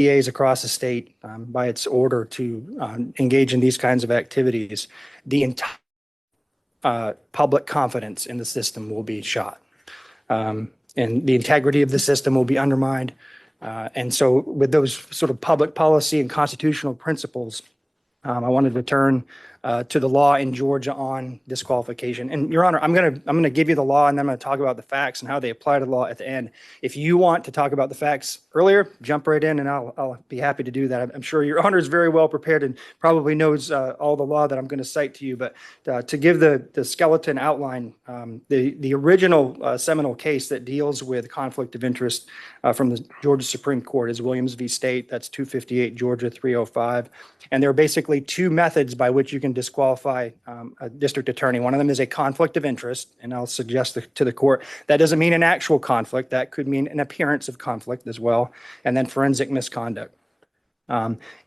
DAs across the state by its order to engage in these kinds of activities, the entire public confidence in the system will be shot. And the integrity of the system will be undermined. And so with those sort of public policy and constitutional principles, I wanted to turn to the law in Georgia on disqualification. And Your Honor, I'm gonna give you the law, and then I'm gonna talk about the facts and how they apply to the law at the end. If you want to talk about the facts earlier, jump right in, and I'll be happy to do that. I'm sure Your Honor is very well prepared and probably knows all the law that I'm going to cite to you. But to give the skeleton outline, the original seminal case that deals with conflict of interest from the Georgia Supreme Court is Williams v. State. That's 258 Georgia 305. And there are basically two methods by which you can disqualify a district attorney. One of them is a conflict of interest, and I'll suggest to the court that doesn't mean an actual conflict. That could mean an appearance of conflict as well, and then forensic misconduct.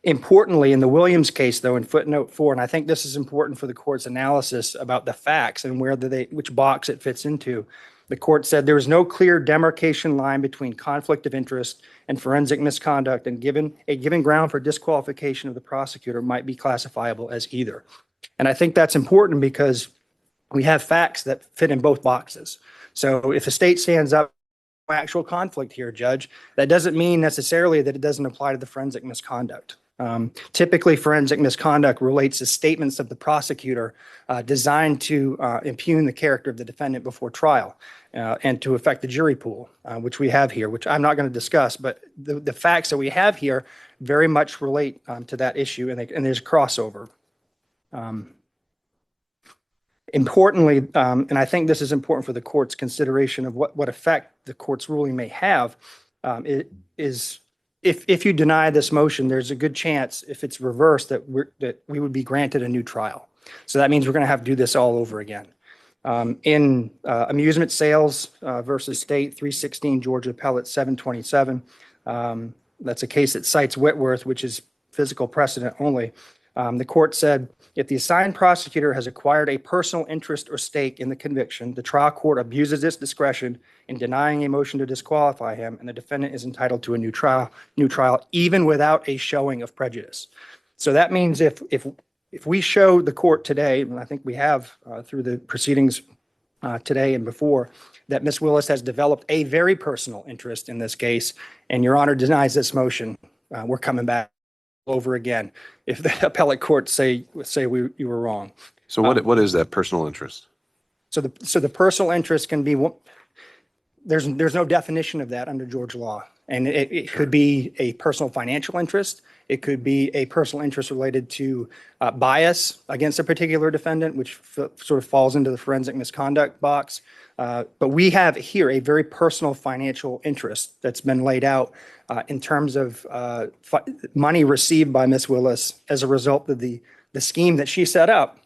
Importantly, in the Williams case, though, in footnote 4, and I think this is important for the court's analysis about the facts and which box it fits into, the court said there was no clear demarcation line between conflict of interest and forensic misconduct, and a given ground for disqualification of the prosecutor might be classifiable as either. And I think that's important because we have facts that fit in both boxes. So if the state stands up actual conflict here, Judge, that doesn't mean necessarily that it doesn't apply to the forensic misconduct. Typically, forensic misconduct relates to statements of the prosecutor designed to impugn the character of the defendant before trial and to affect the jury pool, which we have here, which I'm not going to discuss, but the facts that we have here very much relate to that issue, and there's crossover. Importantly, and I think this is important for the court's consideration of what effect the court's ruling may have, is if you deny this motion, there's a good chance, if it's reversed, that we would be granted a new trial. So that means we're going to have to do this all over again. In amusement sales versus state 316 Georgia Appellate 727, that's a case that cites Whitworth, which is physical precedent only. The court said, if the assigned prosecutor has acquired a personal interest or stake in the conviction, the trial court abuses its discretion in denying a motion to disqualify him, and the defendant is entitled to a new trial, even without a showing of prejudice. So that means if we show the court today, and I think we have through the proceedings today and before, that Ms. Willis has developed a very personal interest in this case, and Your Honor denies this motion, we're coming back over again if the appellate court say you were wrong. So what is that personal interest? So the personal interest can be, there's no definition of that under Georgia law, and it could be a personal financial interest. It could be a personal interest related to bias against a particular defendant, which sort of falls into the forensic misconduct box. But we have here a very personal financial interest that's been laid out in terms of money received by Ms. Willis as a result of the scheme that she set up.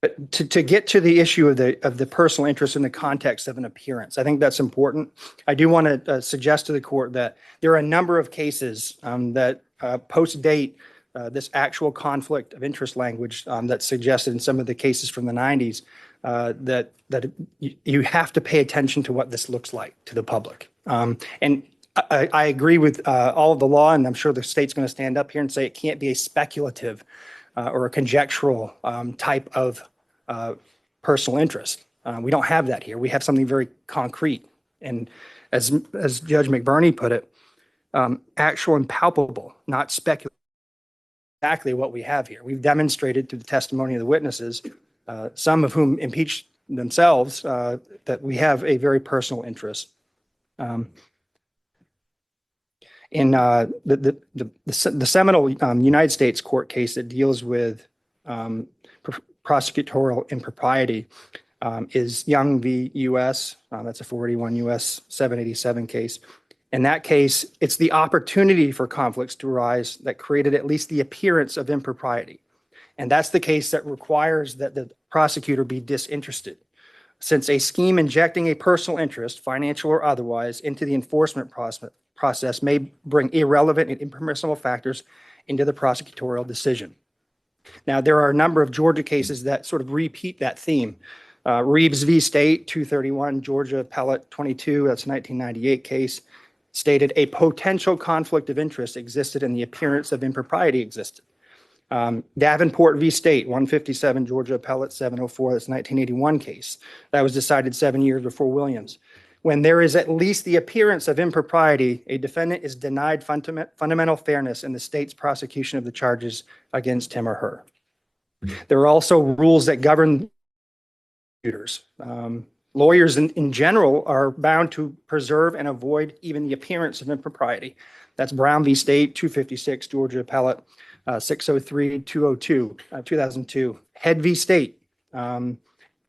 But to get to the issue of the personal interest in the context of an appearance, I think that's important. I do want to suggest to the court that there are a number of cases that post-date this actual conflict of interest language that's suggested in some of the cases from the 90s that you have to pay attention to what this looks like to the public. And I agree with all of the law, and I'm sure the state's going to stand up here and say it can't be a speculative or a conjectural type of personal interest. We don't have that here. We have something very concrete. And as Judge McBurney put it, actual and palpable, not speculative. Exactly what we have here. We've demonstrated through the testimony of the witnesses, some of whom impeached themselves, that we have a very personal interest. In the seminal United States court case that deals with prosecutorial impropriety is Young v. U.S. That's a 481 U.S. 787 case. In that case, it's the opportunity for conflicts to arise that created at least the appearance of impropriety. And that's the case that requires that the prosecutor be disinterested. Since a scheme injecting a personal interest, financial or otherwise, into the enforcement process may bring irrelevant and impermissible factors into the prosecutorial decision. Now, there are a number of Georgia cases that sort of repeat that theme. Reeves v. State, 231, Georgia Appellate 22, that's a 1998 case, stated a potential conflict of interest existed and the appearance of impropriety existed. Davenport v. State, 157, Georgia Appellate 704, that's a 1981 case. That was decided 7 years before Williams. When there is at least the appearance of impropriety, a defendant is denied fundamental fairness in the state's prosecution of the charges against him or her. There are also rules that govern prosecutors. Lawyers in general are bound to preserve and avoid even the appearance of impropriety. That's Brown v. State, 256, Georgia Appellate 603, 202, 2002. Head v. State.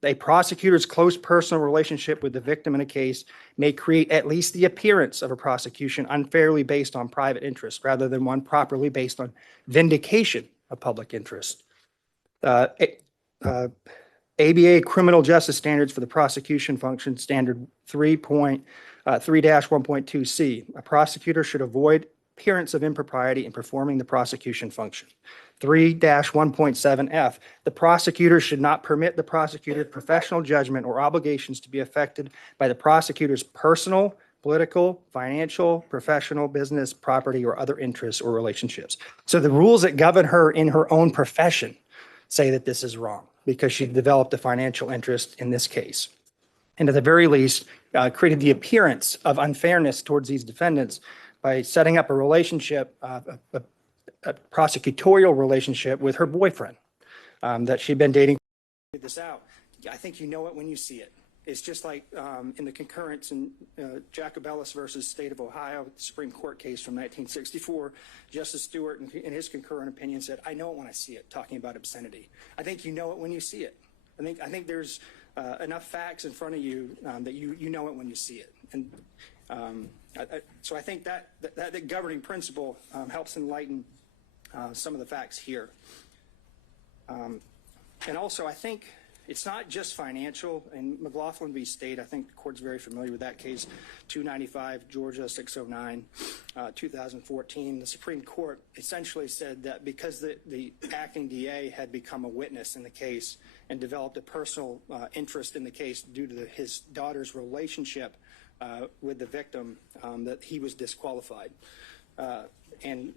A prosecutor's close personal relationship with the victim in a case may create at least the appearance of a prosecution unfairly based on private interest rather than one properly based on vindication of public interest. ABA Criminal Justice Standards for the Prosecution Function, Standard 3-1.2c. A prosecutor should avoid appearance of impropriety in performing the prosecution function. 3-1.7f. The prosecutor should not permit the prosecutor's professional judgment or obligations to be affected by the prosecutor's personal, political, financial, professional, business, property, or other interests or relationships. So the rules that govern her in her own profession say that this is wrong because she developed a financial interest in this case. And at the very least, created the appearance of unfairness towards these defendants by setting up a relationship, a prosecutorial relationship with her boyfriend that she'd been dating. This out. I think you know it when you see it. It's just like in the concurrence in Jacobellis versus State of Ohio, the Supreme Court case from 1964, Justice Stewart in his concurrent opinion said, I know it when I see it, talking about obscenity. I think you know it when you see it. I think there's enough facts in front of you that you know it when you see it. And so I think that governing principle helps enlighten some of the facts here. And also, I think it's not just financial. In McLaughlin v. State, I think the court's very familiar with that case, 295, Georgia 609, 2014. The Supreme Court essentially said that because the acting DA had become a witness in the case and developed a personal interest in the case due to his daughter's relationship with the victim, that he was disqualified. And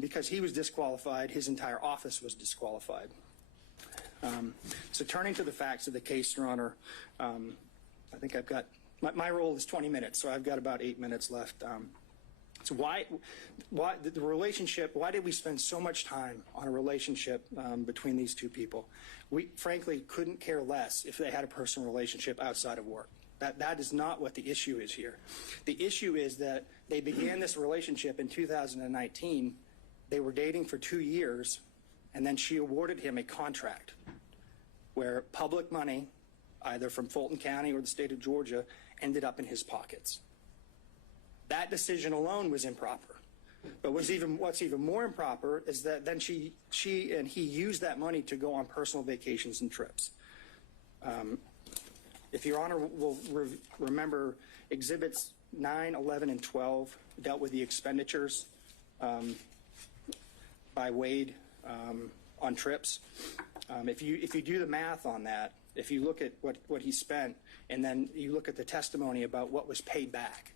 because he was disqualified, his entire office was disqualified. So turning to the facts of the case, Your Honor, I think I've got, my role is 20 minutes, so I've got about 8 minutes left. So why the relationship, why did we spend so much time on a relationship between these two people? We frankly couldn't care less if they had a personal relationship outside of work. That is not what the issue is here. The issue is that they began this relationship in 2019. They were dating for 2 years, and then she awarded him a contract where public money, either from Fulton County or the state of Georgia, ended up in his pockets. That decision alone was improper. But what's even more improper is that then she and he used that money to go on personal vacations and trips. If Your Honor will remember, Exhibits 9, 11, and 12 dealt with the expenditures by Wade on trips. If you do the math on that, if you look at what he spent, and then you look at the testimony about what was paid back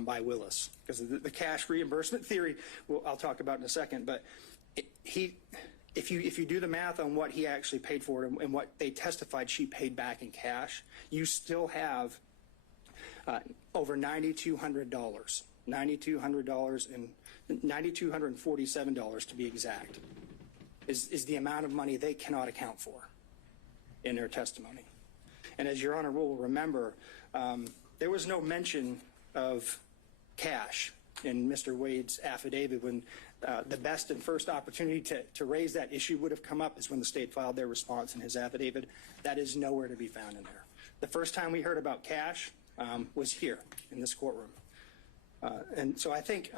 by Willis, because the cash reimbursement theory, I'll talk about in a second, but if you do the math on what he actually paid for it and what they testified she paid back in cash, you still have over $9,200, $9,200 and $9,247 to be exact, is the amount of money they cannot account for in their testimony. And as Your Honor will remember, there was no mention of cash in Mr. Wade's affidavit when the best and first opportunity to raise that issue would have come up is when the state filed their response in his affidavit. That is nowhere to be found in there. The first time we heard about cash was here in this courtroom. And so I think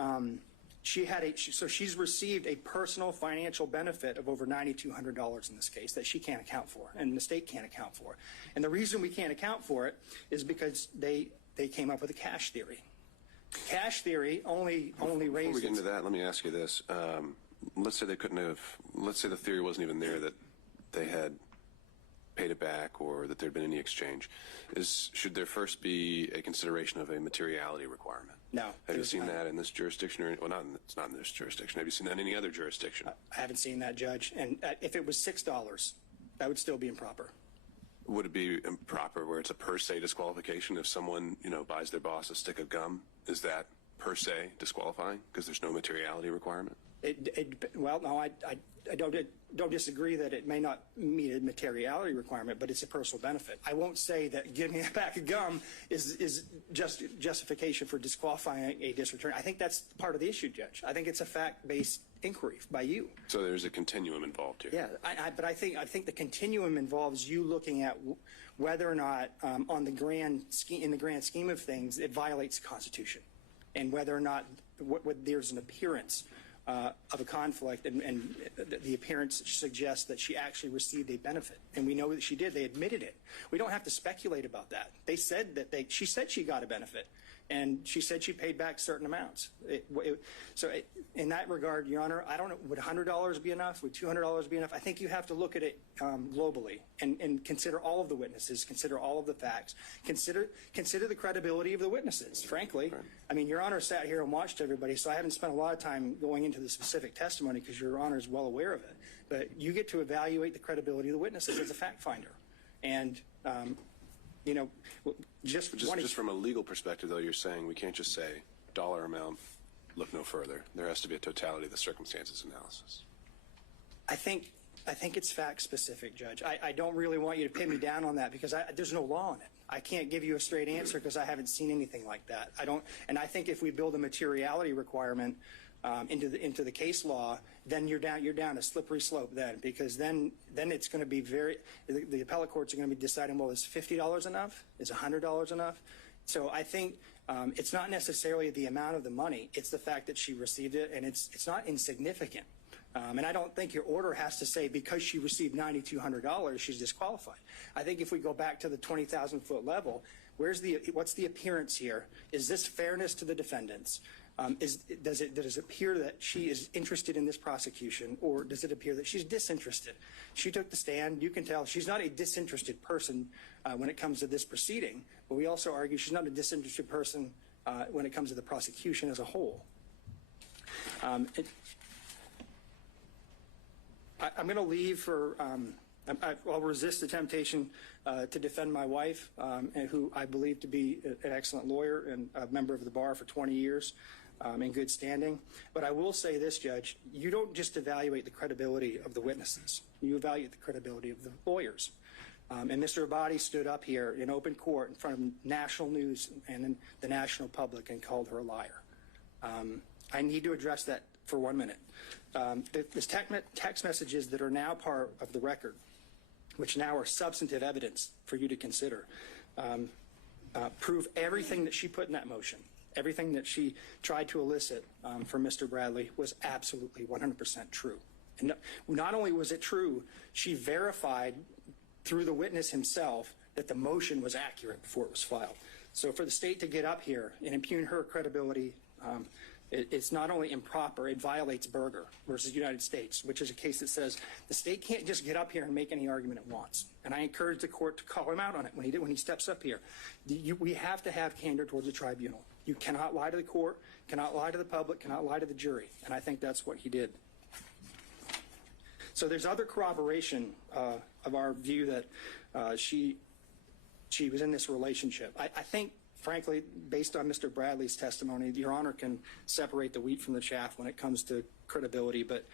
she's received a personal financial benefit of over $9,200 in this case that she can't account for and the state can't account for. And the reason we can't account for it is because they came up with a cash theory. Cash theory only raised. Before we get into that, let me ask you this. Let's say they couldn't have, let's say the theory wasn't even there that they had paid it back or that there'd been any exchange, should there first be a consideration of a materiality requirement? No. Have you seen that in this jurisdiction? It's not in this jurisdiction. Have you seen that in any other jurisdiction? I haven't seen that, Judge. And if it was $6, that would still be improper. Would it be improper where it's a per se disqualification if someone, buys their boss a stick of gum? Is that per se disqualifying because there's no materiality requirement? Well, no, I don't disagree that it may not meet a materiality requirement, but it's a personal benefit. I won't say that giving a pack of gum is just justification for disqualifying a district attorney. I think that's part of the issue, Judge. I think it's a fact-based inquiry by you. So there's a continuum involved here. Yeah, but I think the continuum involves you looking at whether or not, in the grand scheme of things, it violates the Constitution, and whether or not there's an appearance of a conflict, and the appearance suggests that she actually received a benefit, and we know that she did. They admitted it. We don't have to speculate about that. They said that she said she got a benefit, and she said she paid back certain amounts. So in that regard, Your Honor, I don't know, would $100 be enough? Would $200 be enough? I think you have to look at it globally and consider all of the witnesses, consider all of the facts, consider the credibility of the witnesses, frankly. Right. I mean, Your Honor sat here and watched everybody, so I haven't spent a lot of time going into the specific testimony because Your Honor is well aware of it. But you get to evaluate the credibility of the witnesses as a fact finder. And, just from a legal perspective, though, you're saying we can't just say dollar amount, look no further. There has to be a totality of the circumstances analysis. I think it's fact specific, Judge. I don't really want you to pin me down on that because there's no law on it. I can't give you a straight answer because I haven't seen anything like that. And I think if we build a materiality requirement into the case law, then you're down a slippery slope then, because then it's going to be the appellate courts are going to be deciding, well, is $50 enough? Is $100 enough? So I think it's not necessarily the amount of the money, it's the fact that she received it, and it's not insignificant. And I don't think your order has to say because she received $9,200 she's disqualified. I think if we go back to the 20,000-foot level, what's the appearance here? Is this fairness to the defendants? Does it appear that she is interested in this prosecution, or does it appear that she's disinterested? She took the stand. You can tell she's not a disinterested person when it comes to this proceeding, but we also argue she's not a disinterested person when it comes to the prosecution as a whole. I'm going to leave for, I'll resist the temptation to defend my wife, who I believe to be an excellent lawyer and a member of the bar for 20 years in good standing. But I will say this, Judge, you don't just evaluate the credibility of the witnesses. You evaluate the credibility of the lawyers. And Mr. Abadi stood up here in open court in front of national news and the national public and called her a liar. I need to address that for 1 minute. There's text messages that are now part of the record, which now are substantive evidence for you to consider, prove everything that she put in that motion, everything that she tried to elicit from Mr. Bradley was absolutely 100% true. And not only was it true, she verified through the witness himself that the motion was accurate before it was filed. So for the state to get up here and impugn her credibility, it's not only improper, it violates Berger versus United States, which is a case that says the state can't just get up here and make any argument it wants. And I encourage the court to call him out on it when he steps up here. We have to have candor towards the tribunal. You cannot lie to the court, cannot lie to the public, cannot lie to the jury. And I think that's what he did. So there's other corroboration of our view that she was in this relationship. I think, frankly, based on Mr. Bradley's testimony, Your Honor can separate the wheat from the chaff when it comes to credibility. But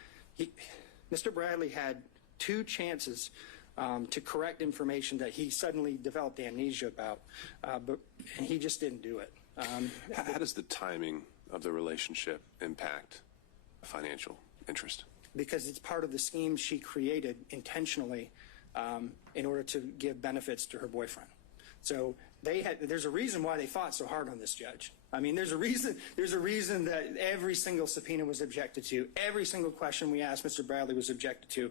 Mr. Bradley had 2 chances to correct information that he suddenly developed amnesia about, and he just didn't do it. How does the timing of the relationship impact a financial interest? Because it's part of the scheme she created intentionally in order to give benefits to her boyfriend. So there's a reason why they fought so hard on this, Judge. I mean, there's a reason that every single subpoena was objected to, every single question we asked Mr. Bradley was objected to,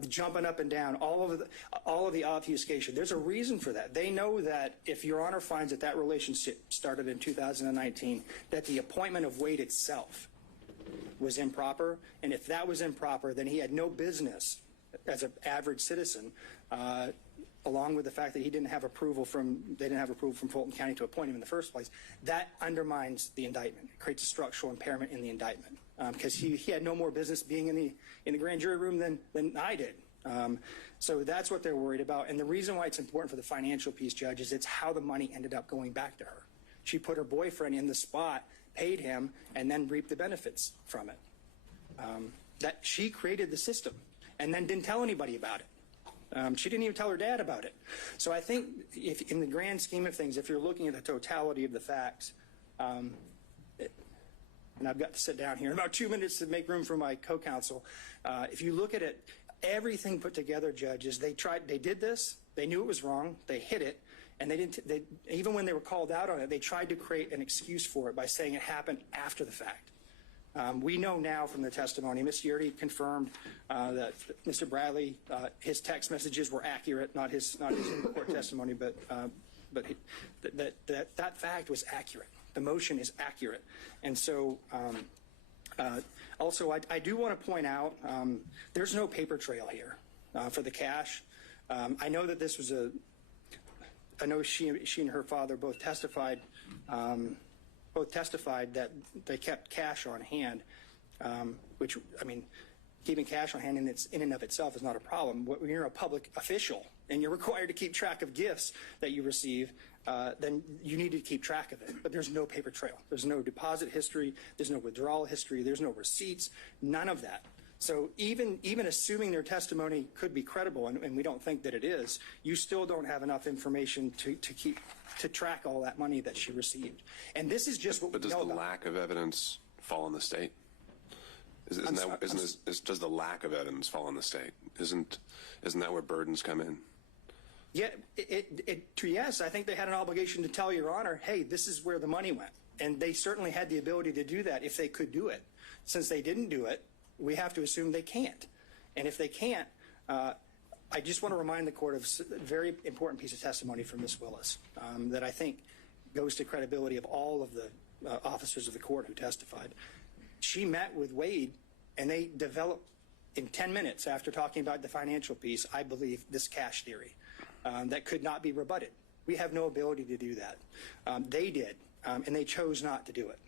the jumping up and down, all of the obfuscation. There's a reason for that. They know that if Your Honor finds that that relationship started in 2019, that the appointment of Wade itself was improper, and if that was improper, then he had no business as an average citizen along with the fact that they didn't have approval from Fulton County to appoint him in the first place, that undermines the indictment. It creates a structural impairment in the indictment because he had no more business being in the grand jury room than I did. So that's what they're worried about. And the reason why it's important for the financial piece, Judge, is it's how the money ended up going back to her. She put her boyfriend in the spot, paid him, and then reaped the benefits from it. That she created the system and then didn't tell anybody about it. She didn't even tell her dad about it. So I think if in the grand scheme of things, if you're looking at the totality of the facts, and I've got to sit down here in about 2 minutes to make room for my co-counsel. If you look at it, everything put together, judges, they did this, they knew it was wrong, they hid it, and even when they were called out on it, they tried to create an excuse for it by saying it happened after the fact. We know now from the testimony, Ms. Yurdy confirmed that Mr. Bradley, his text messages were accurate, not his in-court testimony, but that fact was accurate. The motion is accurate. And so also I do want to point out there's no paper trail here for the cash. I know that this was I know she and her father both testified that they kept cash on hand, which, I mean, keeping cash on hand in and of itself is not a problem. When you're a public official and you're required to keep track of gifts that you receive, then you need to keep track of it. But there's no paper trail. There's no deposit history. There's no withdrawal history. There's no receipts. None of that. So even assuming their testimony could be credible, and we don't think that it is, you still don't have enough information to track all that money that she received. And this is just what we know about. But does the lack of evidence fall on the state? Does the lack of evidence fall on the state? Isn't that where burdens come in? Yeah, yes, I think they had an obligation to tell Your Honor, hey, this is where the money went. And they certainly had the ability to do that if they could do it. Since they didn't do it, we have to assume they can't. And if they can't, I just want to remind the court of a very important piece of testimony from Ms. Willis that I think goes to credibility of all of the officers of the court who testified. She met with Wade, and they developed in 10 minutes after talking about the financial piece, I believe, this cash theory that could not be rebutted. We have no ability to do that. They did, and they chose not to do it.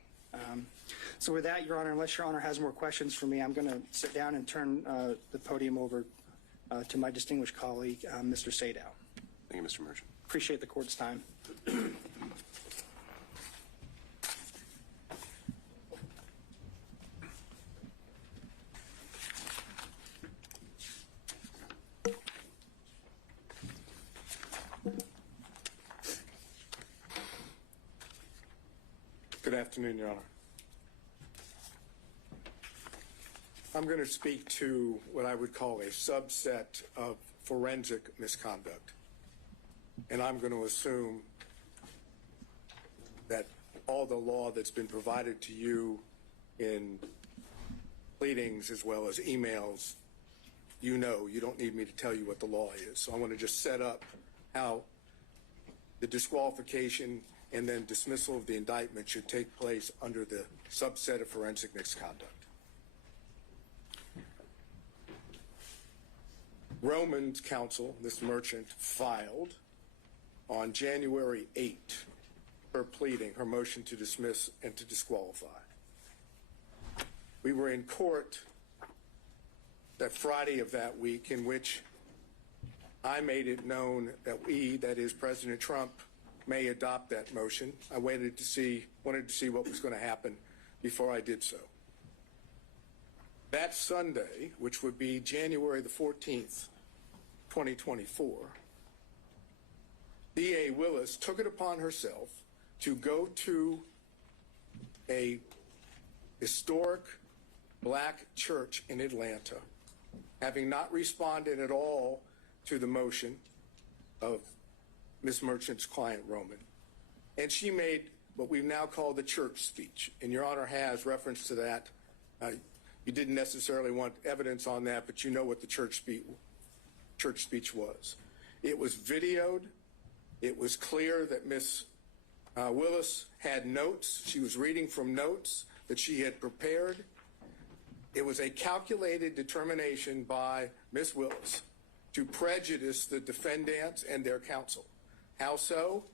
So with that, Your Honor, unless Your Honor has more questions for me, I'm going to sit down and turn the podium over to my distinguished colleague, Mr. Sadow. Thank you, Mr. Merchant. Appreciate the court's time. Good afternoon, Your Honor. I'm going to speak to what I would call a subset of forensic misconduct. And I'm going to assume that all the law that's been provided to you in pleadings as well as emails, you know, you don't need me to tell you what the law is. So I want to just set up how the disqualification and then dismissal of the indictment should take place under the subset of forensic misconduct. Roman's counsel, Ms. Merchant, filed on January 8 her pleading, her motion to dismiss and to disqualify. We were in court that Friday of that week in which I made it known that we, that is President Trump, may adopt that motion. I wanted to see what was going to happen before I did so. That Sunday, which would be January the 14th, 2024, D.A. Willis took it upon herself to go to a historic black church in Atlanta, having not responded at all to the motion of Ms. Merchant's client, Roman. And she made what we now call the church speech. And Your Honor has reference to that. You didn't necessarily want evidence on that, but you know what the church speech was. It was videoed. It was clear that Ms. Willis had notes. She was reading from notes that she had prepared. It was a calculated determination by Ms. Willis to prejudice the defendants and their counsel. How so?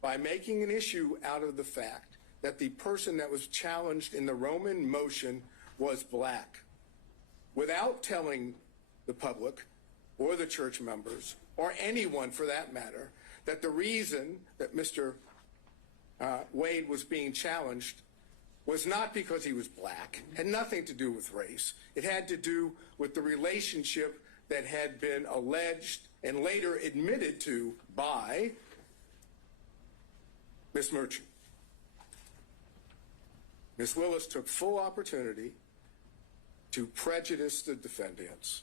By making an issue out of the fact that the person that was challenged in the Roman motion was black, without telling the public or the church members or anyone for that matter that the reason that Mr. Wade was being challenged was not because he was black, had nothing to do with race. It had to do with the relationship that had been alleged and later admitted to by Ms. Merchant. Ms. Willis took full opportunity to prejudice the defendants,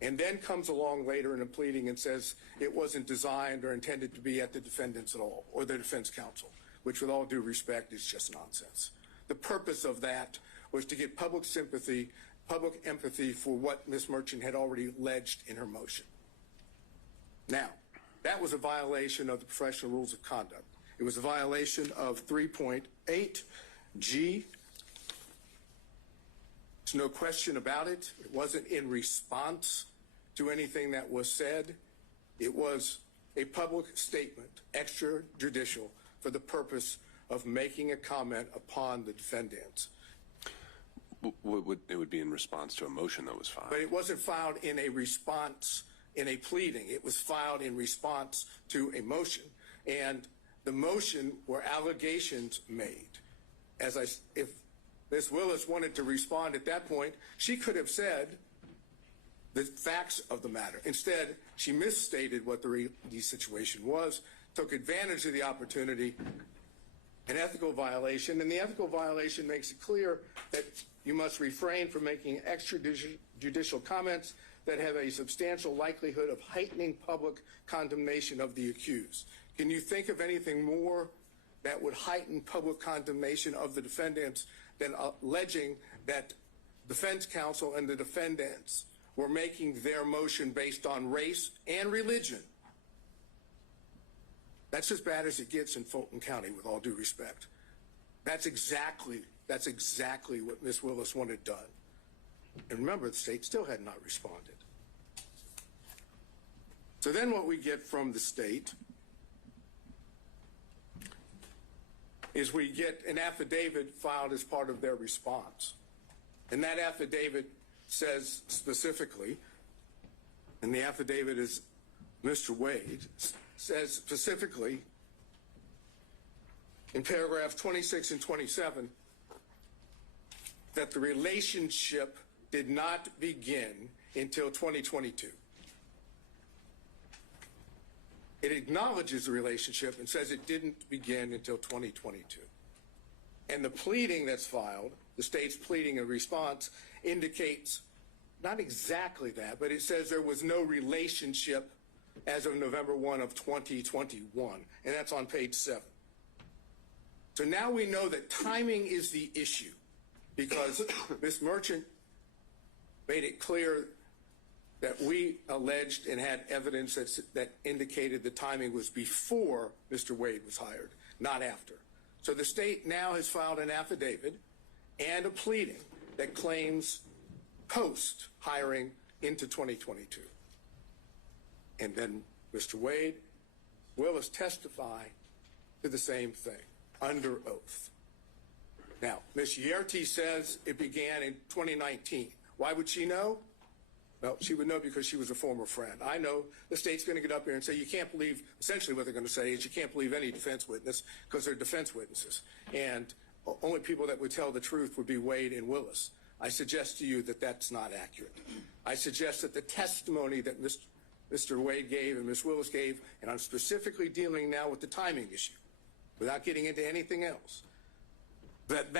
and then comes along later in a pleading and says it wasn't designed or intended to be at the defendants at all, or the defense counsel, which with all due respect is just nonsense. The purpose of that was to get public sympathy, public empathy for what Ms. Merchant had already alleged in her motion. Now, that was a violation of the professional rules of conduct. It was a violation of 3.8G. There's no question about it. It wasn't in response to anything that was said. It was a public statement, extrajudicial, for the purpose of making a comment upon the defendants. It would be in response to a motion that was filed. But it wasn't filed in a response, in a pleading. It was filed in response to a motion. And the motion were allegations made. If Ms. Willis wanted to respond at that point, she could have said the facts of the matter. Instead, she misstated what the situation was, took advantage of the opportunity, an ethical violation, and the ethical violation makes it clear that you must refrain from making extrajudicial comments that have a substantial likelihood of heightening public condemnation of the accused. Can you think of anything more that would heighten public condemnation of the defendants than alleging that defense counsel and the defendants were making their motion based on race and religion? That's as bad as it gets in Fulton County, with all due respect. That's exactly what Ms. Willis wanted done. And remember, the state still had not responded. So then what we get from the state is we get an affidavit filed as part of their response. And that affidavit says specifically, and the affidavit is Mr. Wade, says specifically in paragraph 26 and 27 that the relationship did not begin until 2022. It acknowledges the relationship and says it didn't begin until 2022. And the pleading that's filed, the state's pleading in response, indicates not exactly that, but it says there was no relationship as of November 1 of 2021, and that's on page 7. So now we know that timing is the issue, because Ms. Merchant made it clear that we alleged and had evidence that indicated the timing was before Mr. Wade was hired, not after. So the state now has filed an affidavit and a pleading that claims post-hiring into 2022. And then Mr. Wade will testify to the same thing under oath. Now, Ms. Yerty says it began in 2019. Why would she know? Well, she would know because she was a former friend. I know the state's going to get up here and say you can't believe, essentially what they're going to say is you can't believe any defense witness because they're defense witnesses. And only people that would tell the truth would be Wade and Willis. I suggest to you that that's not accurate. I suggest that the testimony that Mr. Wade gave and Ms. Willis gave, and I'm specifically dealing now with the timing issue, without getting into anything else, that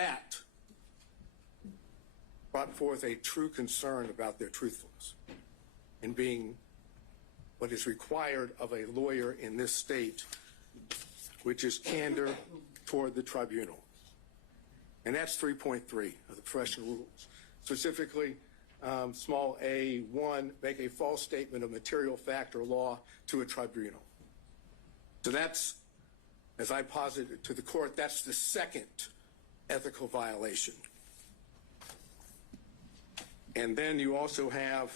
brought forth a true concern about their truthfulness and being what is required of a lawyer in this state, which is candor toward the tribunal. And that's 3.3 of the professional rules. Specifically, small a1, make a false statement of material fact or law to a tribunal. So that's, as I posited to the court, that's the second ethical violation. And then you also have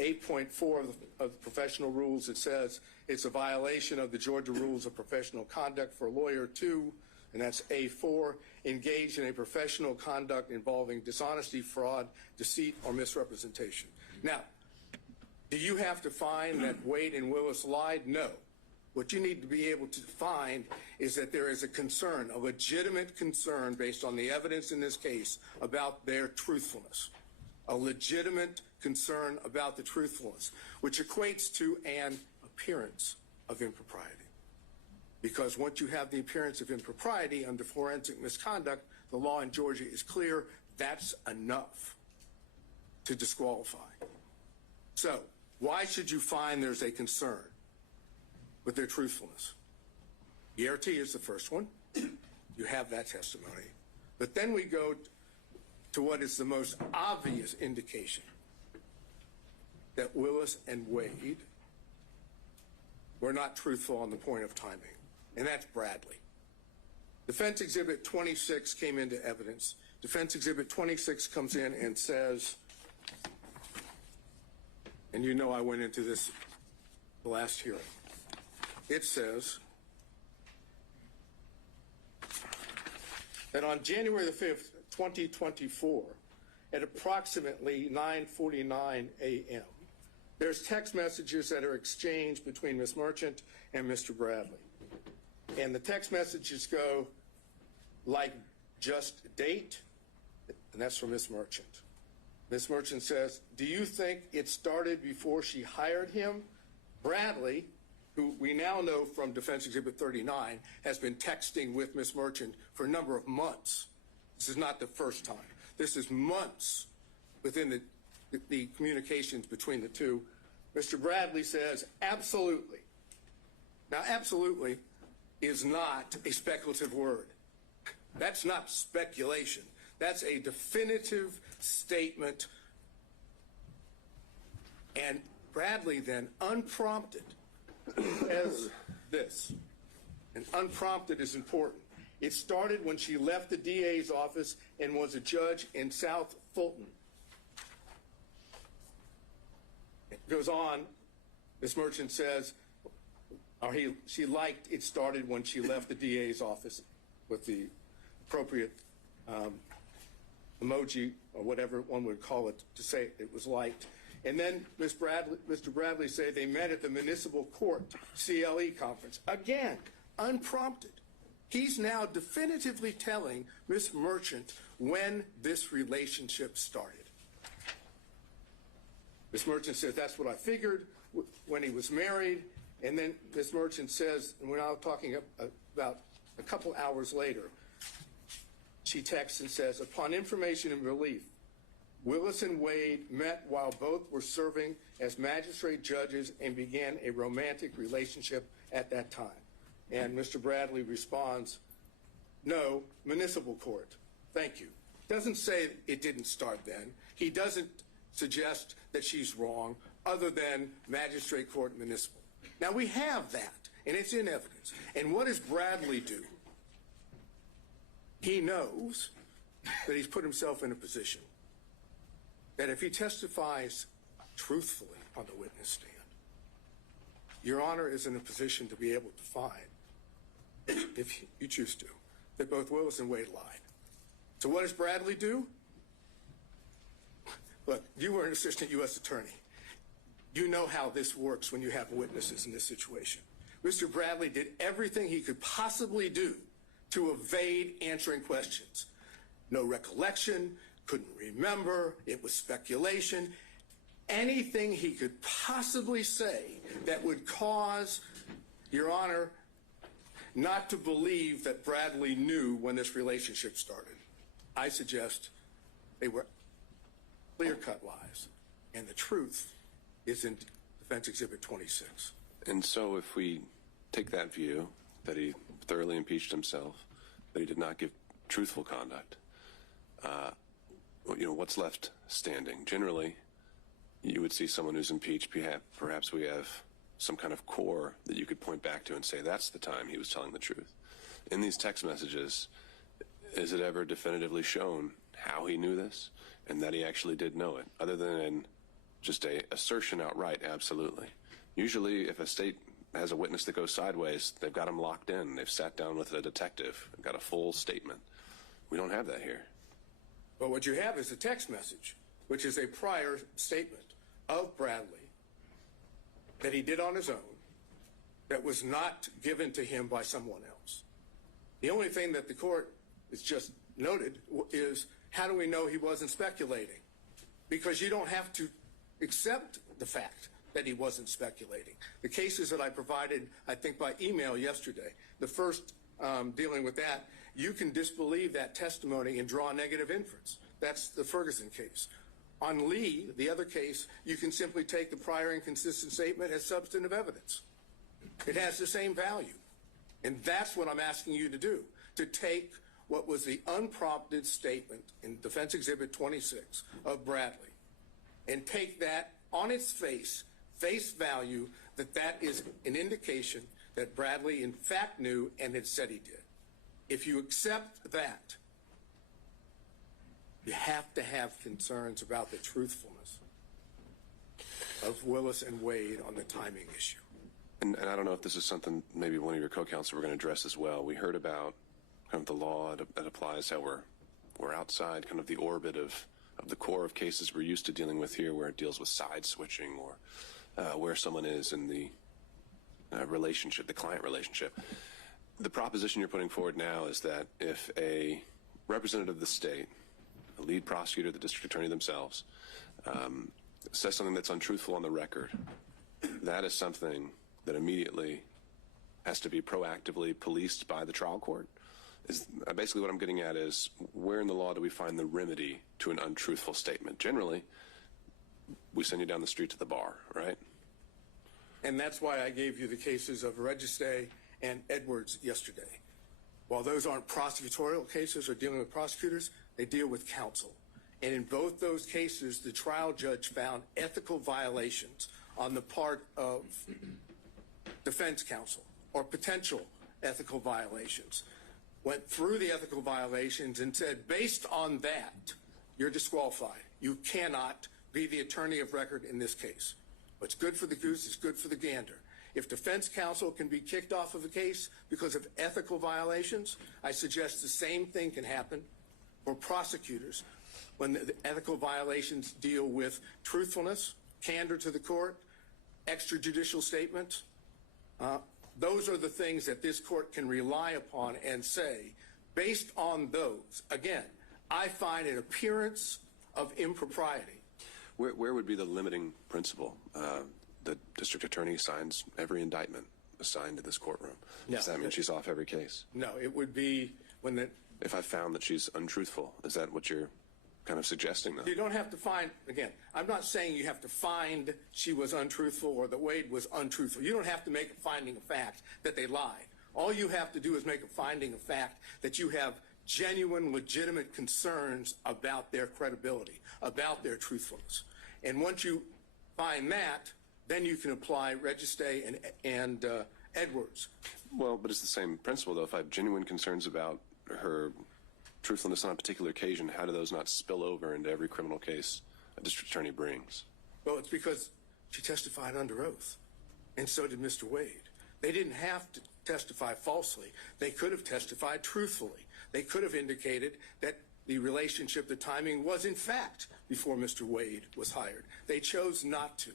8.4 of the professional rules, it says it's a violation of the Georgia Rules of Professional Conduct for a lawyer to, and that's A4, engage in a professional conduct involving dishonesty, fraud, deceit, or misrepresentation. Now, do you have to find that Wade and Willis lied? No. What you need to be able to find is that there is a concern, a legitimate concern based on the evidence in this case about their truthfulness. A legitimate concern about the truthfulness, which equates to an appearance of impropriety. Because once you have the appearance of impropriety under forensic misconduct, the law in Georgia is clear, that's enough to disqualify. So, why should you find there's a concern with their truthfulness? ERT is the first one. You have that testimony. But then we go to what is the most obvious indication that Willis and Wade were not truthful on the point of timing, and that's Bradley. Defense Exhibit 26 came into evidence. Defense Exhibit 26 comes in and says, and you know I went into this the last hearing. It says that on January the 5th, 2024, at approximately 9:49 a.m., there's text messages that are exchanged between Ms. Merchant and Mr. Bradley. And the text messages go like, just date, and that's from Ms. Merchant. Ms. Merchant says, do you think it started before she hired him? Bradley, who we now know from Defense Exhibit 39, has been texting with Ms. Merchant for a number of months. This is not the first time. This is months within the communications between the two. Mr. Bradley says, absolutely. Now, absolutely is not a speculative word. That's not speculation. That's a definitive statement. And Bradley then, unprompted, says this. And unprompted is important. It started when she left the DA's office and was a judge in South Fulton. It goes on, Ms. Merchant says, she liked it started when she left the DA's office with the appropriate emoji or whatever one would call it to say it was liked. And then Mr. Bradley said they met at the municipal court CLE conference. Again, unprompted. He's now definitively telling Ms. Merchant when this relationship started. Ms. Merchant says, that's what I figured when he was married. And then Ms. Merchant says, and we're now talking about a couple hours later, she texts and says, upon information and relief, Willis and Wade met while both were serving as magistrate judges and began a romantic relationship at that time. And Mr. Bradley responds, no, municipal court. Thank you. Doesn't say it didn't start then. He doesn't suggest that she's wrong other than magistrate court municipal. Now we have that, and it's in evidence. And what does Bradley do? He knows that he's put himself in a position that if he testifies truthfully on the witness stand, Your Honor is in a position to be able to find, if you choose to, that both Willis and Wade lied. So what does Bradley do? Look, you were an assistant U.S. attorney. You know how this works when you have witnesses in this situation. Mr. Bradley did everything he could possibly do to evade answering questions. No recollection, couldn't remember, it was speculation. Anything he could possibly say that would cause, Your Honor, not to believe that Bradley knew when this relationship started. I suggest they were clear-cut lies, and the truth is in Defense Exhibit 26. And so if we take that view, that he thoroughly impeached himself, that he did not give truthful conduct, what's left standing? Generally, you would see someone who's impeached, perhaps we have some kind of core that you could point back to and say that's the time he was telling the truth. In these text messages, is it ever definitively shown how he knew this and that he actually did know it, other than just a assertion outright, absolutely. Usually, if a state has a witness that goes sideways, they've got them locked in. They've sat down with a detective and got a full statement. We don't have that here. But what you have is a text message, which is a prior statement of Bradley that he did on his own, that was not given to him by someone else. The only thing that the court has just noted is, how do we know he wasn't speculating? Because you don't have to accept the fact that he wasn't speculating. The cases that I provided, I think by email yesterday, the first dealing with that, you can disbelieve that testimony and draw a negative inference. That's the Ferguson case. On Lee, the other case, you can simply take the prior inconsistent statement as substantive evidence. It has the same value. And that's what I'm asking you to do, to take what was the unprompted statement in Defense Exhibit 26 of Bradley and take that on its face value, that that is an indication that Bradley in fact knew and had said he did. If you accept that, you have to have concerns about the truthfulness of Willis and Wade on the timing issue. And I don't know if this is something maybe one of your co-counsel were going to address as well. We heard about kind of the law that applies, how we're outside kind of the orbit of the core of cases we're used to dealing with here, where it deals with side switching or where someone is in the relationship, the client relationship. The proposition you're putting forward now is that if a representative of the state, a lead prosecutor, the district attorney themselves, says something that's untruthful on the record, that is something that immediately has to be proactively policed by the trial court. Is basically what I'm getting at is, where in the law do we find the remedy to an untruthful statement? Generally, we send you down the street to the bar, right? And that's why I gave you the cases of Registe and Edwards yesterday. While those aren't prosecutorial cases or dealing with prosecutors, they deal with counsel. And in both those cases, the trial judge found ethical violations on the part of defense counsel, or potential ethical violations. Went through the ethical violations and said, based on that, you're disqualified. You cannot be the attorney of record in this case. What's good for the goose is good for the gander. If defense counsel can be kicked off of a case because of ethical violations, I suggest the same thing can happen for prosecutors when the ethical violations deal with truthfulness, candor to the court, extrajudicial statements. Those are the things that this court can rely upon and say, based on those, again, I find an appearance of impropriety. Where would be the limiting principle? The district attorney signs every indictment assigned to this courtroom. No. Does that mean she's off every case? No, it would be when the... If I found that she's untruthful, is that what you're kind of suggesting, though? You don't have to find, again, I'm not saying you have to find she was untruthful or that Wade was untruthful. You don't have to make a finding of fact that they lied. All you have to do is make a finding of fact that you have genuine, legitimate concerns about their credibility, about their truthfulness. And once you find that, then you can apply Registe and Edwards. Well, but it's the same principle, though. If I have genuine concerns about her truthfulness on a particular occasion, how do those not spill over into every criminal case a district attorney brings? Well, it's because she testified under oath, and so did Mr. Wade. They didn't have to testify falsely. They could have testified truthfully. They could have indicated that the relationship, the timing was in fact before Mr. Wade was hired. They chose not to.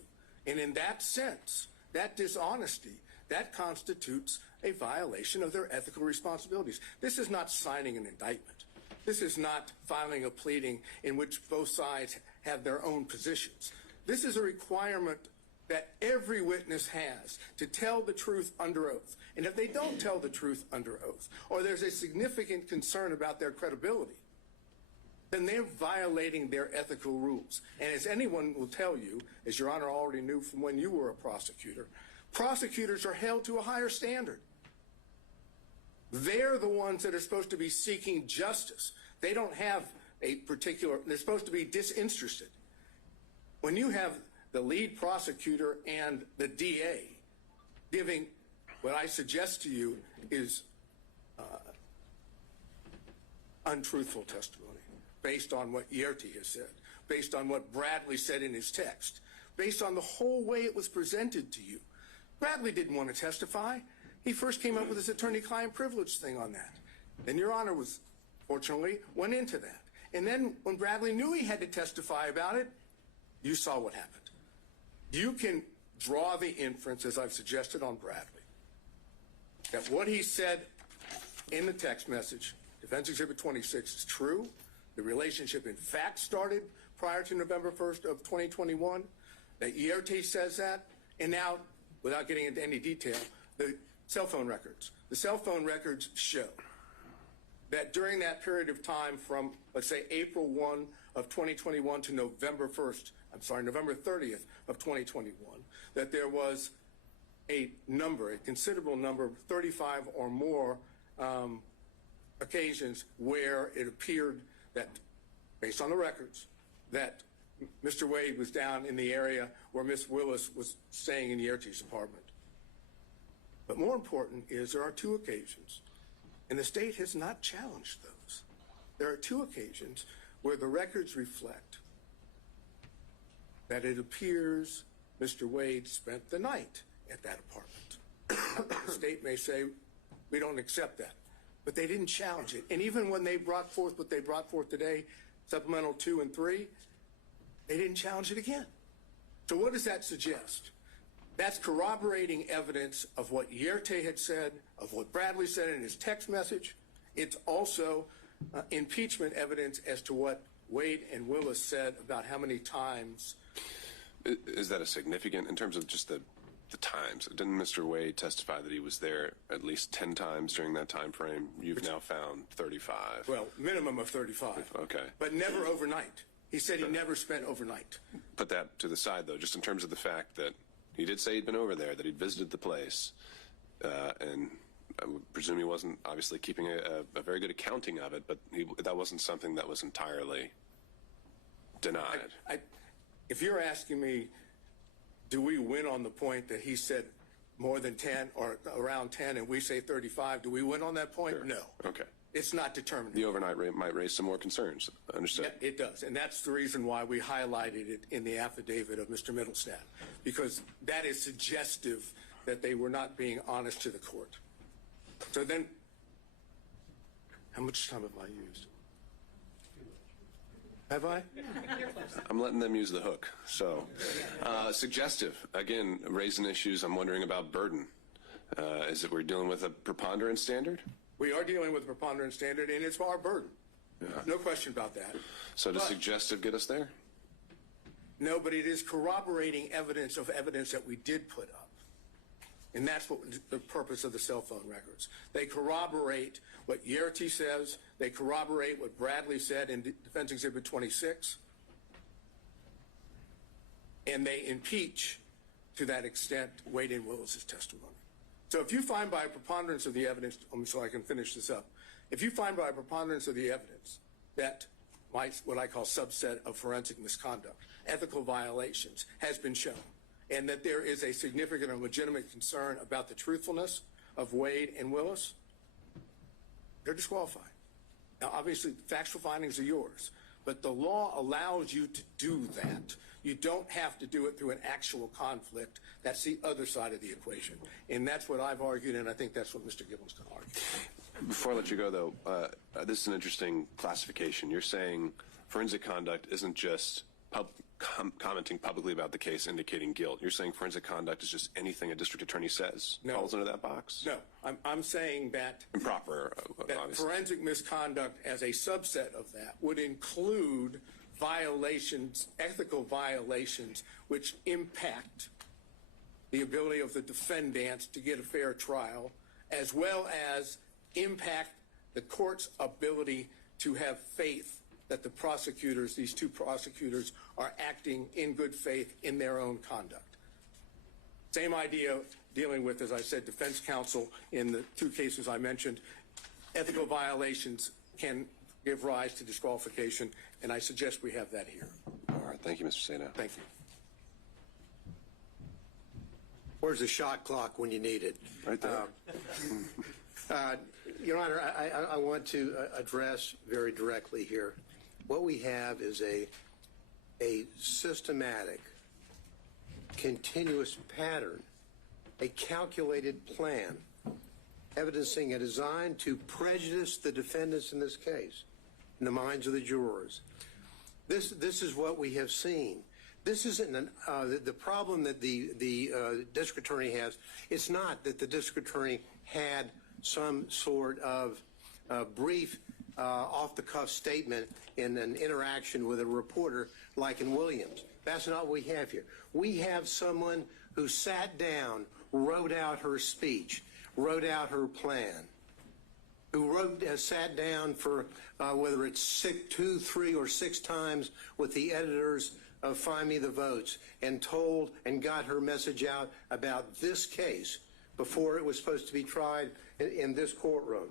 And in that sense, that dishonesty, that constitutes a violation of their ethical responsibilities. This is not signing an indictment. This is not filing a pleading in which both sides have their own positions. This is a requirement that every witness has to tell the truth under oath. And if they don't tell the truth under oath, or there's a significant concern about their credibility, then they're violating their ethical rules. And as anyone will tell you, as Your Honor already knew from when you were a prosecutor, prosecutors are held to a higher standard. They're the ones that are supposed to be seeking justice. They don't have a particular, they're supposed to be disinterested. When you have the lead prosecutor and the DA giving what I suggest to you is untruthful testimony based on what Yerty has said, based on what Bradley said in his text, based on the whole way it was presented to you. Bradley didn't want to testify. He first came up with his attorney-client privilege thing on that. Then Your Honor fortunately went into that. And then when Bradley knew he had to testify about it, you saw what happened. You can draw the inference, as I've suggested on Bradley, that what he said in the text message, Defense Exhibit 26, is true. The relationship, in fact, started prior to November 1st of 2021. That Yerte says that. And now, without getting into any detail, the cell phone records. The cell phone records show that during that period of time from, let's say, April 1 of 2021 to November 30th of 2021, that there was a considerable number, 35 or more occasions where it appeared that, based on the records, that Mr. Wade was down in the area where Ms. Willis was staying in Yerte's apartment. But more important is there are two occasions, and the state has not challenged those. There are two occasions where the records reflect that it appears Mr. Wade spent the night at that apartment. The state may say, we don't accept that, but they didn't challenge it. And even when they brought forth what they brought forth today, Supplemental 2 and 3, they didn't challenge it again. So what does that suggest? That's corroborating evidence of what Yerte had said, of what Bradley said in his text message. It's also impeachment evidence as to what Wade and Willis said about how many times. Is that a significant, in terms of just the times? Didn't Mr. Wade testify that he was there at least 10 times during that time frame? You've now found 35. Well, minimum of 35. Okay. But never overnight. He said he never spent overnight. Put that to the side, though, just in terms of the fact that he did say he'd been over there, that he'd visited the place, and I would presume he wasn't obviously keeping a very good accounting of it, but that wasn't something that was entirely denied. If you're asking me, do we win on the point that he said more than 10 or around 10 and we say 35, do we win on that point? Sure. No. Okay. It's not determined. The overnight rate might raise some more concerns. Understood. Yeah, it does. And that's the reason why we highlighted it in the affidavit of Mr. Middlestat, because that is suggestive that they were not being honest to the court. So then, how much time have I used? Have I? I'm letting them use the hook. So, suggestive. Again, raising issues. I'm wondering about burden. Is it we're dealing with a preponderance standard? We are dealing with a preponderance standard, and it's our burden. Yeah. No question about that. So does suggestive get us there? No, but it is corroborating evidence that we did put up. And that's what the purpose of the cell phone records. They corroborate what Yerte says. They corroborate what Bradley said in Defense Exhibit 26. And they impeach, to that extent, Wade and Willis's testimony. So if you find by a preponderance of the evidence, so I can finish this up, if you find by a preponderance of the evidence that what I call subset of forensic misconduct, ethical violations, has been shown, and that there is a significant and legitimate concern about the truthfulness of Wade and Willis, they're disqualified. Now, obviously, factual findings are yours, but the law allows you to do that. You don't have to do it through an actual conflict. That's the other side of the equation. And that's what I've argued, and I think that's what Mr. Gibbons can argue. Before I let you go, though, this is an interesting classification. You're saying forensic conduct isn't just commenting publicly about the case indicating guilt. You're saying forensic conduct is just anything a district attorney says falls into that box? No. I'm saying that improper, that forensic misconduct as a subset of that would include violations, ethical violations, which impact the ability of the defendants to get a fair trial, as well as impact the court's ability to have faith that the prosecutors, these two prosecutors, are acting in good faith in their own conduct. Same idea dealing with, as I said, defense counsel in the two cases I mentioned. Ethical violations can give rise to disqualification, and I suggest we have that here. All right. Thank you, Mr. Sano. Thank you. Where's the shot clock when you need it? Right there. Your Honor, I want to address very directly here. What we have is a systematic continuous pattern, a calculated plan, evidencing a design to prejudice the defendants in this case, in the minds of the jurors. This is what we have seen. This isn't the problem that the district attorney has. It's not that the district attorney had some sort of brief off-the-cuff statement in an interaction with a reporter like in Williams. That's not what we have here. We have someone who sat down, wrote out her speech, wrote out her plan, who sat down for whether it's 2, 3, or 6 times with the editors of Find Me the Votes and told and got her message out about this case before it was supposed to be tried in this courtroom.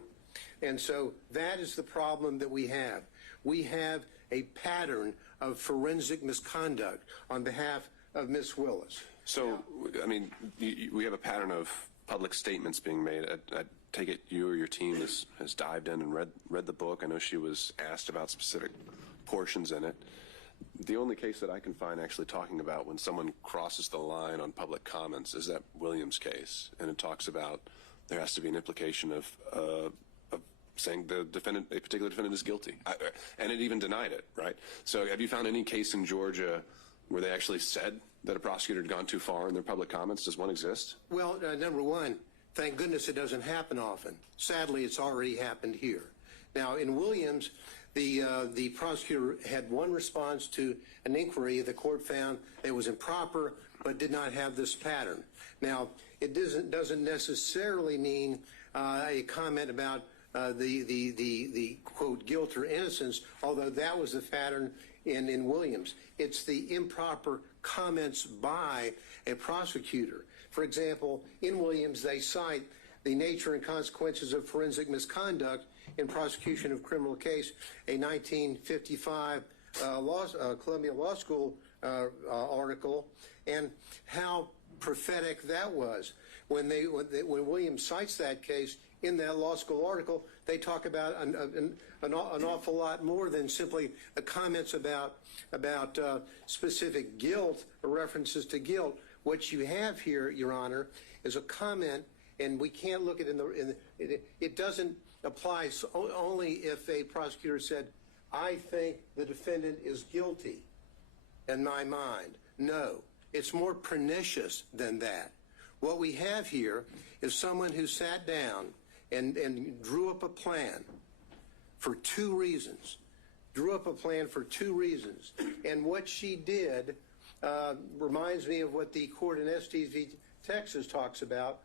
And so that is the problem that we have. We have a pattern of forensic misconduct on behalf of Ms. Willis. So, I mean, we have a pattern of public statements being made. I take it you or your team has dived in and read the book. I know she was asked about specific portions in it. The only case that I can find actually talking about when someone crosses the line on public comments is that Williams case, and it talks about there has to be an implication of saying the defendant, a particular defendant, is guilty, and it even denied it, right? So, have you found any case in Georgia where they actually said that a prosecutor had gone too far in their public comments? Does one exist? Well, number one, thank goodness it doesn't happen often. Sadly, it's already happened here. Now, in Williams, the prosecutor had one response to an inquiry the court found it was improper, but did not have this pattern. Now, it doesn't necessarily mean a comment about the quote guilt or innocence, although that was the pattern in Williams. It's the improper comments by a prosecutor. For example, in Williams, they cite the nature and consequences of forensic misconduct in prosecution of criminal case, a 1955 Columbia Law School article, and how prophetic that was. When Williams cites that case in that law school article, they talk about an awful lot more than simply the comments about specific guilt or references to guilt. What you have here, Your Honor, is a comment, and we can't look at it doesn't apply only if a prosecutor said, I think the defendant is guilty in my mind. No, it's more pernicious than that. What we have here is someone who sat down and drew up a plan for 2 reasons. And what she did reminds me of what the court in Estes v. Texas talks about,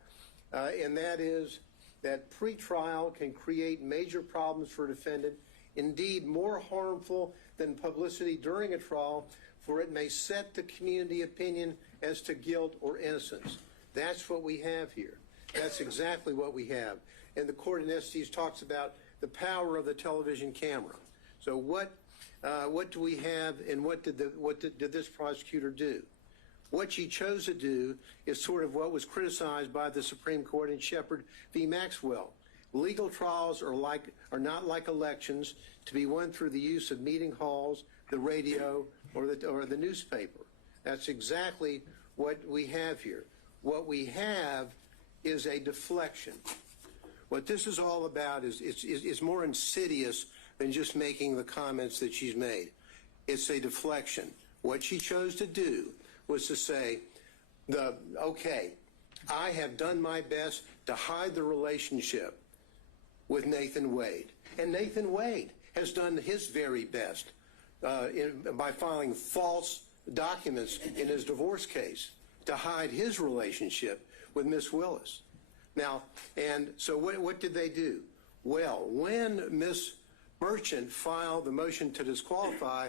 and that is that pretrial can create major problems for a defendant, indeed more harmful than publicity during a trial, for it may set the community opinion as to guilt or innocence. That's what we have here. That's exactly what we have. And the court in Estes talks about the power of the television camera. So what do we have, and what did this prosecutor do? What she chose to do is sort of what was criticized by the Supreme Court in Shepard v. Maxwell. Legal trials are not like elections to be won through the use of meeting halls, the radio, or the newspaper. That's exactly what we have here. What we have is a deflection. What this is all about is more insidious than just making the comments that she's made. It's a deflection. What she chose to do was to say, okay, I have done my best to hide the relationship with Nathan Wade. And Nathan Wade has done his very best by filing false documents in his divorce case to hide his relationship with Miss Willis. Now, and so what did they do? Well, when Miss Merchant filed the motion to disqualify,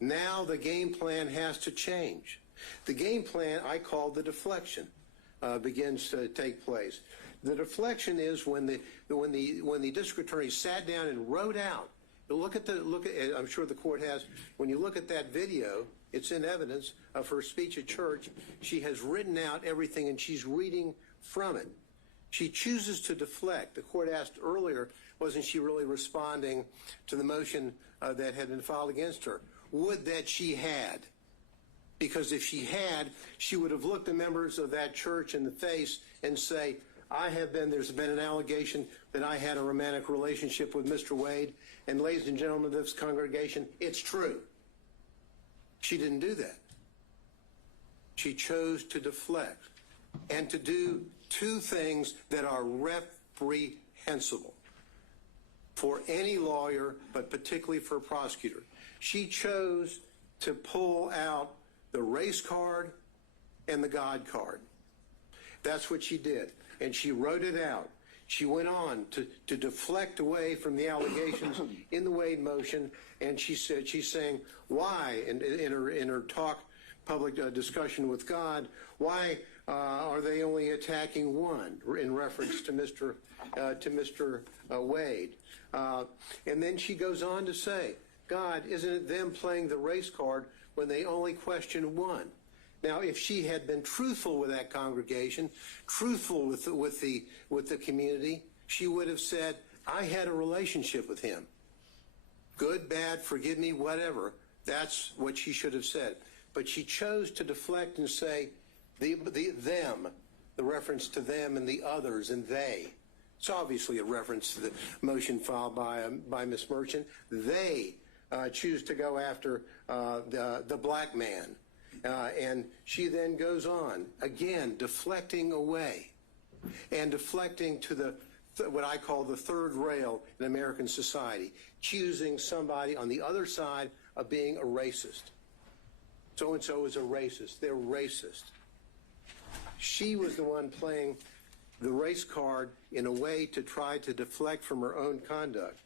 now the game plan has to change. The game plan I call the deflection begins to take place. The deflection is when the district attorney sat down and wrote out. I'm sure the court has. When you look at that video, it's in evidence of her speech at church. She has written out everything, and she's reading from it. She chooses to deflect. The court asked earlier, wasn't she really responding to the motion that had been filed against her? Would that she had. Because if she had, she would have looked the members of that church in the face and say, there's been an allegation that I had a romantic relationship with Mr. Wade, and ladies and gentlemen of this congregation, it's true. She didn't do that. She chose to deflect and to do two things that are reprehensible for any lawyer, but particularly for a prosecutor. She chose to pull out the race card and the God card. That's what she did. And she wrote it out. She went on to deflect away from the allegations in the Wade motion, and she said, she's saying, why, in her talk, public discussion with God, why are they only attacking one, in reference to Mr. Wade? And then she goes on to say, God, isn't it them playing the race card when they only question one? Now, if she had been truthful with that congregation, truthful with the community, she would have said, I had a relationship with him. Good, bad, forgive me, whatever. That's what she should have said. But she chose to deflect and say, them, the reference to them and the others and they. It's obviously a reference to the motion filed by Ms. Merchant. They choose to go after the black man. And she then goes on, again, deflecting away and deflecting to what I call the third rail in American society, choosing somebody on the other side of being a racist. So-and-so is a racist. They're racist. She was the one playing the race card in a way to try to deflect from her own conduct.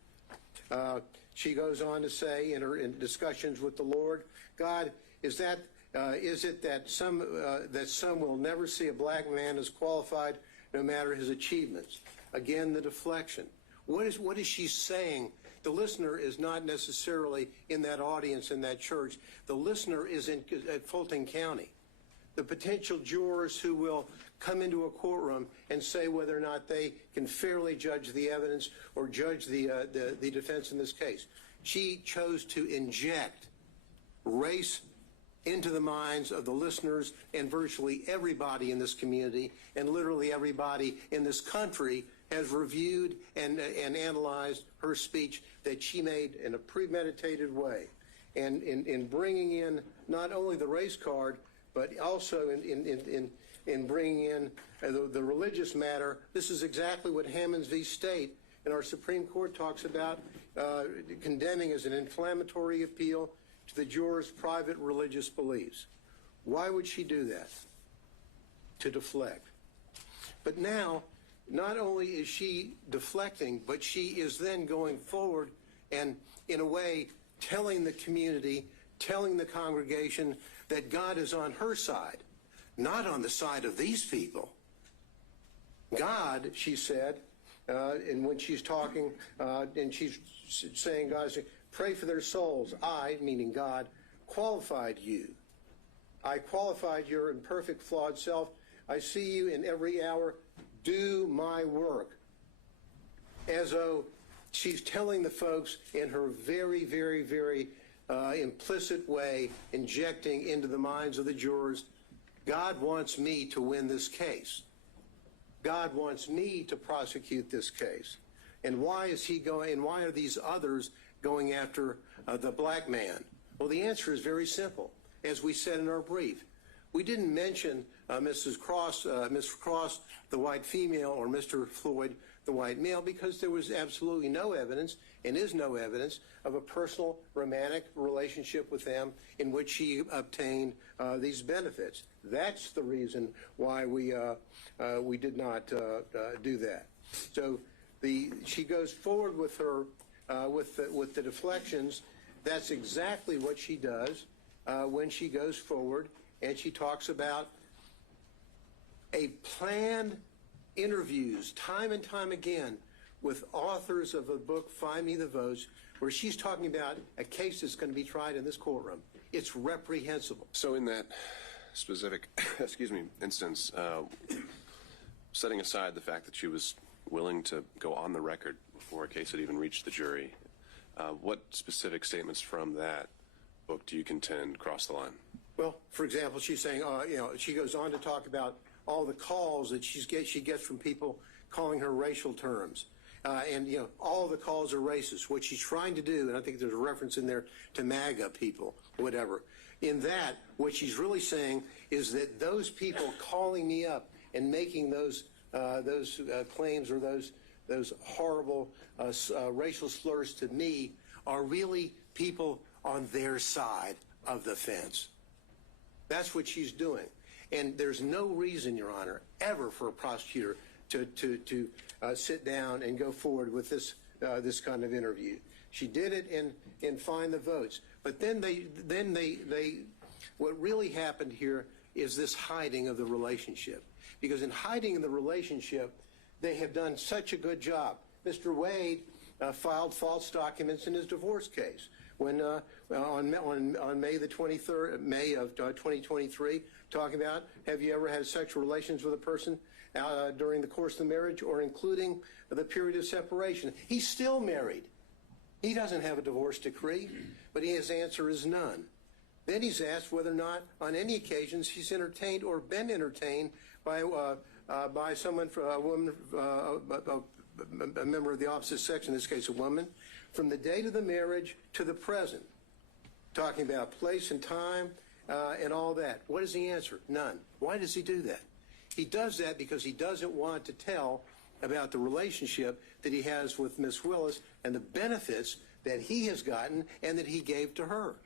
She goes on to say in discussions with the Lord, God, is it that some will never see a black man as qualified no matter his achievements? Again, the deflection. What is she saying? The listener is not necessarily in that audience in that church. The listener is at Fulton County. The potential jurors who will come into a courtroom and say whether or not they can fairly judge the evidence or judge the defense in this case. She chose to inject race into the minds of the listeners and virtually everybody in this community, and literally everybody in this country has reviewed and analyzed her speech that she made in a premeditated way. And in bringing in not only the race card, but also in bringing in the religious matter, this is exactly what Hammonds v. State in our Supreme Court talks about, condemning as an inflammatory appeal to the jurors' private religious beliefs. Why would she do that? To deflect. But now, not only is she deflecting, but she is then going forward and, in a way, telling the community, telling the congregation that God is on her side, not on the side of these people. God, she said, and when she's talking, and she's saying, God, pray for their souls. I, meaning God, qualified you. I qualified your imperfect, flawed self. I see you in every hour. Do my work. As though she's telling the folks in her very, very, very implicit way, injecting into the minds of the jurors, God wants me to win this case. God wants me to prosecute this case. And why is he going, and why are these others going after the black man? Well, the answer is very simple. As we said in our brief, we didn't mention Ms. Cross, the white female, or Mr. Floyd, the white male, because there was absolutely no evidence, and is no evidence, of a personal romantic relationship with them in which she obtained these benefits. That's the reason why we did not do that. So she goes forward with her with the deflections. That's exactly what she does when she goes forward, and she talks about a planned interviews time and time again with authors of a book, Find Me the Votes, where she's talking about a case that's going to be tried in this courtroom. It's reprehensible. So in that specific, instance, setting aside the fact that she was willing to go on the record before a case had even reached the jury, what specific statements from that book do you contend cross the line? Well, for example, she's saying, she goes on to talk about all the calls that she gets from people calling her racial terms. And all the calls are racist. What she's trying to do, and I think there's a reference in there to MAGA people, whatever. In that, what she's really saying is that those people calling me up and making those claims or those horrible racial slurs to me are really people on their side of the fence. That's what she's doing. And there's no reason, Your Honor, ever for a prosecutor to sit down and go forward with this kind of interview. She did it and find the votes. But then what really happened here is this hiding of the relationship. Because in hiding the relationship, they have done such a good job. Mr. Wade filed false documents in his divorce case. When on May the 23rd, May of 2023, talking about, have you ever had sexual relations with a person during the course of the marriage or including the period of separation? He's still married. He doesn't have a divorce decree, but his answer is none. Then he's asked whether or not on any occasions he's entertained or been entertained by someone, a woman, a member of the opposite sex, in this case a woman, from the date of the marriage to the present, talking about place and time and all that. What is the answer? None. Why does he do that? He does that because he doesn't want to tell about the relationship that he has with Miss Willis and the benefits that he has gotten and that he gave to her.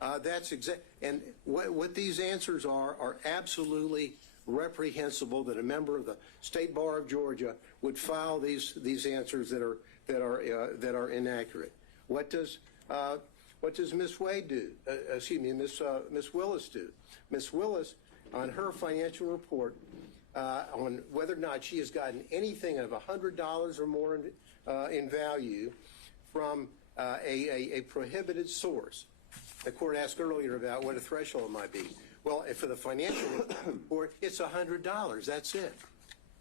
And what these answers are absolutely reprehensible. That a member of the State Bar of Georgia would file these answers that are inaccurate. What does Miss Wade do? Miss Willis do? Miss Willis, on her financial report, on whether or not she has gotten anything of $100 or more in value from a prohibited source. The court asked earlier about what a threshold might be. Well, for the financial report, it's $100. That's it.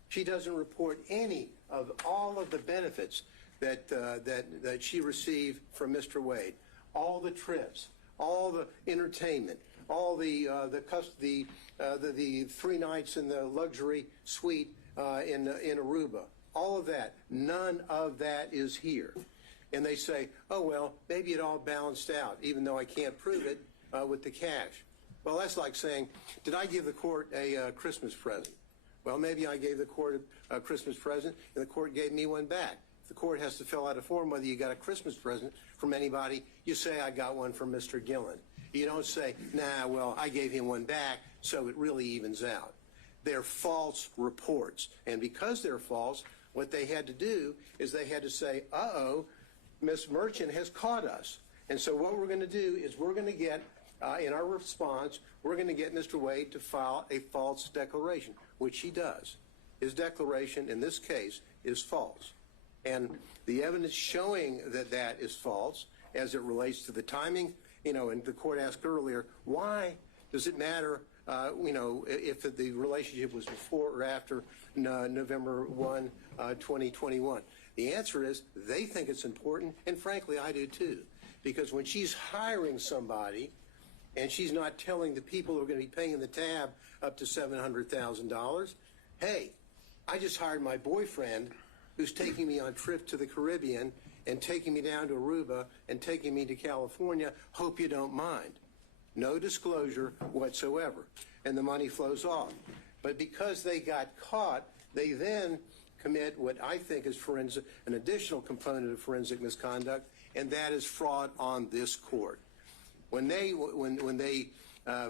She doesn't report any of all of the benefits that she received from Mr. Wade. All the trips, all the entertainment, all the 3 nights in the luxury suite in Aruba. All of that. None of that is here. And they say, oh, well, maybe it all balanced out, even though I can't prove it with the cash. Well, that's like saying, did I give the court a Christmas present? Well, maybe I gave the court a Christmas present, and the court gave me one back. If the court has to fill out a form whether you got a Christmas present from anybody, you say, I got one from Mr. Gillen. You don't say, nah, well, I gave him one back, so it really evens out. They're false reports. And because they're false, what they had to do is they had to say, uh-oh, Ms. Merchant has caught us. And so what we're going to do is we're going to get, in our response, we're going to get Mr. Wade to file a false declaration, which he does. His declaration in this case is false. And the evidence showing that that is false as it relates to the timing, and the court asked earlier, why does it matter, if the relationship was before or after November 1, 2021? The answer is they think it's important, and frankly, I do too. Because when she's hiring somebody and she's not telling the people who are going to be paying the tab up to $700,000, hey, I just hired my boyfriend who's taking me on trips to the Caribbean and taking me down to Aruba and taking me to California. Hope you don't mind. No disclosure whatsoever. And the money flows off. But because they got caught, they then commit what I think is an additional component of forensic misconduct, and that is fraud on this court. When they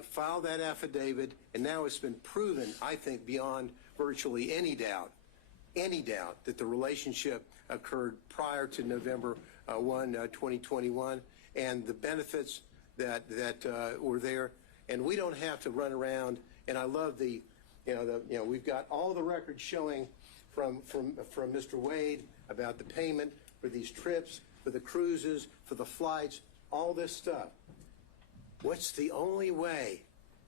filed that affidavit, and now it's been proven, I think, beyond virtually any doubt that the relationship occurred prior to November 1, 2021, and the benefits that were there, and we don't have to run around. And I love we've got all the records showing from Mr. Wade about the payment for these trips, for the cruises, for the flights, all this stuff. What's the only way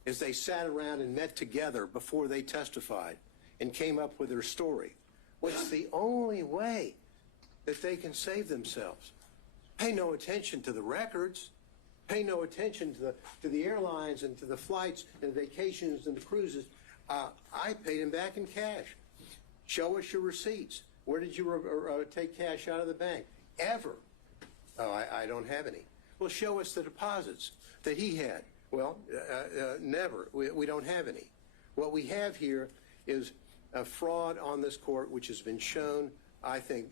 is they sat around and met together before they testified and came up with their story. What's the only way that they can save themselves? Pay no attention to the records. pay no attention to the airlines and to the flights and vacations and the cruises. I paid him back in cash. Show us your receipts. Where did you take cash out of the bank? Ever? Oh, I don't have any. Well, show us the deposits that he had. Well, never. We don't have any. What we have here is a fraud on this court, which has been shown, I think,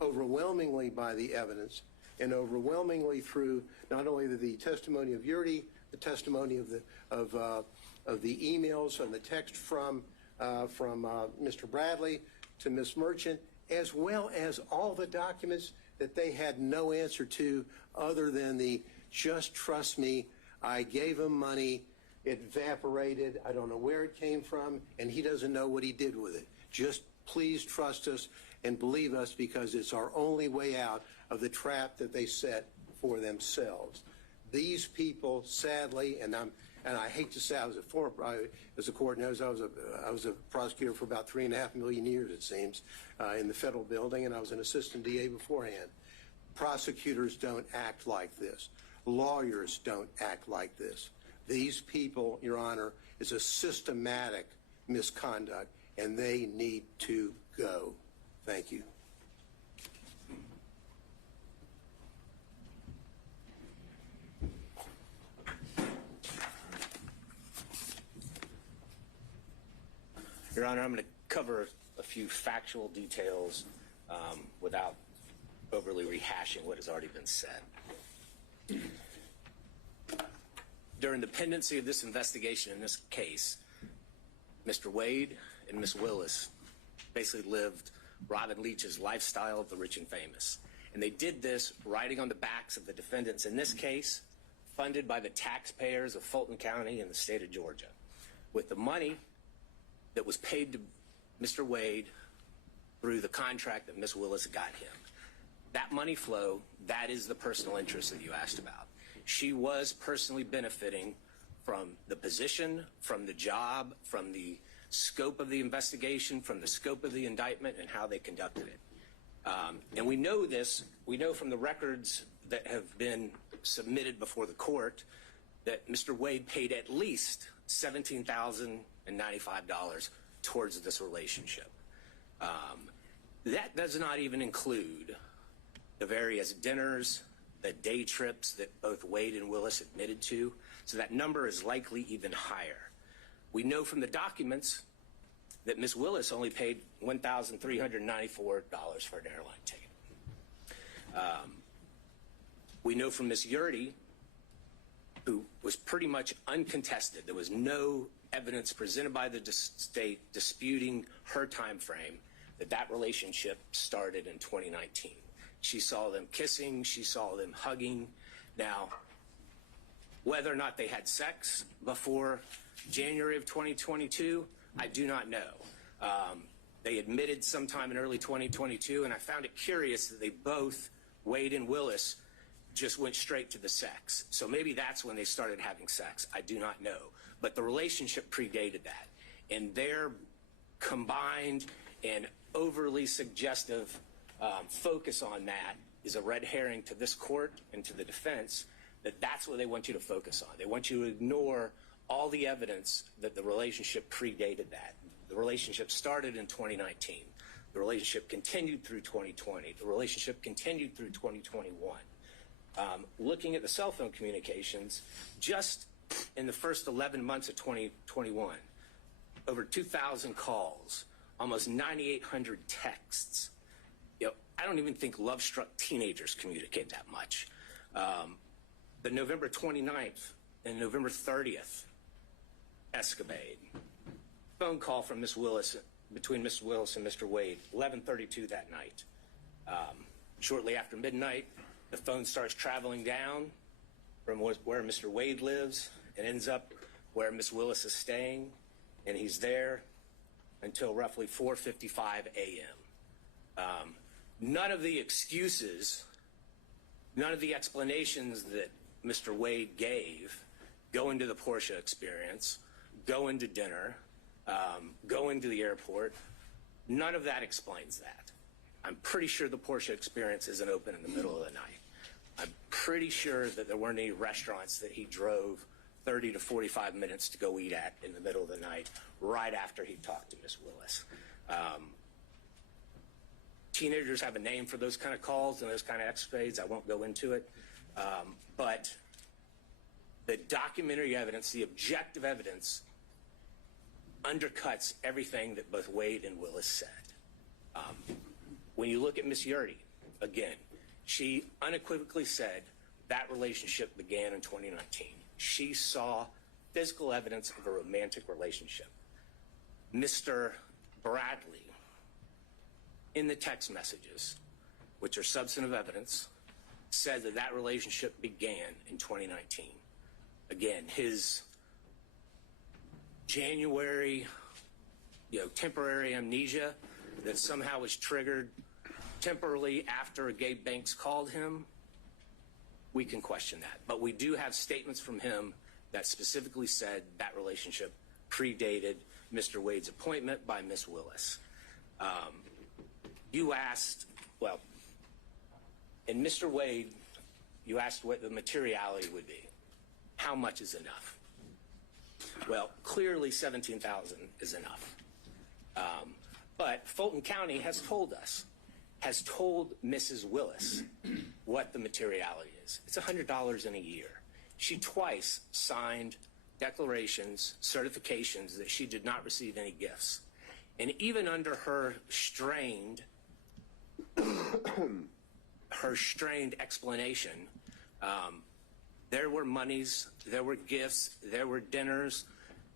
overwhelmingly by the evidence and overwhelmingly through not only the testimony of Yurdi, the testimony of the emails and the text from Mr. Bradley to Ms. Merchant, as well as all the documents that they had no answer to other than the just trust me, I gave him money, it evaporated, I don't know where it came from, and he doesn't know what he did with it. Just please trust us and believe us because it's our only way out of the trap that they set for themselves. These people, sadly, and I hate to say I was as the court knows, I was a prosecutor for about 3.5 million years, it seems, in the federal building, and I was an assistant DA beforehand. Prosecutors don't act like this. Lawyers don't act like this. These people, Your Honor, is a systematic misconduct, and they need to go. Thank you. Your Honor, I'm going to cover a few factual details without overly rehashing what has already been said. During the pendency of this investigation in this case, Mr. Wade and Ms. Willis basically lived Robin Leach's lifestyle of the rich and famous. And they did this riding on the backs of the defendants in this case, funded by the taxpayers of Fulton County and the state of Georgia, with the money that was paid to Mr. Wade through the contract that Ms. Willis got him. That money flow, that is the personal interest that you asked about. She was personally benefiting from the position, from the job, from the scope of the investigation, from the scope of the indictment, and how they conducted it. And we know this, we know from the records that have been submitted before the court that Mr. Wade paid at least $17,095 towards this relationship. That does not even include the various dinners, the day trips that both Wade and Willis admitted to, so that number is likely even higher. We know from the documents that Ms. Willis only paid $1,394 for an airline ticket. We know from Ms. Yurdi, who was pretty much uncontested, there was no evidence presented by the state disputing her time frame, that relationship started in 2019. She saw them kissing, she saw them hugging. Now, whether or not they had sex before January of 2022, I do not know. They admitted sometime in early 2022, and I found it curious that they both, Wade and Willis, just went straight to the sex. So maybe that's when they started having sex. I do not know. But the relationship predated that. And their combined and overly suggestive focus on that is a red herring to this court and to the defense, that that's what they want you to focus on. They want you to ignore all the evidence that the relationship predated that. The relationship started in 2019. The relationship continued through 2020. The relationship continued through 2021. Looking at the cell phone communications, just in the first 11 months of 2021, over 2,000 calls, almost 9,800 texts. You know, I don't even think love-struck teenagers communicate that much. The November 29th and November 30th escapade, phone call from Ms. Willis, between Ms. Willis and Mr. Wade, 11:32 that night. Shortly after midnight, the phone starts traveling down from where Mr. Wade lives and ends up where Ms. Willis is staying, and he's there until roughly 4:55 a.m. None of the excuses, none of the explanations that Mr. Wade gave, go into the Porsche experience, go into dinner, go into the airport, none of that explains that. I'm pretty sure the Porsche experience isn't open in the middle of the night. I'm pretty sure that there weren't any restaurants that he drove 30 to 45 minutes to go eat at in the middle of the night right after he talked to Ms. Willis. Teenagers have a name for those kind of calls and those kind of escapades. I won't go into it. But the documentary evidence, the objective evidence, undercuts everything that both Wade and Willis said. When you look at Miss Yurdy, again, she unequivocally said that relationship began in 2019. She saw physical evidence of a romantic relationship. Mr. Bradley, in the text messages, which are substantive evidence, said that that relationship began in 2019. Again, his January, temporary amnesia that somehow was triggered temporarily after Gabe Banks called him, we can question that. But we do have statements from him that specifically said that relationship predated Mr. Wade's appointment by Miss Willis. You asked, well, in Mr. Wade, you asked what the materiality would be. How much is enough? Well, clearly 17,000 is enough. But Fulton County has told us, has told Mrs. Willis what the materiality is. It's $100 in a year. She twice signed declarations, certifications that she did not receive any gifts. And even under her strained explanation, there were monies, there were gifts, there were dinners,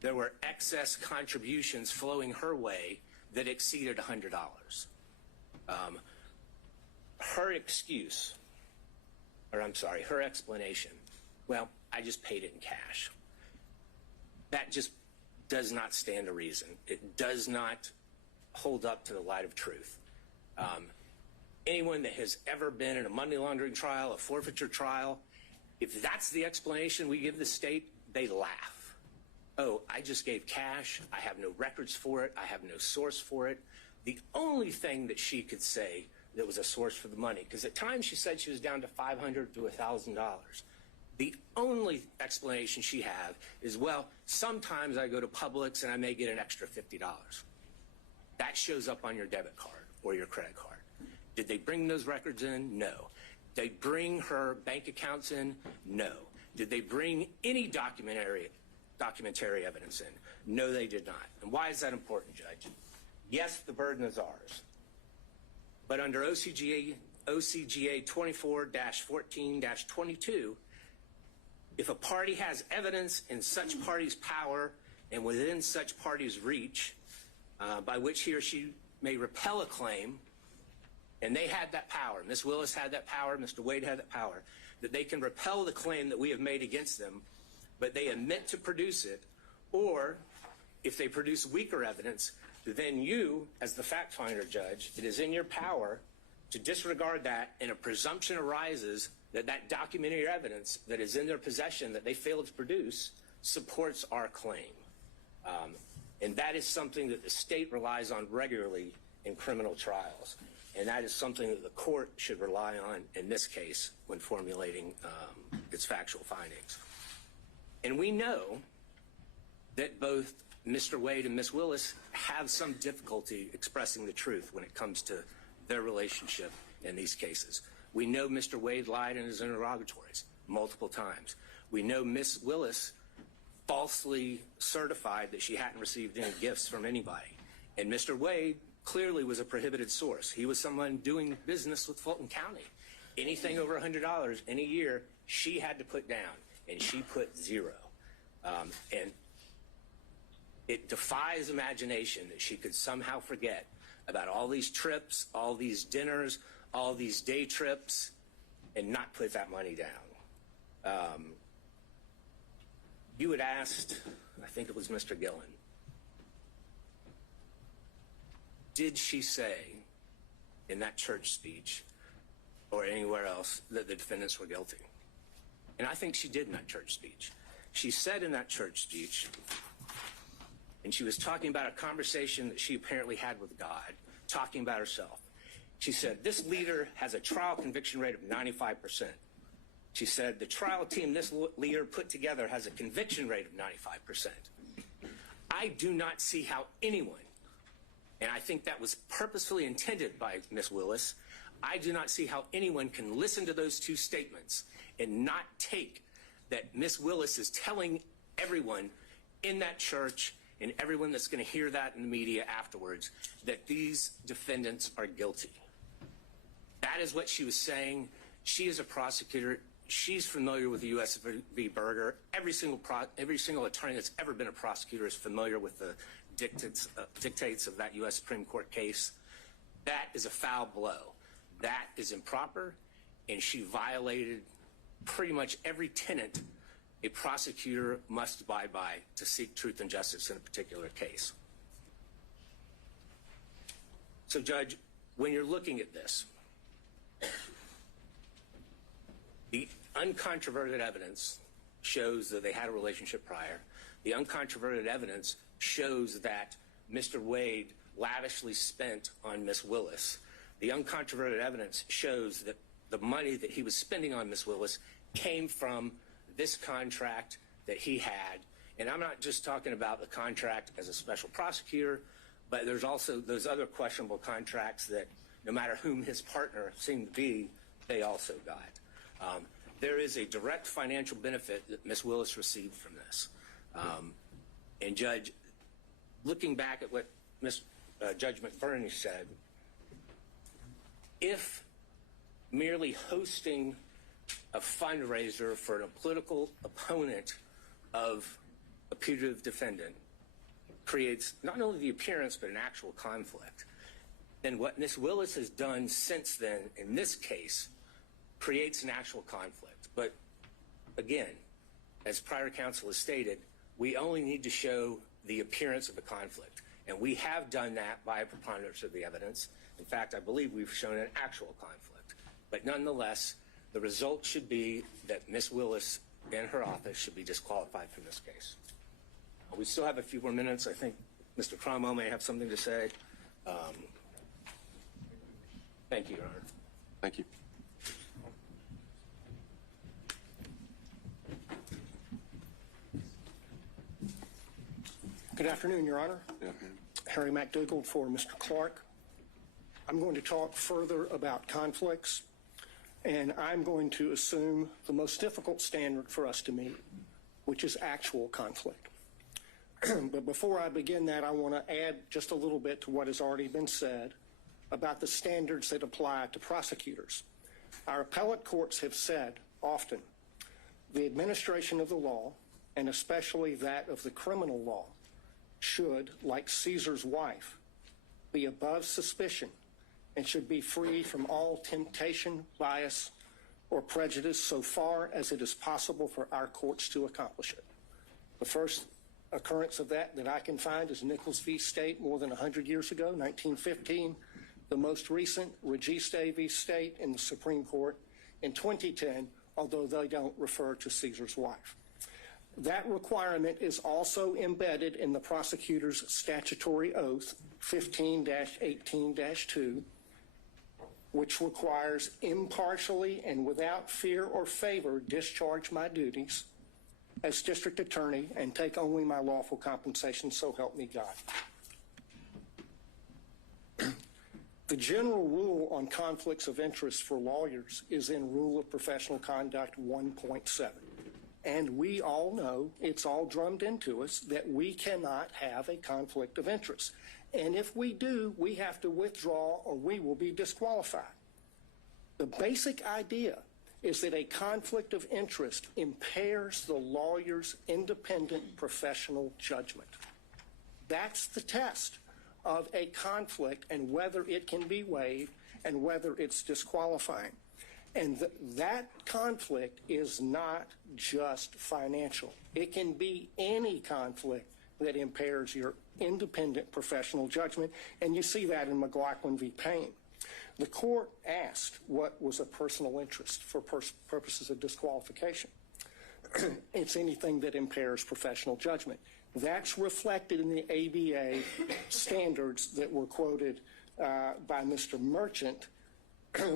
there were excess contributions flowing her way that exceeded $100. Her explanation, well, I just paid it in cash. That just does not stand to reason. It does not hold up to the light of truth. Anyone that has ever been in a money laundering trial, a forfeiture trial, if that's the explanation we give the state, they laugh. Oh, I just gave cash. I have no records for it. I have no source for it. The only thing that she could say that was a source for the money, because at times she said she was down to $500 to $1,000. The only explanation she had is, well, sometimes I go to Publix and I may get an extra $50. That shows up on your debit card or your credit card. Did they bring those records in? No. Did they bring her bank accounts in? No. Did they bring any documentary evidence in? No, they did not. And why is that important, Judge? Yes, the burden is ours. But under OCGA 24-14-22, if a party has evidence in such party's power and within such party's reach, by which he or she may repel a claim, and they had that power, Ms. Willis had that power, Mr. Wade had that power, that they can repel the claim that we have made against them, but they admit to produce it, or if they produce weaker evidence, then you, as the fact finder, Judge, it is in your power to disregard that, and a presumption arises that that documentary evidence that is in their possession that they failed to produce supports our claim. And that is something that the state relies on regularly in criminal trials. And that is something that the court should rely on in this case when formulating its factual findings. And we know that both Mr. Wade and Ms. Willis have some difficulty expressing the truth when it comes to their relationship in these cases. We know Mr. Wade lied in his interrogatories multiple times. We know Ms. Willis falsely certified that she hadn't received any gifts from anybody. And Mr. Wade clearly was a prohibited source. He was someone doing business with Fulton County. Anything over $100 in a year, she had to put down, and she put zero. And it defies imagination that she could somehow forget about all these trips, all these dinners, all these day trips, and not put that money down. You had asked, I think it was Mr. Gillen, did she say in that church speech or anywhere else that the defendants were guilty? And I think she did in that church speech. She said in that church speech, and she was talking about a conversation that she apparently had with God, talking about herself. She said, this leader has a trial conviction rate of 95%. She said, the trial team this leader put together has a conviction rate of 95%. I do not see how anyone, and I think that was purposefully intended by Ms. Willis, I do not see how anyone can listen to those two statements and not take that Ms. Willis is telling everyone in that church and everyone that's going to hear that in the media afterwards that these defendants are guilty. That is what she was saying. She is a prosecutor. She's familiar with the U.S. v. Berger. Every single attorney that's ever been a prosecutor is familiar with the dictates of that U.S. Supreme Court case. That is a foul blow. That is improper, and she violated pretty much every tenet a prosecutor must abide by to seek truth and justice in a particular case. So, Judge, when you're looking at this, the uncontroverted evidence shows that they had a relationship prior. The uncontroverted evidence shows that Mr. Wade lavishly spent on Ms. Willis. The uncontroverted evidence shows that the money that he was spending on Ms. Willis came from this contract that he had. And I'm not just talking about the contract as a special prosecutor, but there's also those other questionable contracts that no matter whom his partner seemed to be, they also got. There is a direct financial benefit that Ms. Willis received from this. And Judge, looking back at what Judge McBurney said, if merely hosting a fundraiser for a political opponent of a putative defendant creates not only the appearance but an actual conflict, then what Ms. Willis has done since then in this case creates an actual conflict. But again, as prior counsel has stated, we only need to show the appearance of a conflict. And we have done that by a preponderance of the evidence. In fact, I believe we've shown an actual conflict. But nonetheless, the result should be that Ms. Willis and her office should be disqualified from this case. We still have a few more minutes. I think Mr. Cromwell may have something to say. Thank you, Your Honor. Thank you. Good afternoon, Your Honor. Yeah. Harry McDougald for Mr. Clark. I'm going to talk further about conflicts, and I'm going to assume the most difficult standard for us to meet, which is actual conflict. But before I begin that, I want to add just a little bit to what has already been said about the standards that apply to prosecutors. Our appellate courts have said often the administration of the law, and especially that of the criminal law, should, like Caesar's wife, be above suspicion and should be free from all temptation, bias, or prejudice so far as it is possible for our courts to accomplish it. The first occurrence of that I can find is Nichols v. State more than 100 years ago, 1915. The most recent, Registe v. State in the Supreme Court in 2010, although they don't refer to Caesar's wife. That requirement is also embedded in the prosecutor's statutory oath, 15-18-2, which requires impartially and without fear or favor discharge my duties as district attorney and take only my lawful compensation, so help me God. The general rule on conflicts of interest for lawyers is in Rule of Professional Conduct 1.7. And we all know, it's all drummed into us, that we cannot have a conflict of interest. And if we do, we have to withdraw or we will be disqualified. The basic idea is that a conflict of interest impairs the lawyer's independent professional judgment. That's the test of a conflict and whether it can be waived and whether it's disqualifying. And that conflict is not just financial. It can be any conflict that impairs your independent professional judgment, and you see that in McLaughlin v. Payne. The court asked what was a personal interest for purposes of disqualification. It's anything that impairs professional judgment. That's reflected in the ABA standards that were quoted by Mr. Merchant,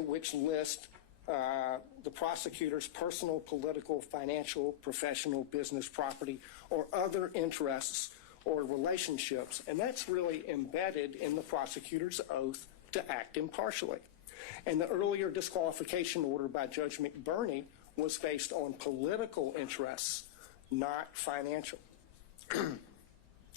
which list the prosecutor's personal, political, financial, professional, business, property, or other interests or relationships. And that's really embedded in the prosecutor's oath to act impartially. And the earlier disqualification order by Judge McBurney was based on political interests, not financial.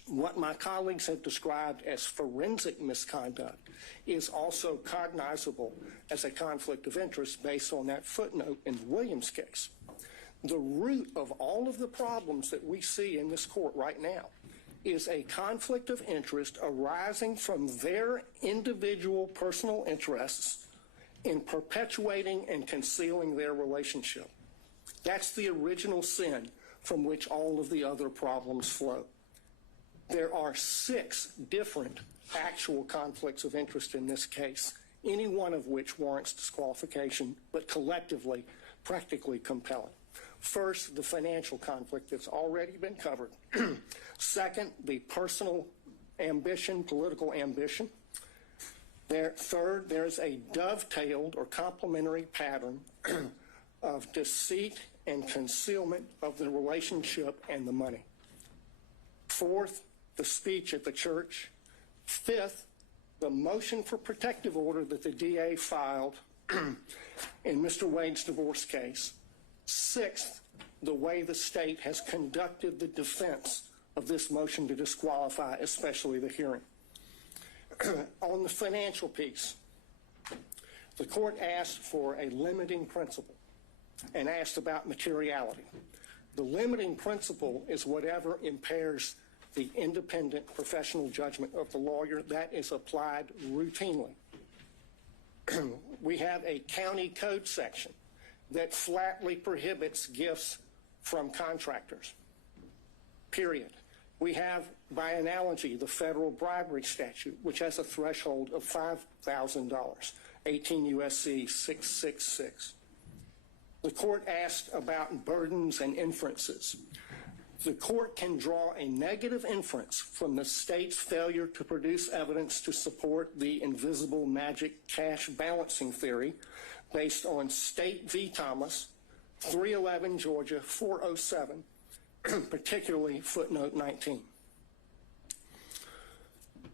What my colleagues have described as forensic misconduct is also cognizable as a conflict of interest based on that footnote in the Williams case. The root of all of the problems that we see in this court right now is a conflict of interest arising from their individual personal interests in perpetuating and concealing their relationship. That's the original sin from which all of the other problems flow. There are 6 different actual conflicts of interest in this case, any one of which warrants disqualification, but collectively, practically compelling. First, the financial conflict that's already been covered. Second, the personal ambition, political ambition. Third, there's a dovetailed or complementary pattern of deceit and concealment of the relationship and the money. Fourth, the speech at the church. Fifth, the motion for protective order that the DA filed in Mr. Wade's divorce case. Sixth, the way the state has conducted the defense of this motion to disqualify, especially the hearing. On the financial piece, the court asked for a limiting principle and asked about materiality. The limiting principle is whatever impairs the independent professional judgment of the lawyer. That is applied routinely. We have a county code section that flatly prohibits gifts from contractors, period. We have, by analogy, the federal bribery statute, which has a threshold of $5,000, 18 U.S.C. 666. The court asked about burdens and inferences. The court can draw a negative inference from the state's failure to produce evidence to support the invisible magic cash balancing theory based on State v. Thomas, 311 Georgia 407, particularly footnote 19.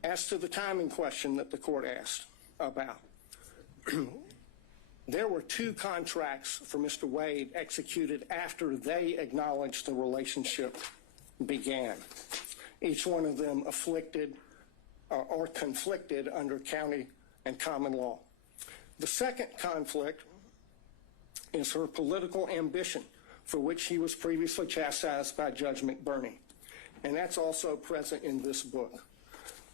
As to the timing question that the court asked about, there were 2 contracts for Mr. Wade executed after they acknowledged the relationship began, each one of them afflicted or conflicted under county and common law. The second conflict is her political ambition, for which he was previously chastised by Judge McBurney, and that's also present in this book.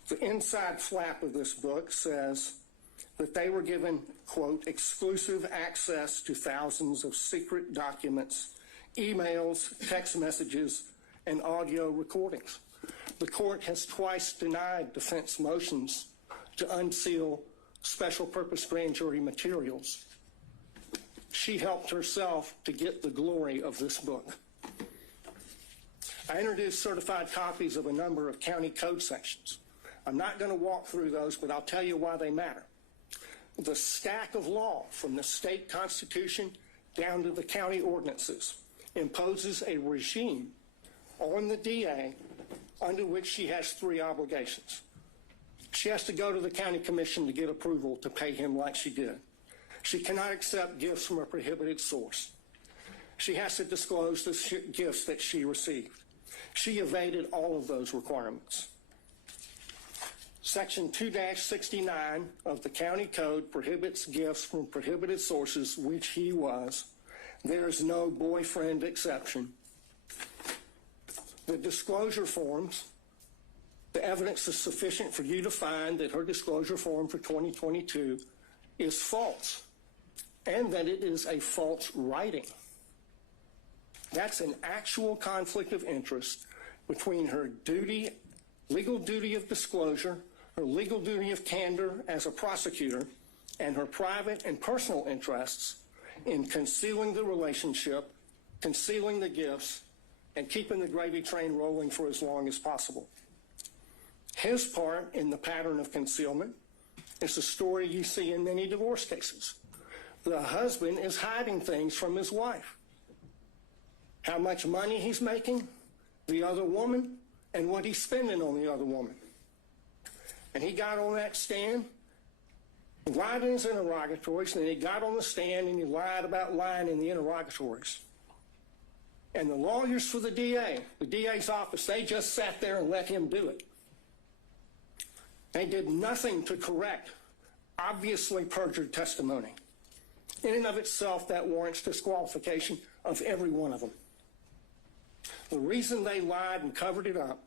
The inside flap of this book says that they were given, quote, exclusive access to thousands of secret documents, emails, text messages, and audio recordings. The court has twice denied defense motions to unseal special purpose grand jury materials. She helped herself to get the glory of this book. I introduced certified copies of a number of county code sections. I'm not going to walk through those, but I'll tell you why they matter. The stack of law from the state constitution down to the county ordinances imposes a regime on the DA under which she has 3 obligations. She has to go to the county commission to get approval to pay him like she did. She cannot accept gifts from a prohibited source. She has to disclose the gifts that she received. She evaded all of those requirements. Section 2-69 of the county code prohibits gifts from prohibited sources, which he was. There is no boyfriend exception. The disclosure forms, the evidence is sufficient for you to find that her disclosure form for 2022 is false, and that it is a false writing. That's an actual conflict of interest between her duty, legal duty of disclosure, her legal duty of candor as a prosecutor, and her private and personal interests in concealing the relationship, concealing the gifts, and keeping the gravy train rolling for as long as possible. His part in the pattern of concealment is the story you see in many divorce cases. the husband is hiding things from his wife. How much money he's making, the other woman, and what he's spending on the other woman. And he got on that stand, lied in his interrogatories, and then he got on the stand and he lied about lying in the interrogatories. And the lawyers for the DA's office, they just sat there and let him do it. They did nothing to correct obviously perjured testimony. In and of itself, that warrants disqualification of every one of them. The reason they lied and covered it up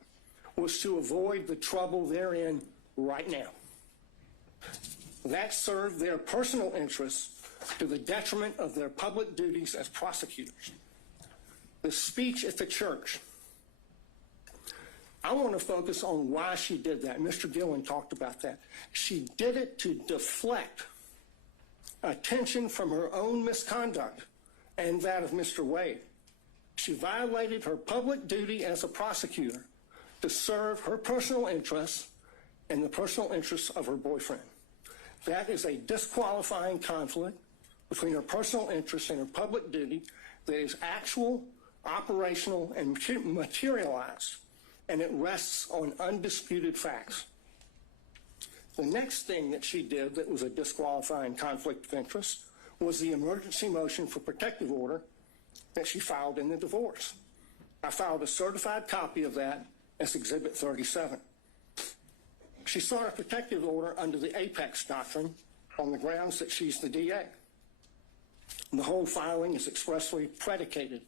was to avoid the trouble they're in right now. That served their personal interests to the detriment of their public duties as prosecutors. The speech at the church. I want to focus on why she did that. Mr. Gillen talked about that. She did it to deflect attention from her own misconduct and that of Mr. Wade. She violated her public duty as a prosecutor to serve her personal interests and the personal interests of her boyfriend. That is a disqualifying conflict between her personal interests and her public duty that is actual, operational, and materialized, and it rests on undisputed facts. The next thing that she did that was a disqualifying conflict of interest was the emergency motion for protective order that she filed in the divorce. I filed a certified copy of that as Exhibit 37. She sought a protective order under the Apex Doctrine on the grounds that she's the DA. The whole filing is expressly predicated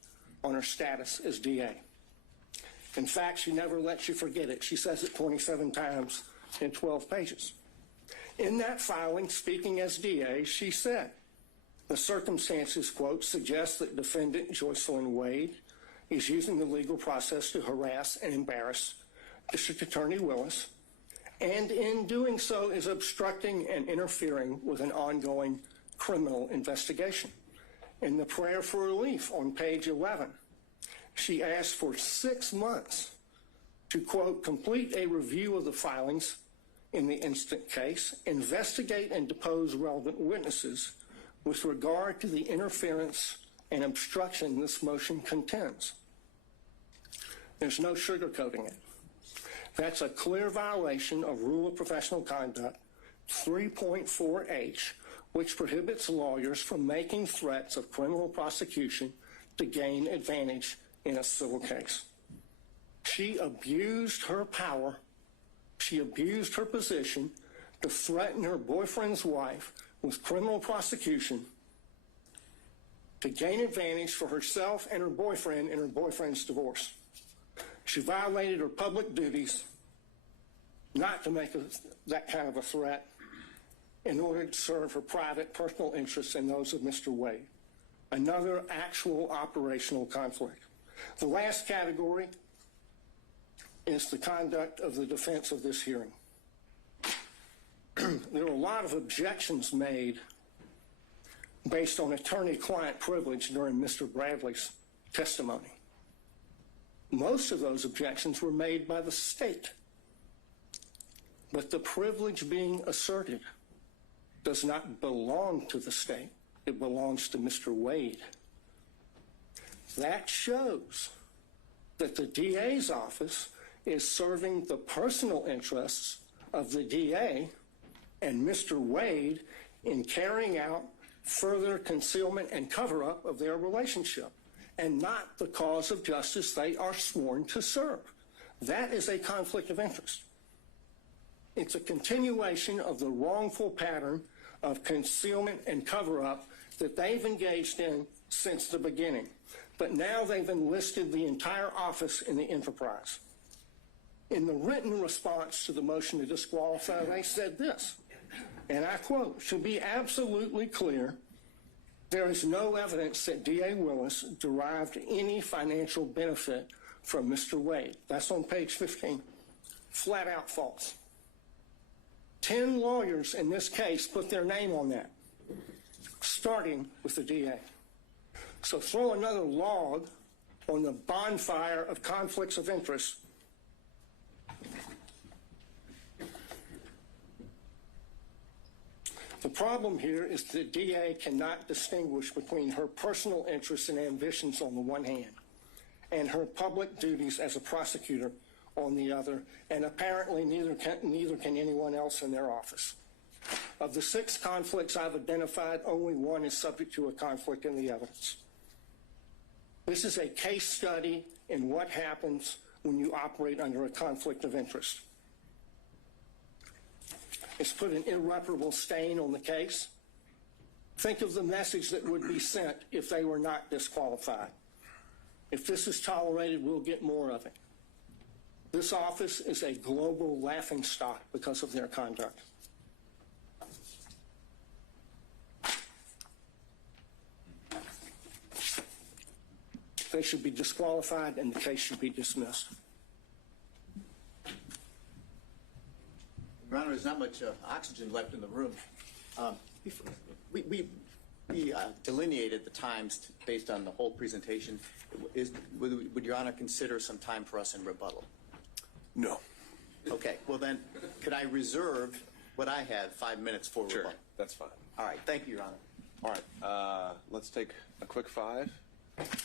on her status as DA. In fact, she never lets you forget it. She says it 27 times in 12 pages. In that filing, speaking as DA, she said, the circumstances, quote, suggest that defendant Joycelyn Wade is using the legal process to harass and embarrass District Attorney Willis, and in doing so is obstructing and interfering with an ongoing criminal investigation. In the prayer for relief on page 11, she asked for 6 months to, quote, complete a review of the filings in the instant case, investigate and depose relevant witnesses with regard to the interference and obstruction this motion contends. There's no sugarcoating it. That's a clear violation of Rule of Professional Conduct 3.4H, which prohibits lawyers from making threats of criminal prosecution to gain advantage in a civil case. She abused her power. She abused her position to threaten her boyfriend's wife with criminal prosecution to gain advantage for herself and her boyfriend in her boyfriend's divorce. She violated her public duties not to make that kind of a threat in order to serve her private personal interests and those of Mr. Wade. Another actual operational conflict. The last category is the conduct of the defense of this hearing. There were a lot of objections made based on attorney-client privilege during Mr. Bradley's testimony. Most of those objections were made by the state. But the privilege being asserted does not belong to the state. It belongs to Mr. Wade. That shows that the DA's office is serving the personal interests of the DA and Mr. Wade in carrying out further concealment and cover-up of their relationship, and not the cause of justice they are sworn to serve. That is a conflict of interest. It's a continuation of the wrongful pattern of concealment and cover-up that they've engaged in since the beginning. But now they've enlisted the entire office in the enterprise. In the written response to the motion to disqualify, they said this, and I quote, "To be absolutely clear, there is no evidence that DA Willis derived any financial benefit from Mr. Wade." That's on page 15. Flat out false. 10 lawyers in this case put their name on that, starting with the DA. So throw another log on the bonfire of conflicts of interest. The problem here is the DA cannot distinguish between her personal interests and ambitions on the one hand and her public duties as a prosecutor on the other, and apparently neither can anyone else in their office. Of the 6 conflicts I've identified, only 1 is subject to a conflict in the evidence. This is a case study in what happens when you operate under a conflict of interest. It's put an irreparable stain on the case. Think of the message that would be sent if they were not disqualified. If this is tolerated, we'll get more of it. This office is a global laughingstock because of their conduct. They should be disqualified and the case should be dismissed. Your Honor, there's not much oxygen left in the room. We delineated the times based on the whole presentation. Would Your Honor consider some time for us in rebuttal? No. Okay, well then, could I reserve what I had 5 minutes for Sure, rebuttal? that's fine. All right, thank you, Your Honor. All right, let's take a quick 5,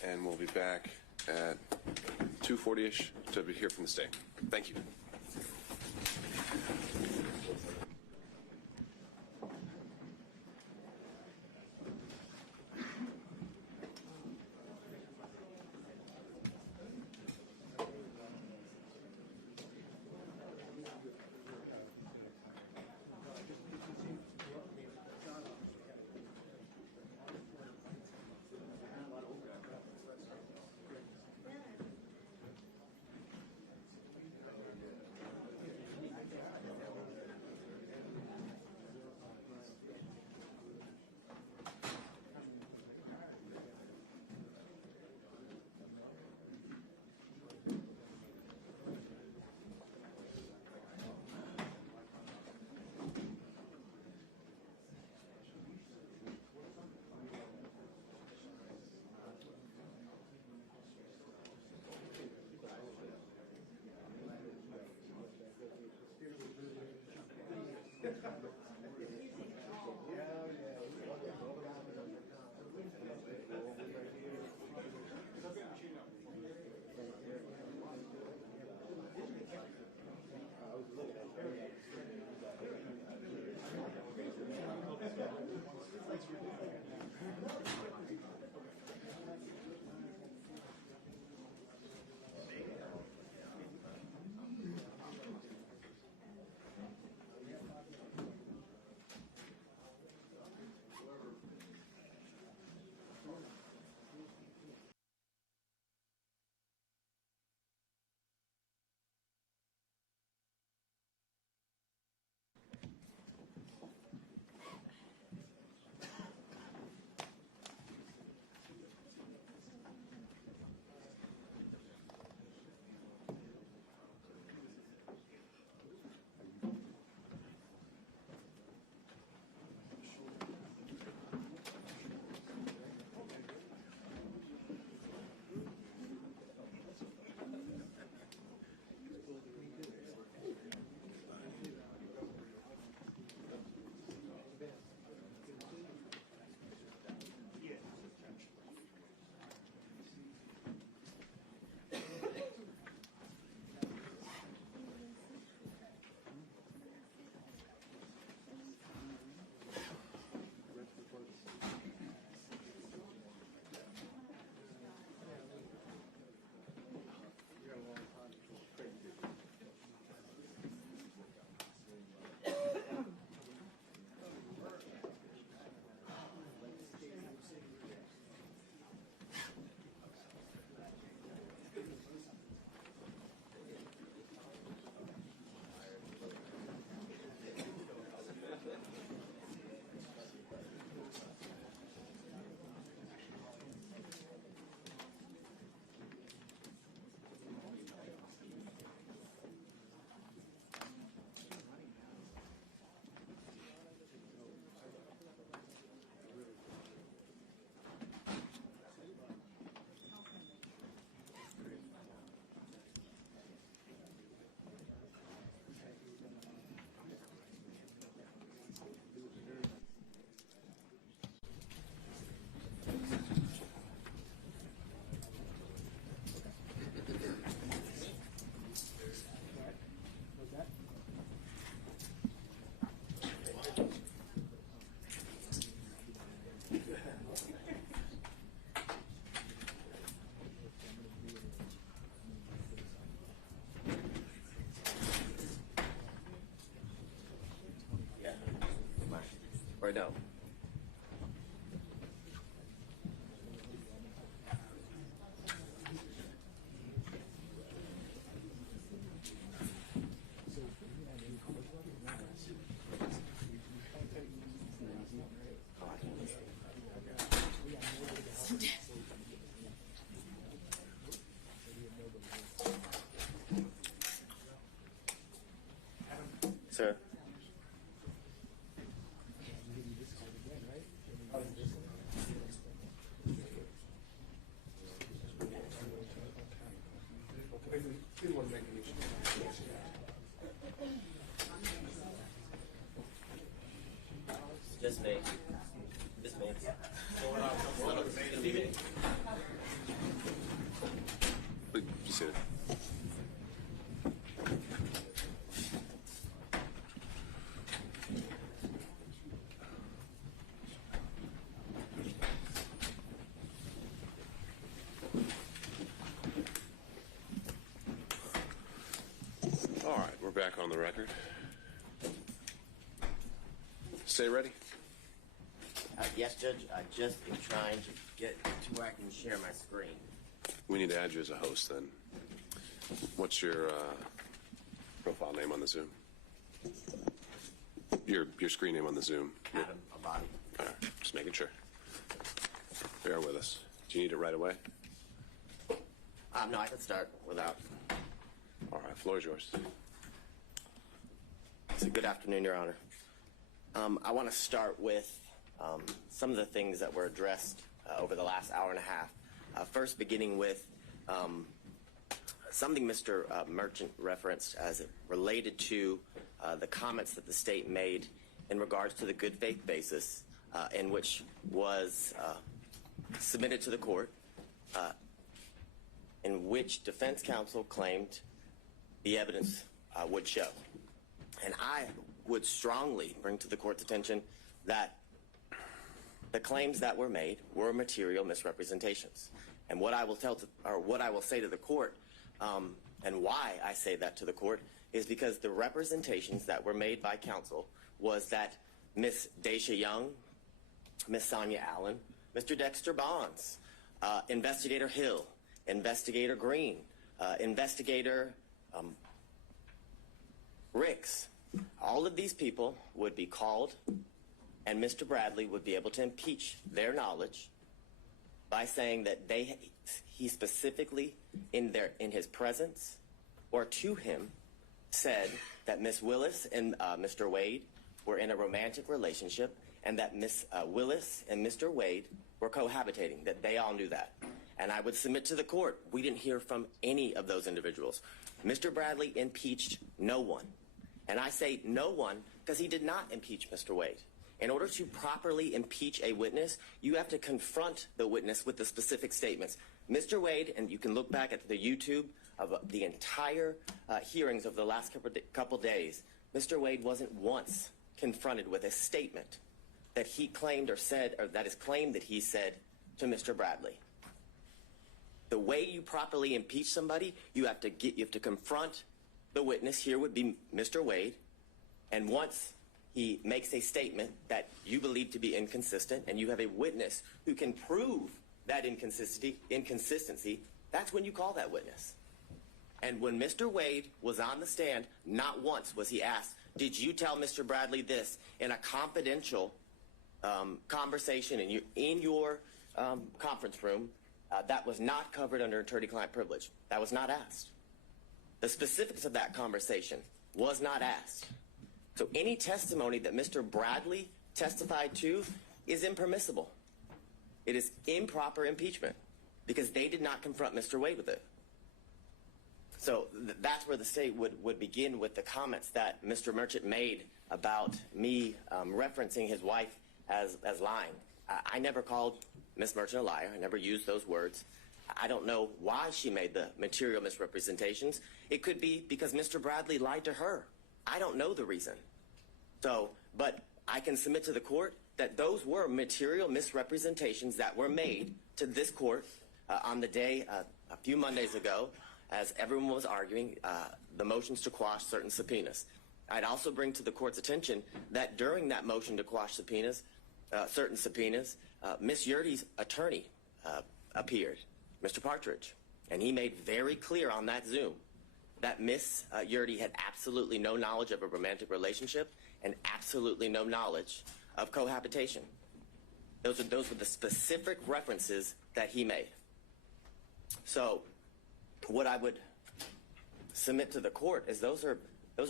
and we'll be back at 2:40-ish to hear from the state. Thank you. or no? Sir? Just me. Just me. It's gonna be me. Please be seated. All right, we're back on the record. Stay ready. Yes, Judge. I just am trying to get to where I can share my screen. We need to add you as a host then. What's your profile name on the Zoom? Your screen name on the Zoom. Adam Abadi. All right, just making sure. Bear with us. Do you need it right away? No, I can start without. All right, floor is yours. So good afternoon, Your Honor. I want to start with some of the things that were addressed over the last hour and a half. First, beginning with something Mr. Merchant referenced as it related to the comments that the state made in regards to the good faith basis in which was submitted to the court, in which defense counsel claimed the evidence would show. And I would strongly bring to the court's attention that the claims that were made were material misrepresentations. And what I will say to the court, and why I say that to the court, is because the representations that were made by counsel was that Miss Daisha Young, Miss Sonia Allen, Mr. Dexter Bonds, Investigator Hill, Investigator Green, Investigator Ricks, all of these people would be called, and Mr. Bradley would be able to impeach their knowledge by saying that he specifically in his presence or to him said that Miss Willis and Mr. Wade were in a romantic relationship, and that Miss Willis and Mr. Wade were cohabitating, that they all knew that. And I would submit to the court, we didn't hear from any of those individuals. Mr. Bradley impeached no one. And I say no one because he did not impeach Mr. Wade. In order to properly impeach a witness, you have to confront the witness with the specific statements. Mr. Wade, and you can look back at the YouTube of the entire hearings of the last couple days, Mr. Wade wasn't once confronted with a statement that he claimed or said, or that is claimed that he said to Mr. Bradley. The way you properly impeach somebody, you have to confront the witness. Here would be Mr. Wade, and once he makes a statement that you believe to be inconsistent, and you have a witness who can prove that inconsistency, that's when you call that witness. And when Mr. Wade was on the stand, not once was he asked, did you tell Mr. Bradley this in a confidential conversation in your conference room that was not covered under attorney-client privilege? That was not asked. The specifics of that conversation was not asked. So any testimony that Mr. Bradley testified to is impermissible. It is improper impeachment because they did not confront Mr. Wade with it. So that's where the state would begin with the comments that Mr. Merchant made about me referencing his wife as lying. I never called Ms. Merchant a liar. I never used those words. I don't know why she made the material misrepresentations. It could be because Mr. Bradley lied to her. I don't know the reason. So, but I can submit to the court that those were material misrepresentations that were made to this court on the day a few Mondays ago as everyone was arguing the motions to quash certain subpoenas. I'd also bring to the court's attention that during that motion to quash subpoenas, certain subpoenas, Ms. Yurdy's attorney appeared, Mr. Partridge, and he made very clear on that Zoom that Ms. Yurdy had absolutely no knowledge of a romantic relationship and absolutely no knowledge of cohabitation. Those were the specific references that he made. So what I would submit to the court is those are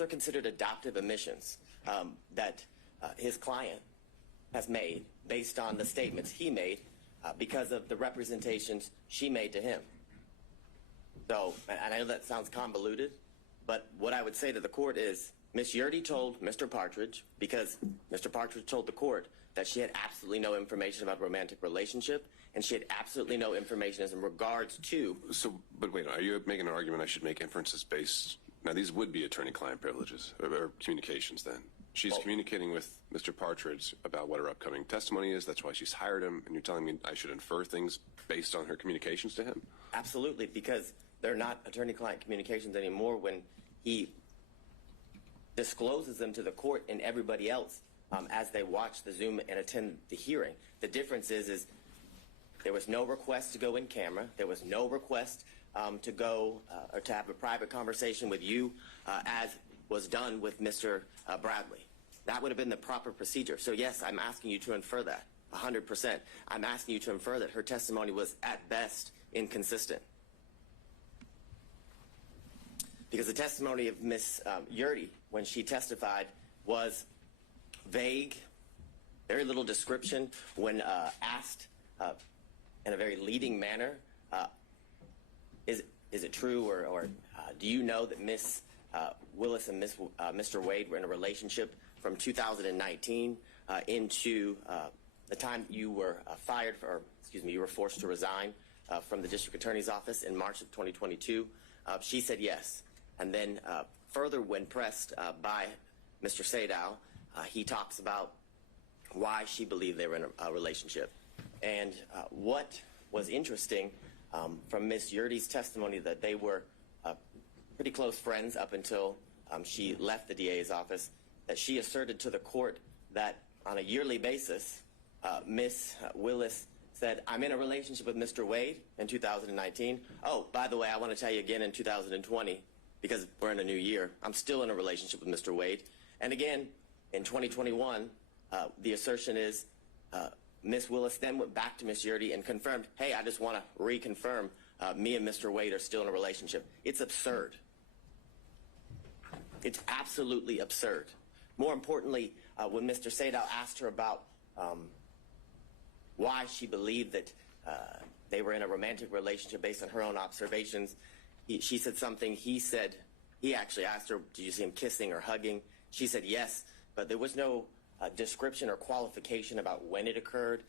considered adoptive admissions that his client has made based on the statements he made because of the representations she made to him. So, and I know that sounds convoluted, but what I would say to the court is Ms. Yurdy told Mr. Partridge, because Mr. Partridge told the court that she had absolutely no information about a romantic relationship, and she had absolutely no information as in regards to. So, but wait, are you making an argument I should make inferences based? Now, these would be attorney-client privileges or communications then. She's communicating with Mr. Partridge about what her upcoming testimony is. That's why she's hired him. And you're telling me I should infer things based on her communications to him? Absolutely, because they're not attorney-client communications anymore when he discloses them to the court and everybody else as they watch the Zoom and attend the hearing. The difference is there was no request to go in camera. There was no request to go or to have a private conversation with you as was done with Mr. Bradley. That would have been the proper procedure. So yes, I'm asking you to infer that 100%. I'm asking you to infer that her testimony was at best inconsistent. Because the testimony of Ms. Yurdy, when she testified, was vague, very little description. When asked in a very leading manner, is it true or do you know that Ms. Willis and Mr. Wade were in a relationship from 2019 into the time you were you were forced to resign from the district attorney's office in March of 2022? She said yes. And then further, when pressed by Mr. Sadow, he talks about why she believed they were in a relationship. And what was interesting from Ms. Yurdy's testimony that they were pretty close friends up until she left the DA's office, that she asserted to the court that on a yearly basis, Ms. Willis said, I'm in a relationship with Mr. Wade in 2019. Oh, by the way, I want to tell you again in 2020, because we're in a new year, I'm still in a relationship with Mr. Wade. And again, in 2021, the assertion is Ms. Willis then went back to Ms. Yurdy and confirmed, hey, I just want to reconfirm me and Mr. Wade are still in a relationship. It's absurd. It's absolutely absurd. More importantly, when Mr. Sadow asked her about why she believed that they were in a romantic relationship based on her own observations, she said something. He actually asked her, did you see him kissing or hugging? She said yes, but there was no description or qualification about when it occurred,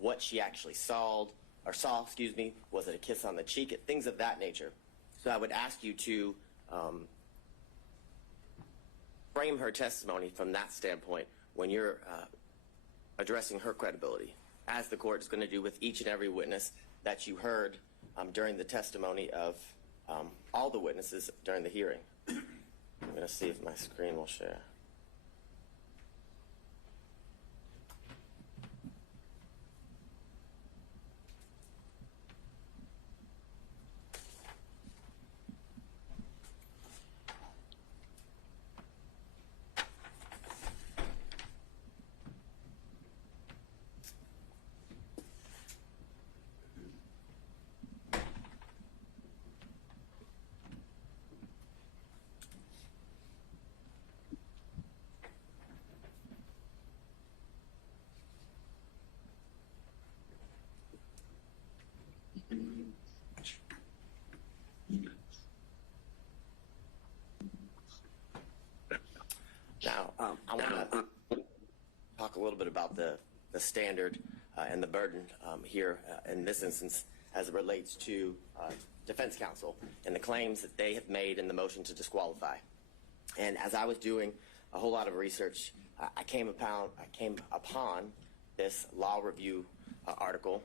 what she actually saw, was it a kiss on the cheek, things of that nature. So I would ask you to frame her testimony from that standpoint when you're addressing her credibility, as the court is going to do with each and every witness that you heard during the testimony of all the witnesses during the hearing. I'm going to see if my screen will share. Now, I want to talk a little bit about the standard and the burden here in this instance as it relates to defense counsel and the claims that they have made in the motion to disqualify. And as I was doing a whole lot of research, I came upon this law review article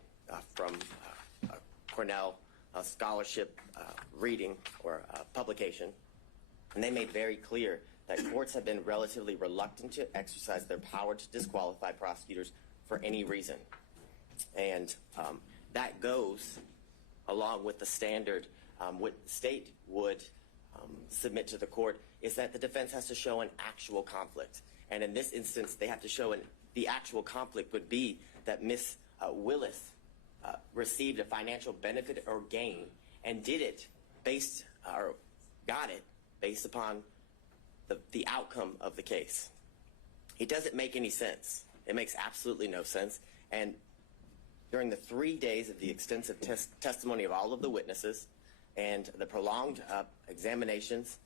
from Cornell scholarship reading or publication, and they made very clear that courts have been relatively reluctant to exercise their power to disqualify prosecutors for any reason. And that goes along with the standard what the state would submit to the court is that the defense has to show an actual conflict. And in this instance, they have to show the actual conflict would be that Ms. Willis received a financial benefit or gain and did it based or got it based upon the outcome of the case. It doesn't make any sense. It makes absolutely no sense. And during the 3 days of the extensive testimony of all of the witnesses and the prolonged examinations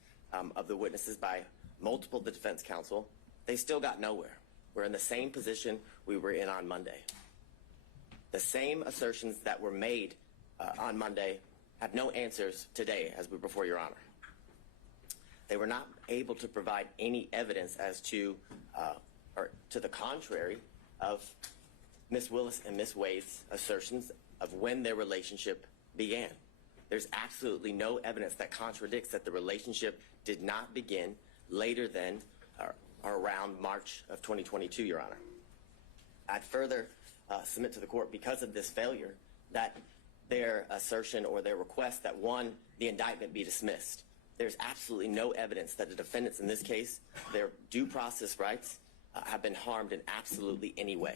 of the witnesses by multiple defense counsel, they still got nowhere. We're in the same position we were in on Monday. The same assertions that were made on Monday have no answers today as we're before Your Honor. They were not able to provide any evidence as to, or to the contrary, of Ms. Willis and Ms. Wade's assertions of when their relationship began. There's absolutely no evidence that contradicts that the relationship did not begin later than or around March of 2022, Your Honor. I'd further submit to the court, because of this failure, that their assertion or their request that, one, the indictment be dismissed. There's absolutely no evidence that the defendants in this case, their due process rights, have been harmed in absolutely any way.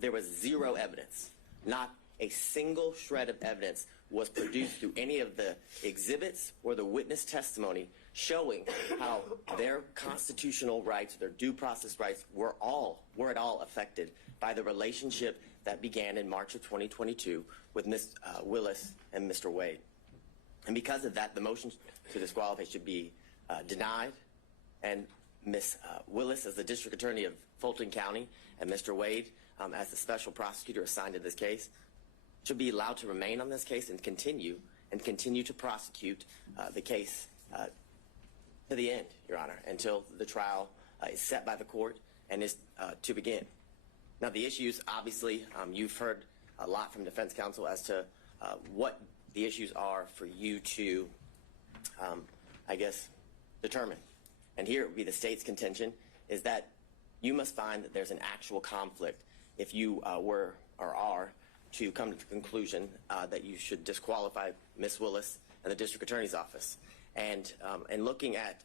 There was zero evidence. Not a single shred of evidence was produced through any of the exhibits or the witness testimony showing how their constitutional rights, their due process rights, were at all affected by the relationship that began in March of 2022 with Ms. Willis and Mr. Wade. And because of that, the motion to disqualify should be denied, and Ms. Willis, as the District Attorney of Fulton County, and Mr. Wade, as the special prosecutor assigned to this case, should be allowed to remain on this case and continue to prosecute the case to the end, Your Honor, until the trial is set by the court and is to begin. Now, the issues, obviously, you've heard a lot from defense counsel as to what the issues are for you to, I guess, determine. And here it would be the state's contention is that you must find that there's an actual conflict if you were or are to come to the conclusion that you should disqualify Ms. Willis and the District Attorney's Office. And looking at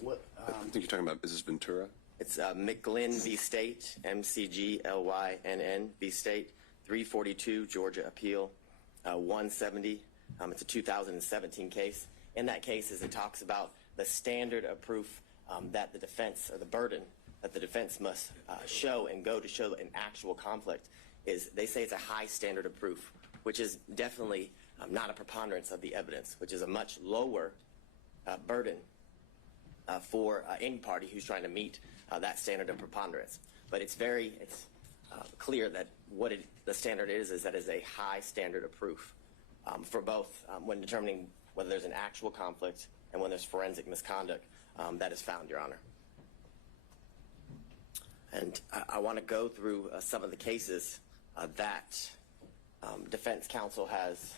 what I think you're talking about, is this Ventura? It's McGlynn v. State, McGlynn v. State, 342 Georgia Appeal 170. It's a 2017 case. In that case, as it talks about the standard of proof that the defense, or the burden that the defense must show and go to show an actual conflict, is they say it's a high standard of proof, which is definitely not a preponderance of the evidence, which is a much lower burden for any party who's trying to meet that standard of preponderance. But it's clear that what the standard is that it's a high standard of proof for both when determining whether there's an actual conflict and when there's forensic misconduct that is found, Your Honor. And I want to go through some of the cases that defense counsel has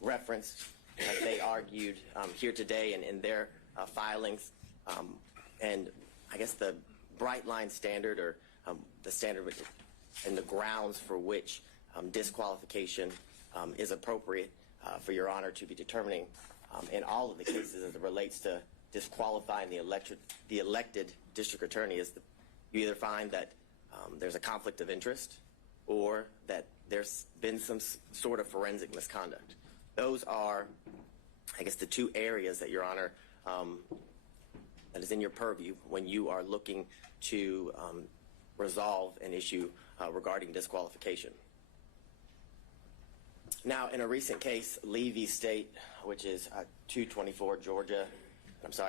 referenced, as they argued here today and in their filings. And I guess the bright line standard, or the standard and the grounds for which disqualification is appropriate for Your Honor to be determining in all of the cases as it relates to disqualifying the elected district attorney is you either find that there's a conflict of interest or that there's been some sort of forensic misconduct. Those are, I guess, the two areas that, Your Honor, that is in your purview when you are looking to resolve an issue regarding disqualification. Now, in a recent case, Lee v. State, which is 224 Georgia,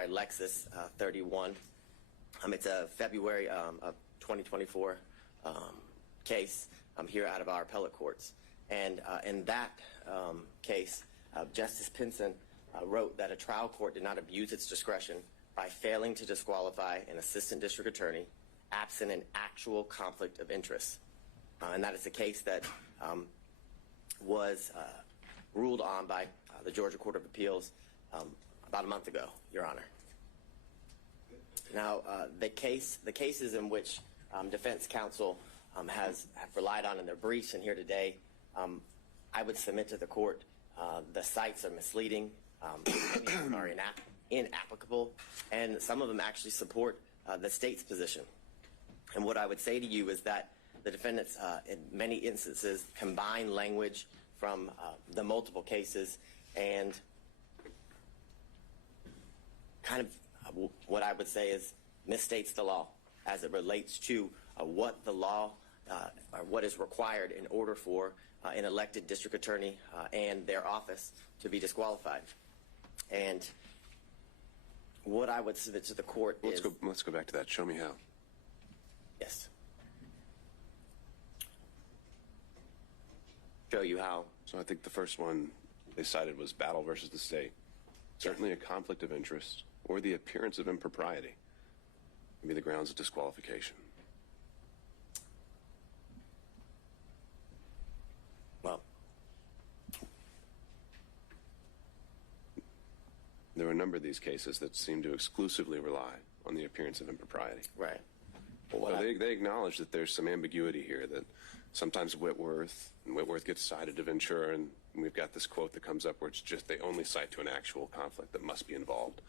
Lexus 31. It's a February of 2024 case here out of our appellate courts. And in that case, Justice Pinson wrote that a trial court did not abuse its discretion by failing to disqualify an assistant district attorney absent an actual conflict of interest. And that is the case that was ruled on by the Georgia Court of Appeals about a month ago, Your Honor. Now, the cases in which defense counsel have relied on in their briefs and here today, I would submit to the court the cites are misleading, many are inapplicable, and some of them actually support the state's position. And what I would say to you is that the defendants, in many instances, combine language from the multiple cases and kind of what I would say is misstates the law as it relates to what the law or what is required in order for an elected district attorney and their office to be disqualified. And what I would submit to the court is... Let's go back to that. Show me how. Yes. Show you how. So I think the first one they cited was battle versus the state. Certainly a conflict of interest or the appearance of impropriety can be the grounds of disqualification. Well, there are a number of these cases that seem to exclusively rely on the appearance of impropriety. right. Well, they acknowledge that there's some ambiguity here, that sometimes Whitworth gets cited to Ventura, and we've got this quote that comes up where it's just they only cite to an actual conflict that must be involved.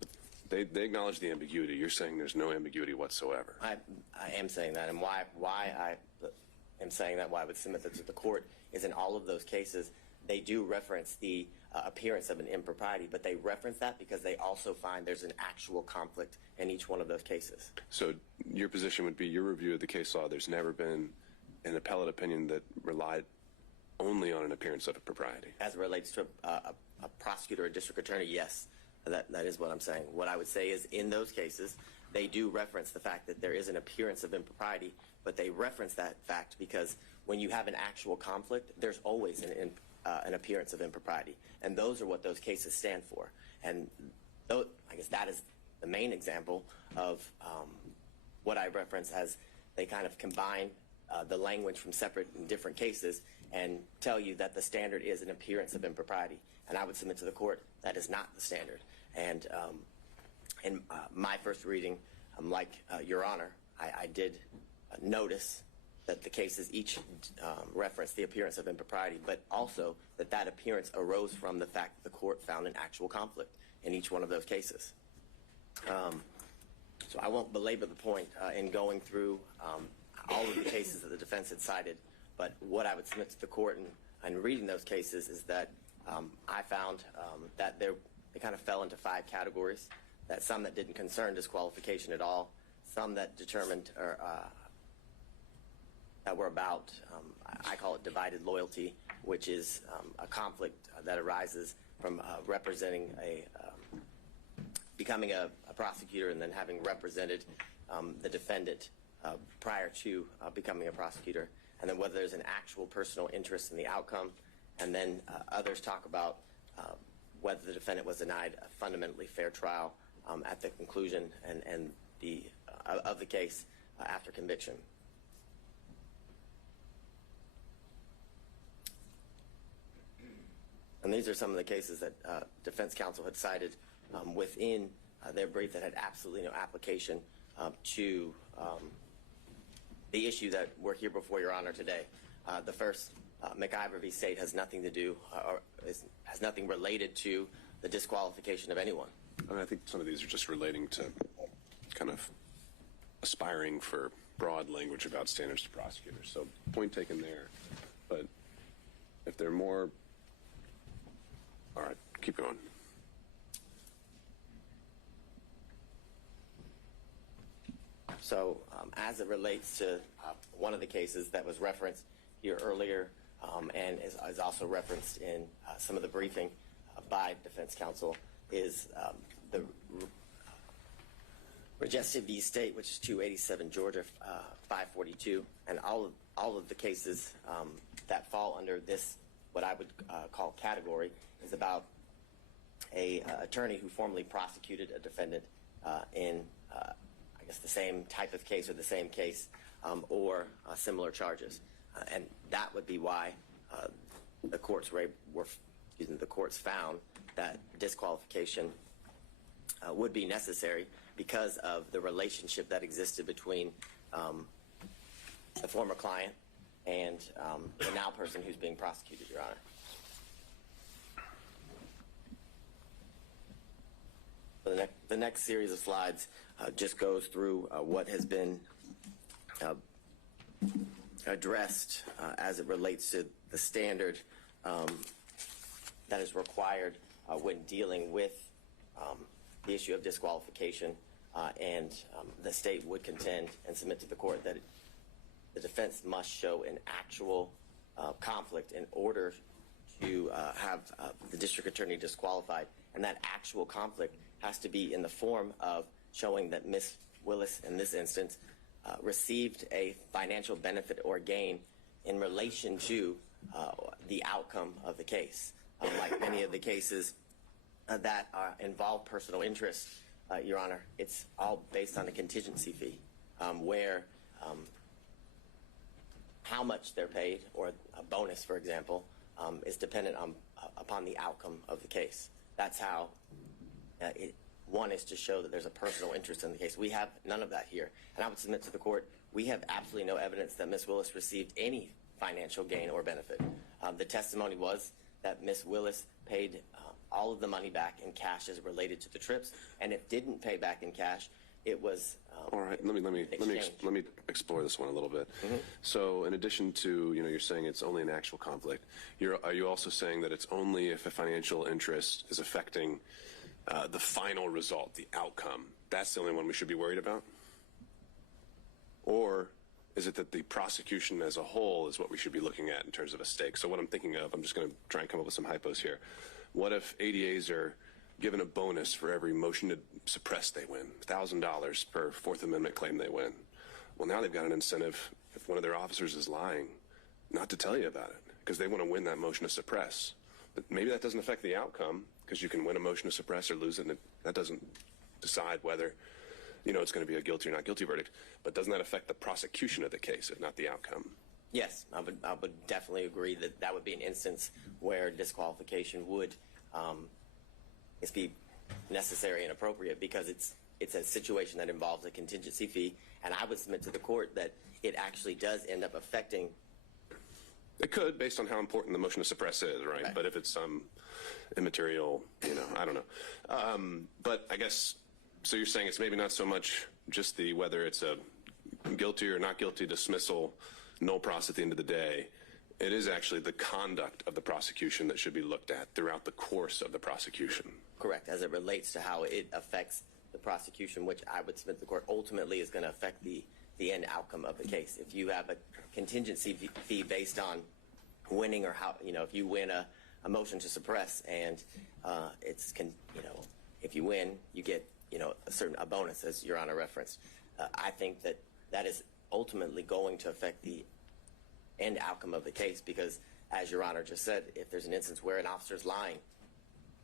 But they acknowledge the ambiguity. You're saying there's no ambiguity whatsoever. I am saying that, and why I am saying that, why I would submit that to the court, is in all of those cases, they do reference the appearance of an impropriety, but they reference that because they also find there's an actual conflict in each one of those cases. So your position would be, your review of the case law, there's never been an appellate opinion that relied only on an appearance of impropriety. As it relates to a prosecutor or district attorney, yes, that is what I'm saying. What I would say is in those cases, they do reference the fact that there is an appearance of impropriety, but they reference that fact because when you have an actual conflict, there's always an appearance of impropriety. And those are what those cases stand for. And I guess that is the main example of what I reference as they kind of combine the language from separate and different cases and tell you that the standard is an appearance of impropriety. And I would submit to the court that is not the standard. And in my first reading, like Your Honor, I did notice that the cases each reference the appearance of impropriety, but also that appearance arose from the fact that the court found an actual conflict in each one of those cases. So I won't belabor the point in going through all of the cases that the defense had cited, but what I would submit to the court in reading those cases is that I found that they kind of fell into 5 categories, that some that didn't concern disqualification at all, some that determined or that were about, I call it divided loyalty, which is a conflict that arises from representing becoming a prosecutor and then having represented the defendant prior to becoming a prosecutor, and then whether there's an actual personal interest in the outcome, and then others talk about whether the defendant was denied a fundamentally fair trial at the conclusion and of the case after conviction. And these are some of the cases that defense counsel had cited within their brief that had absolutely no application to the issue that we're here before Your Honor today. The first, McIver v. State, has nothing to do or has nothing related to the disqualification of anyone. And I think some of these are just relating to kind of aspiring for broad language about standards to prosecutors. So point taken there. But if there are more... All right, keep going. So as it relates to one of the cases that was referenced here earlier and is also referenced in some of the briefing by defense counsel is the Regestive v. State, which is 287 Georgia 542, and all of the cases that fall under this, what I would call category, is about a attorney who formerly prosecuted a defendant in I guess the same type of case or the same case or similar charges, and that would be why the courts the courts found that disqualification would be necessary because of the relationship that existed between the former client and the now person who's being prosecuted, Your Honor. The next series of slides just goes through what has been addressed as it relates to the standard that is required when dealing with the issue of disqualification, and the state would contend and submit to the court that the defense must show an actual conflict in order to have the district attorney disqualified, and that actual conflict has to be in the form of showing that Ms. Willis, in this instance, received a financial benefit or gain in relation to the outcome of the case. Like many of the cases that involve personal interest, Your Honor, it's all based on a contingency fee, where how much they're paid, or a bonus, for example, is dependent upon the outcome of the case. That's how one is to show that there's a personal interest in the case. We have none of that here. And I would submit to the court, we have absolutely no evidence that Ms. Willis received any financial gain or benefit. The testimony was that Ms. Willis paid all of the money back in cash as related to the trips, and if didn't pay back in cash, it was all right. Let me explore this one a little bit. Mm-hmm. So, in addition to you're saying it's only an actual conflict, are you also saying that it's only if a financial interest is affecting the final result, the outcome? That's the only one we should be worried about? Or is it that the prosecution as a whole is what we should be looking at in terms of a stake? So what I'm thinking of, I'm just going to try and come up with some hypos here. What if ADAs are given a bonus for every motion to suppress they win, $1,000 per Fourth Amendment claim they win? Well, now they've got an incentive, if one of their officers is lying, not to tell you about it, because they want to win that motion to suppress. But maybe that doesn't affect the outcome, because you can win a motion to suppress or lose it, and that doesn't decide whether it's going to be a guilty or not guilty verdict. But doesn't that affect the prosecution of the case, if not the outcome? Yes, I would definitely agree that that would be an instance where disqualification would be necessary and appropriate, because it's a situation that involves a contingency fee, and I would submit to the court that it actually does end up affecting. It could, based on how important the motion to suppress is, right? But if it's some immaterial, I don't know. But I guess, so you're saying it's maybe not so much just whether it's a guilty or not guilty dismissal, no pros at the end of the day. It is actually the conduct of the prosecution that should be looked at throughout the course of the prosecution. Correct, as it relates to how it affects the prosecution, which I would submit to the court ultimately is going to affect the end outcome of the case. If you have a contingency fee based on winning, or how, if you win a motion to suppress, and if you win, you get, a bonus, as Your Honor referenced. I think that is ultimately going to affect the end outcome of the case, because, as Your Honor just said, if there's an instance where an officer's lying,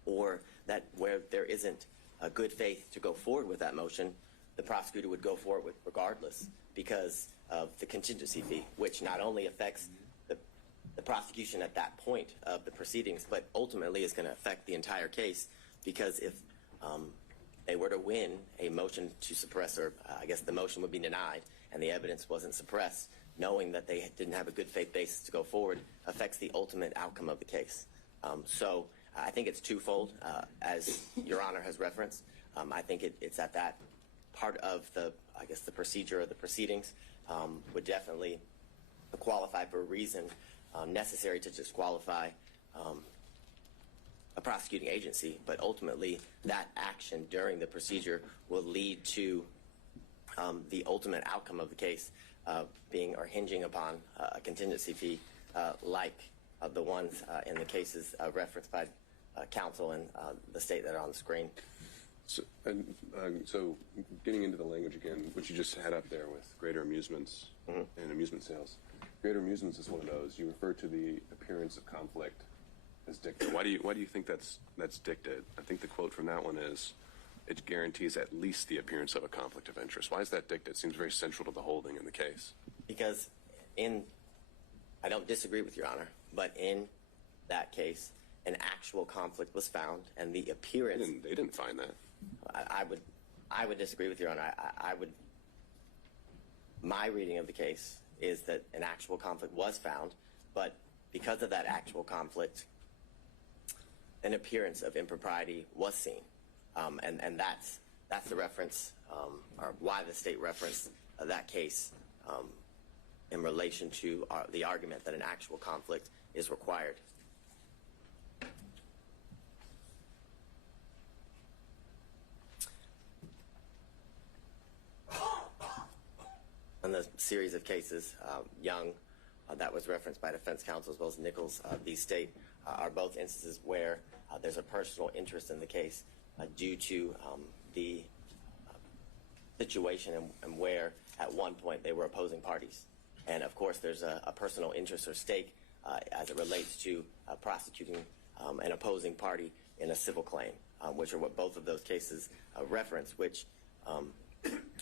or that where there isn't a good faith to go forward with that motion, the prosecutor would go forward with regardless, because of the contingency fee, which not only affects the prosecution at that point of the proceedings, but ultimately is going to affect the entire case, because if they were to win a motion to suppress, or I guess the motion would be denied and the evidence wasn't suppressed, knowing that they didn't have a good faith basis to go forward affects the ultimate outcome of the case. So I think it's twofold, as Your Honor has referenced. I think it's at that part of the procedure of the proceedings would definitely qualify for a reason necessary to disqualify a prosecuting agency, but ultimately that action during the procedure will lead to the ultimate outcome of the case being or hinging upon a contingency fee like the ones in the cases referenced by counsel and the state that are on the screen. So getting into the language again, which you just had up there with greater amusements and amusement sales. Greater amusements is one of those. You refer to the appearance of conflict as dicta. Why do you think that's dicta? I think the quote from that one is, it guarantees at least the appearance of a conflict of interest. Why is that dicta? It seems very central to the holding in the case. Because I don't disagree with Your Honor, but in that case, an actual conflict was found, and the appearance. They didn't find that. I would disagree with Your Honor. I would. My reading of the case is that an actual conflict was found, but because of that actual conflict, an appearance of impropriety was seen, and that's the reference, or why the state referenced that case in relation to the argument that an actual conflict is required. In the series of cases, Young, that was referenced by defense counsel, as well as Nichols v. State, are both instances where there's a personal interest in the case due to the situation and where at one point they were opposing parties. And of course there's a personal interest or stake as it relates to prosecuting an opposing party in a civil claim, which are what both of those cases reference, which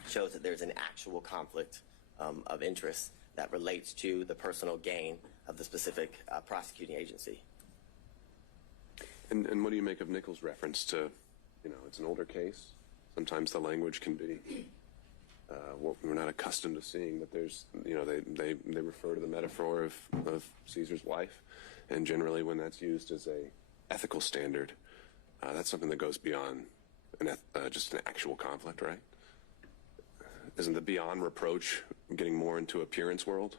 shows that there's an actual conflict of interest that relates to the personal gain of the specific prosecuting agency. And what do you make of Nichols' reference to, it's an older case. Sometimes the language can be what we're not accustomed to seeing, but there's, they refer to the metaphor of Caesar's wife, and generally when that's used as a ethical standard, that's something that goes beyond just an actual conflict, right? Isn't the beyond reproach getting more into appearance world?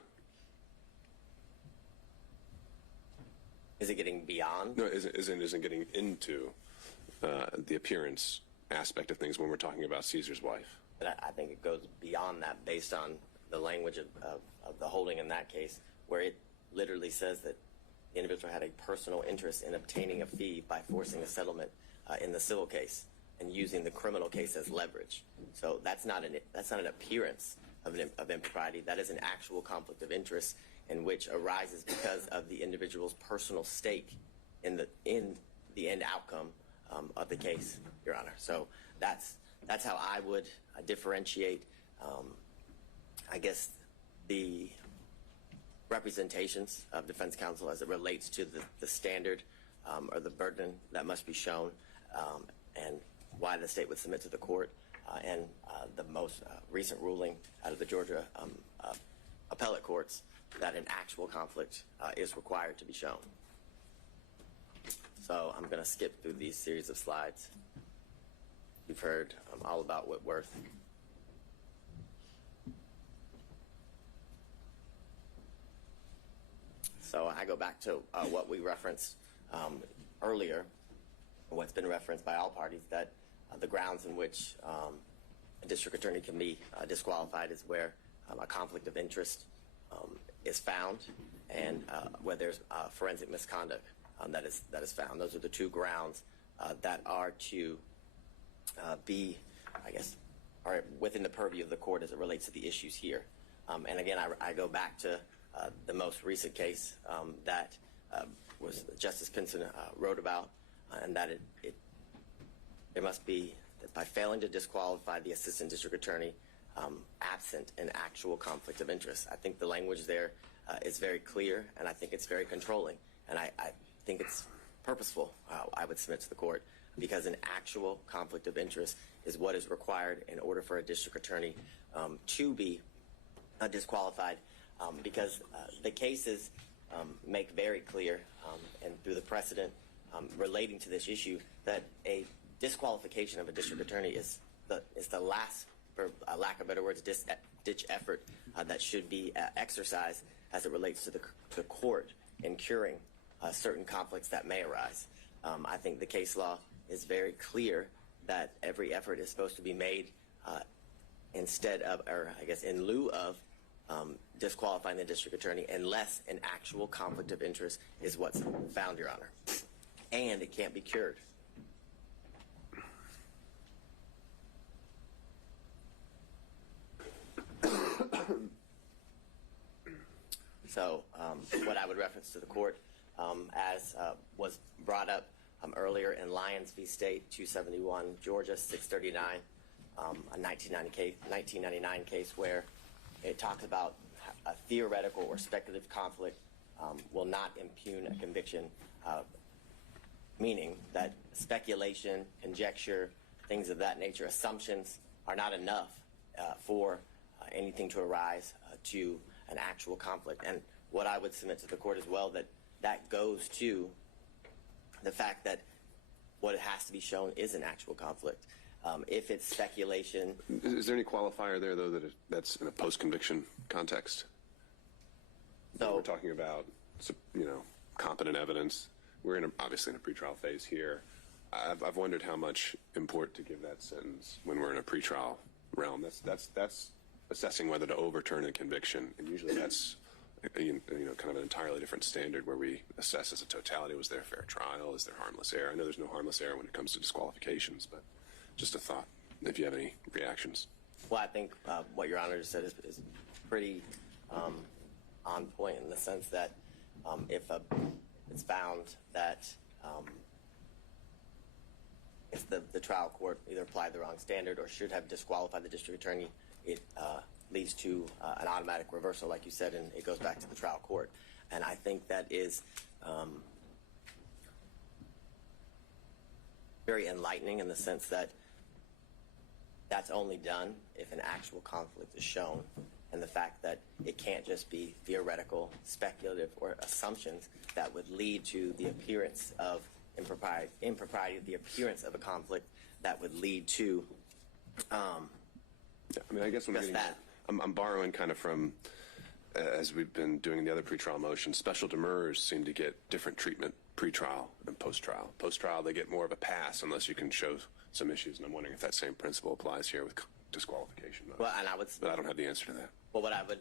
Is it getting beyond? No, isn't getting into the appearance aspect of things when we're talking about Caesar's wife. But I think it goes beyond that based on the language of the holding in that case, where it literally says that the individual had a personal interest in obtaining a fee by forcing a settlement in the civil case and using the criminal case as leverage. So that's not an appearance of impropriety. That is an actual conflict of interest in which arises because of the individual's personal stake in the end outcome of the case, Your Honor. So that's how I would differentiate, I guess, the representations of defense counsel as it relates to the standard or the burden that must be shown, and why the state would submit to the court, and the most recent ruling out of the Georgia appellate courts that an actual conflict is required to be shown. So I'm going to skip through these series of slides. You've heard all about Whitworth. So I go back to what we referenced earlier, what's been referenced by all parties, that the grounds in which a district attorney can be disqualified is where a conflict of interest is found, and where there's forensic misconduct that is found. Those are the two grounds that are to be, I guess, are within the purview of the court as it relates to the issues here. And again, I go back to the most recent case that was Justice Pinson wrote about, and that there must be, that by failing to disqualify the assistant district attorney absent an actual conflict of interest. I think the language there is very clear, and I think it's very controlling, and I think it's purposeful, I would submit to the court, because an actual conflict of interest is what is required in order for a district attorney to be disqualified, because the cases make very clear, and through the precedent relating to this issue, that a disqualification of a district attorney is the last, for lack of better words, ditch effort that should be exercised as it relates to the court in curing certain conflicts that may arise. I think the case law is very clear that every effort is supposed to be made instead of, or I guess in lieu of, disqualifying the district attorney unless an actual conflict of interest is what's found, Your Honor. And it can't be cured. So what I would reference to the court, as was brought up earlier in Lyons v. State, 271, Georgia, 639, a 1999 case where it talks about a theoretical or speculative conflict will not impugn a conviction meaning that speculation, conjecture, things of that nature, assumptions are not enough for anything to arise to an actual conflict. And what I would submit to the court as well, that goes to the fact that what it has to be shown is an actual conflict. If it's speculation. Is there any qualifier there, though, that's in a post-conviction context? So we're talking about, competent evidence. We're obviously in a pretrial phase here. I've wondered how much import to give that sentence when we're in a pretrial realm. That's assessing whether to overturn a conviction, and usually that's kind of an entirely different standard where we assess as a totality. Was there a fair trial? Is there harmless error? I know there's no harmless error when it comes to disqualifications, but just a thought, if you have any reactions. Well, I think what Your Honor just said is pretty on point in the sense that if it's found that if the trial court either applied the wrong standard or should have disqualified the district attorney, it leads to an automatic reversal, like you said, and it goes back to the trial court. And I think that is very enlightening in the sense that that's only done if an actual conflict is shown, and the fact that it can't just be theoretical, speculative, or assumptions that would lead to the appearance of impropriety, the appearance of a conflict that would lead to I guess just that. I'm borrowing kind of from, as we've been doing the other pretrial motions, special demurrers seem to get different treatment pre-trial and post-trial. Post-trial, they get more of a pass unless you can show some issues, and I'm wondering if that same principle applies here with disqualification. Well, and but I don't have the answer to that. Well, what I would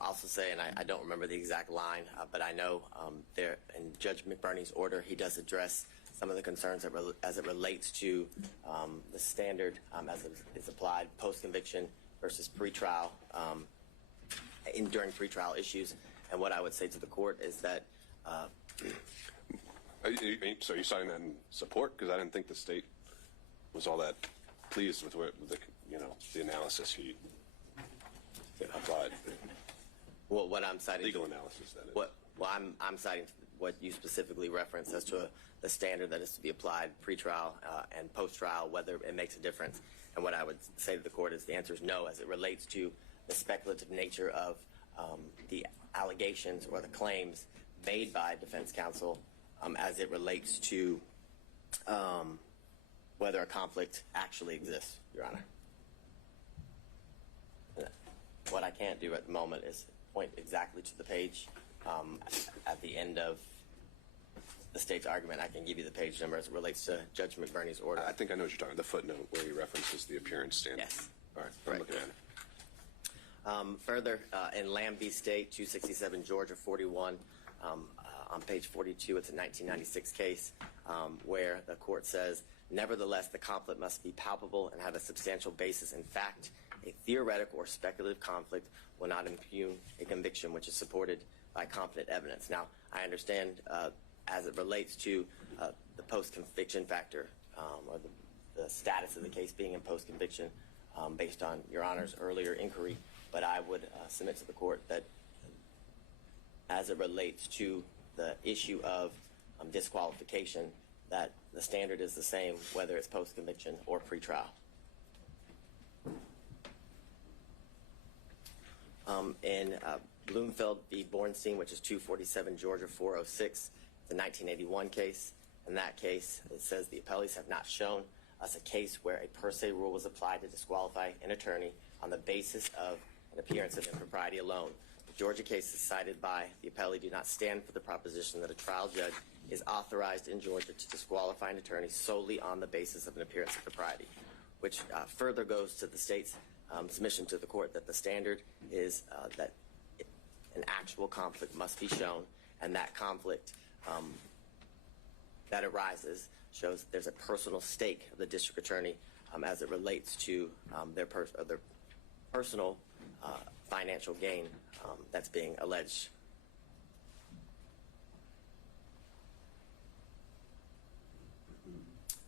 also say, and I don't remember the exact line, but I know there in Judge McBurney's order, he does address some of the concerns as it relates to the standard as it is applied post-conviction versus pre-trial during pre-trial issues. And what I would say to the court is that. So you're citing that in support? Because I didn't think the state was all that pleased with the analysis he applied. Well, what I'm citing. Legal analysis, that is. Well, I'm citing what you specifically referenced as to the standard that is to be applied pre-trial and post-trial, whether it makes a difference. And what I would say to the court is the answer is no, as it relates to the speculative nature of the allegations or the claims made by defense counsel as it relates to whether a conflict actually exists, Your Honor. What I can't do at the moment is point exactly to the page at the end of the state's argument. I can give you the page number as it relates to Judge McBurney's order. I think I know what you're talking about, the footnote where he references the appearance standard. Yes. All right, Correct. I'm looking at it. Further, in Lamb v. State, 267 Georgia 41, on page 42, it's a 1996 case where the court says, nevertheless, the conflict must be palpable and have a substantial basis in fact. A theoretical or speculative conflict will not impugn a conviction which is supported by competent evidence. Now, I understand as it relates to the post-conviction factor or the status of the case being in post-conviction based on Your Honor's earlier inquiry, but I would submit to the court that as it relates to the issue of disqualification, that the standard is the same whether it's post-conviction or pre-trial. In Bloomfield v. Bornstein, which is 247 Georgia 406, the 1981 case. In that case, it says the appellees have not shown us a case where a per se rule was applied to disqualify an attorney on the basis of an appearance of impropriety alone. The Georgia cases cited by the appellee do not stand for the proposition that a trial judge is authorized in Georgia to disqualify an attorney solely on the basis of an appearance of propriety, which further goes to the state's submission to the court that the standard is that an actual conflict must be shown, and that conflict that arises shows that there's a personal stake of the district attorney as it relates to their personal financial gain that's being alleged.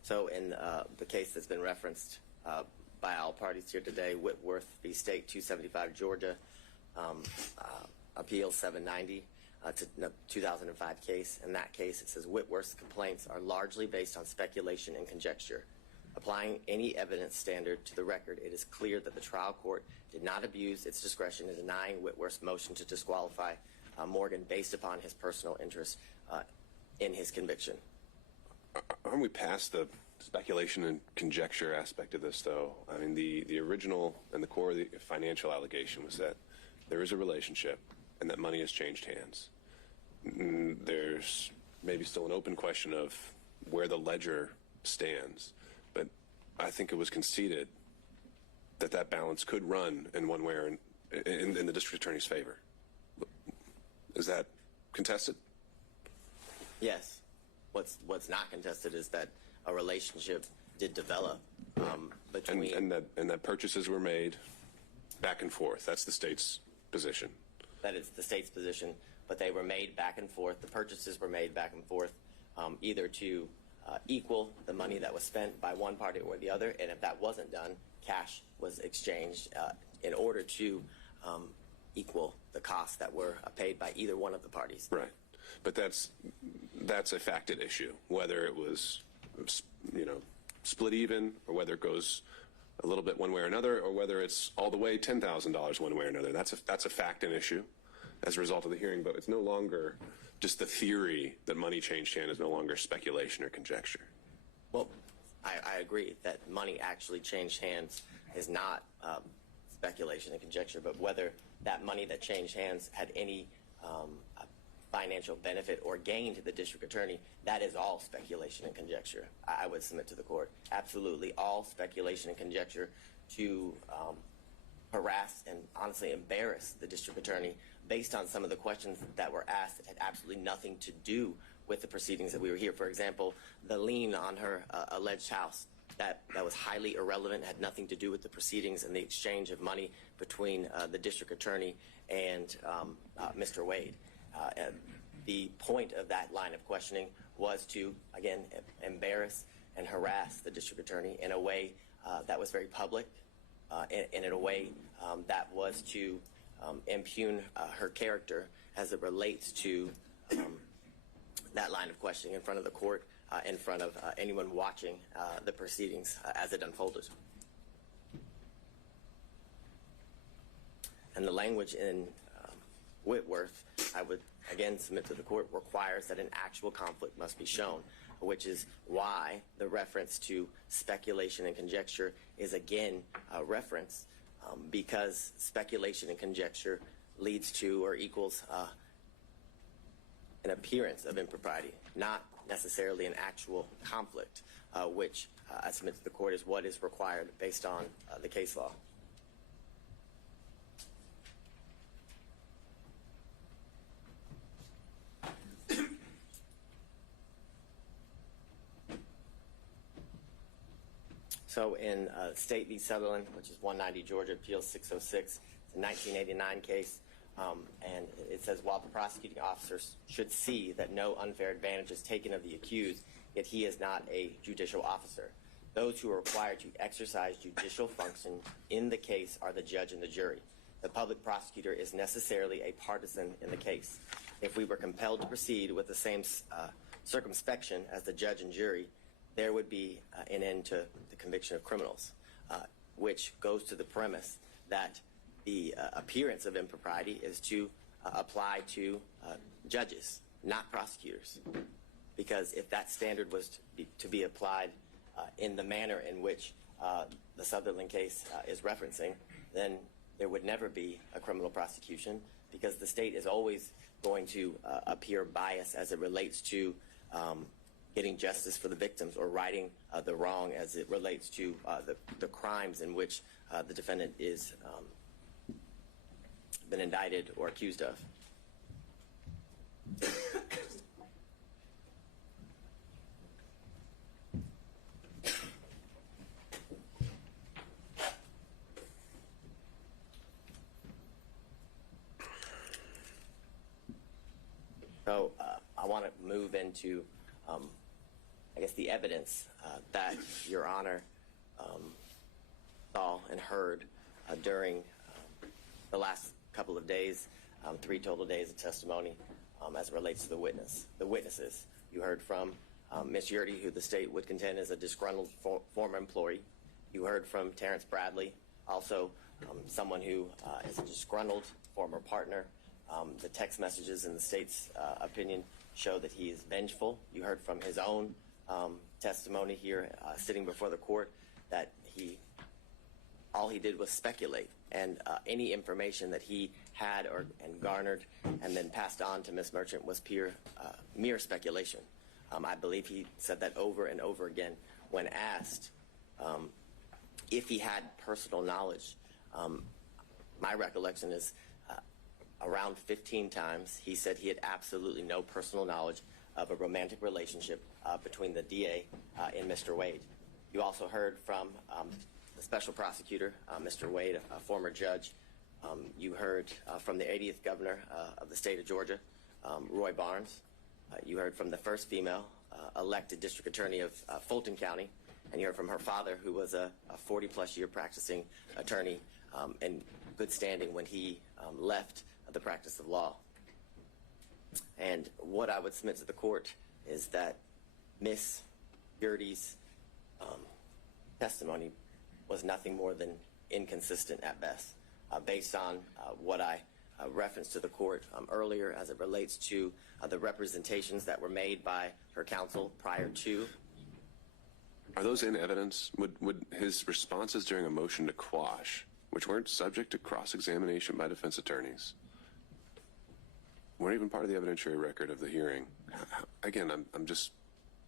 So in the case that's been referenced by all parties here today, Whitworth v. State, 275 Georgia, Appeal 790, to the 2005 case. In that case, it says Whitworth's complaints are largely based on speculation and conjecture. Applying any evidence standard to the record, it is clear that the trial court did not abuse its discretion in denying Whitworth's motion to disqualify Morgan based upon his personal interest in his conviction. Aren't we past the speculation and conjecture aspect of this, though? I mean, the original and the core of the financial allegation was that there is a relationship and that money has changed hands. There's maybe still an open question of where the ledger stands, but I think it was conceded that that balance could run in one way or in the district attorney's favor. Is that contested? Yes. What's not contested is that a relationship did develop between and that purchases were made back and forth. That's the state's position. That is the state's position, but they were made back and forth. The purchases were made back and forth, either to equal the money that was spent by one party or the other, and if that wasn't done, cash was exchanged in order to equal the costs that were paid by either one of the parties. Right. But that's a facted issue, whether it was, split even, or whether it goes a little bit one way or another, or whether it's all the way $10,000 one way or another. That's a facted issue as a result of the hearing, but it's no longer just the theory that money changed hand is no longer speculation or conjecture. Well, I agree that money actually changed hands is not speculation and conjecture, but whether that money that changed hands had any financial benefit or gain to the district attorney, that is all speculation and conjecture. I would submit to the court. Absolutely all speculation and conjecture to harass and honestly embarrass the district attorney based on some of the questions that were asked that had absolutely nothing to do with the proceedings that we were here. For example, the lien on her alleged house, that was highly irrelevant, had nothing to do with the proceedings and the exchange of money between the district attorney and Mr. Wade. The point of that line of questioning was to, again, embarrass and harass the district attorney in a way that was very public, and in a way that was to impugn her character as it relates to that line of questioning in front of the court, in front of anyone watching the proceedings as it unfolded. And the language in Whitworth, I would again submit to the court, requires that an actual conflict must be shown, which is why the reference to speculation and conjecture is again a reference, because speculation and conjecture leads to or equals an appearance of impropriety, not necessarily an actual conflict, which I submit to the court is what is required based on the case law. So in State v. Sutherland, which is 190 Georgia Appeals 606, it's a 1989 case, and it says, while the prosecuting officers should see that no unfair advantage is taken of the accused, yet he is not a judicial officer. Those who are required to exercise judicial function in the case are the judge and the jury. The public prosecutor is necessarily a partisan in the case. If we were compelled to proceed with the same circumspection as the judge and jury, there would be an end to the conviction of criminals, which goes to the premise that the appearance of impropriety is to apply to judges, not prosecutors. Because if that standard was to be applied in the manner in which the Sutherland case is referencing, then there would never be a criminal prosecution, because the state is always going to appear biased as it relates to getting justice for the victims or righting the wrong as it relates to the crimes in which the defendant is been indicted or accused of. So I want to move into I guess the evidence that Your Honor saw and heard during the last couple of days, 3 total days of testimony. as it relates to the witnesses. You heard from Ms. Yurdy, who the state would contend is a disgruntled former employee. You heard from Terrence Bradley, also someone who is a disgruntled former partner. The text messages in the state's opinion show that he is vengeful. You heard from his own testimony here sitting before the court that all he did was speculate, and any information that he had and garnered and then passed on to Ms. Merchant was mere speculation. I believe he said that over and over again when asked if he had personal knowledge. My recollection is around 15 times he said he had absolutely no personal knowledge of a romantic relationship between the DA and Mr. Wade. You also heard from the special prosecutor, Mr. Wade, a former judge. You heard from the 80th governor of the state of Georgia, Roy Barnes. You heard from the first female elected district attorney of Fulton County, and you heard from her father, who was a 40-plus year practicing attorney in good standing when he left the practice of law. And what I would submit to the court is that Ms. Yurdy's testimony was nothing more than inconsistent at best, based on what I referenced to the court earlier as it relates to the representations that were made by her counsel prior to. Are those in evidence? Would his responses during a motion to quash, which weren't subject to cross-examination by defense attorneys, weren't even part of the evidentiary record of the hearing? Again, I'm just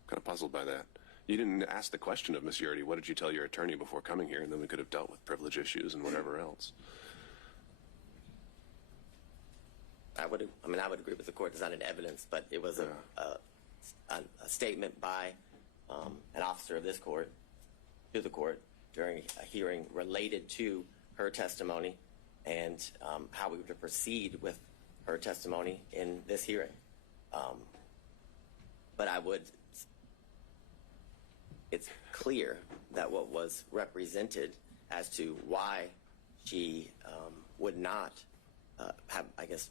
kind of puzzled by that. You didn't ask the question of Ms. Yurdy, what did you tell your attorney before coming here, and then we could have dealt with privilege issues and whatever else. I would agree with the court. It's not in evidence, but it was a statement by an officer of this court to the court during a hearing related to her testimony and how we would proceed with her testimony in this hearing. But it's clear that what was represented as to why she would not have, I guess,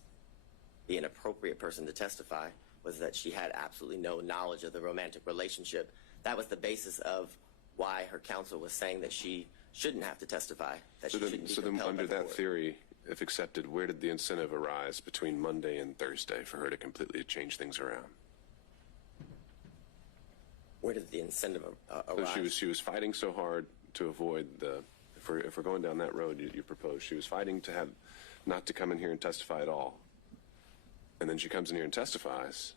be an appropriate person to testify was that she had absolutely no knowledge of the romantic relationship. That was the basis of why her counsel was saying that she shouldn't have to testify, that she shouldn't be compelled by the under that court. theory, if accepted, where did the incentive arise between Monday and Thursday for her to completely change things around? Where did the incentive arise? So she was fighting so hard to avoid the, if we're going down that road you propose, she was fighting to have not to come in here and testify at all. And then she comes in here and testifies.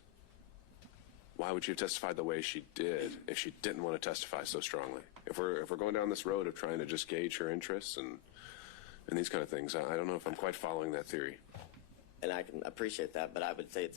Why would she have testified the way she did if she didn't want to testify so strongly? If we're going down this road of trying to just gauge her interests and these kind of things, I don't know if I'm quite following that theory. And I can appreciate that, but I would say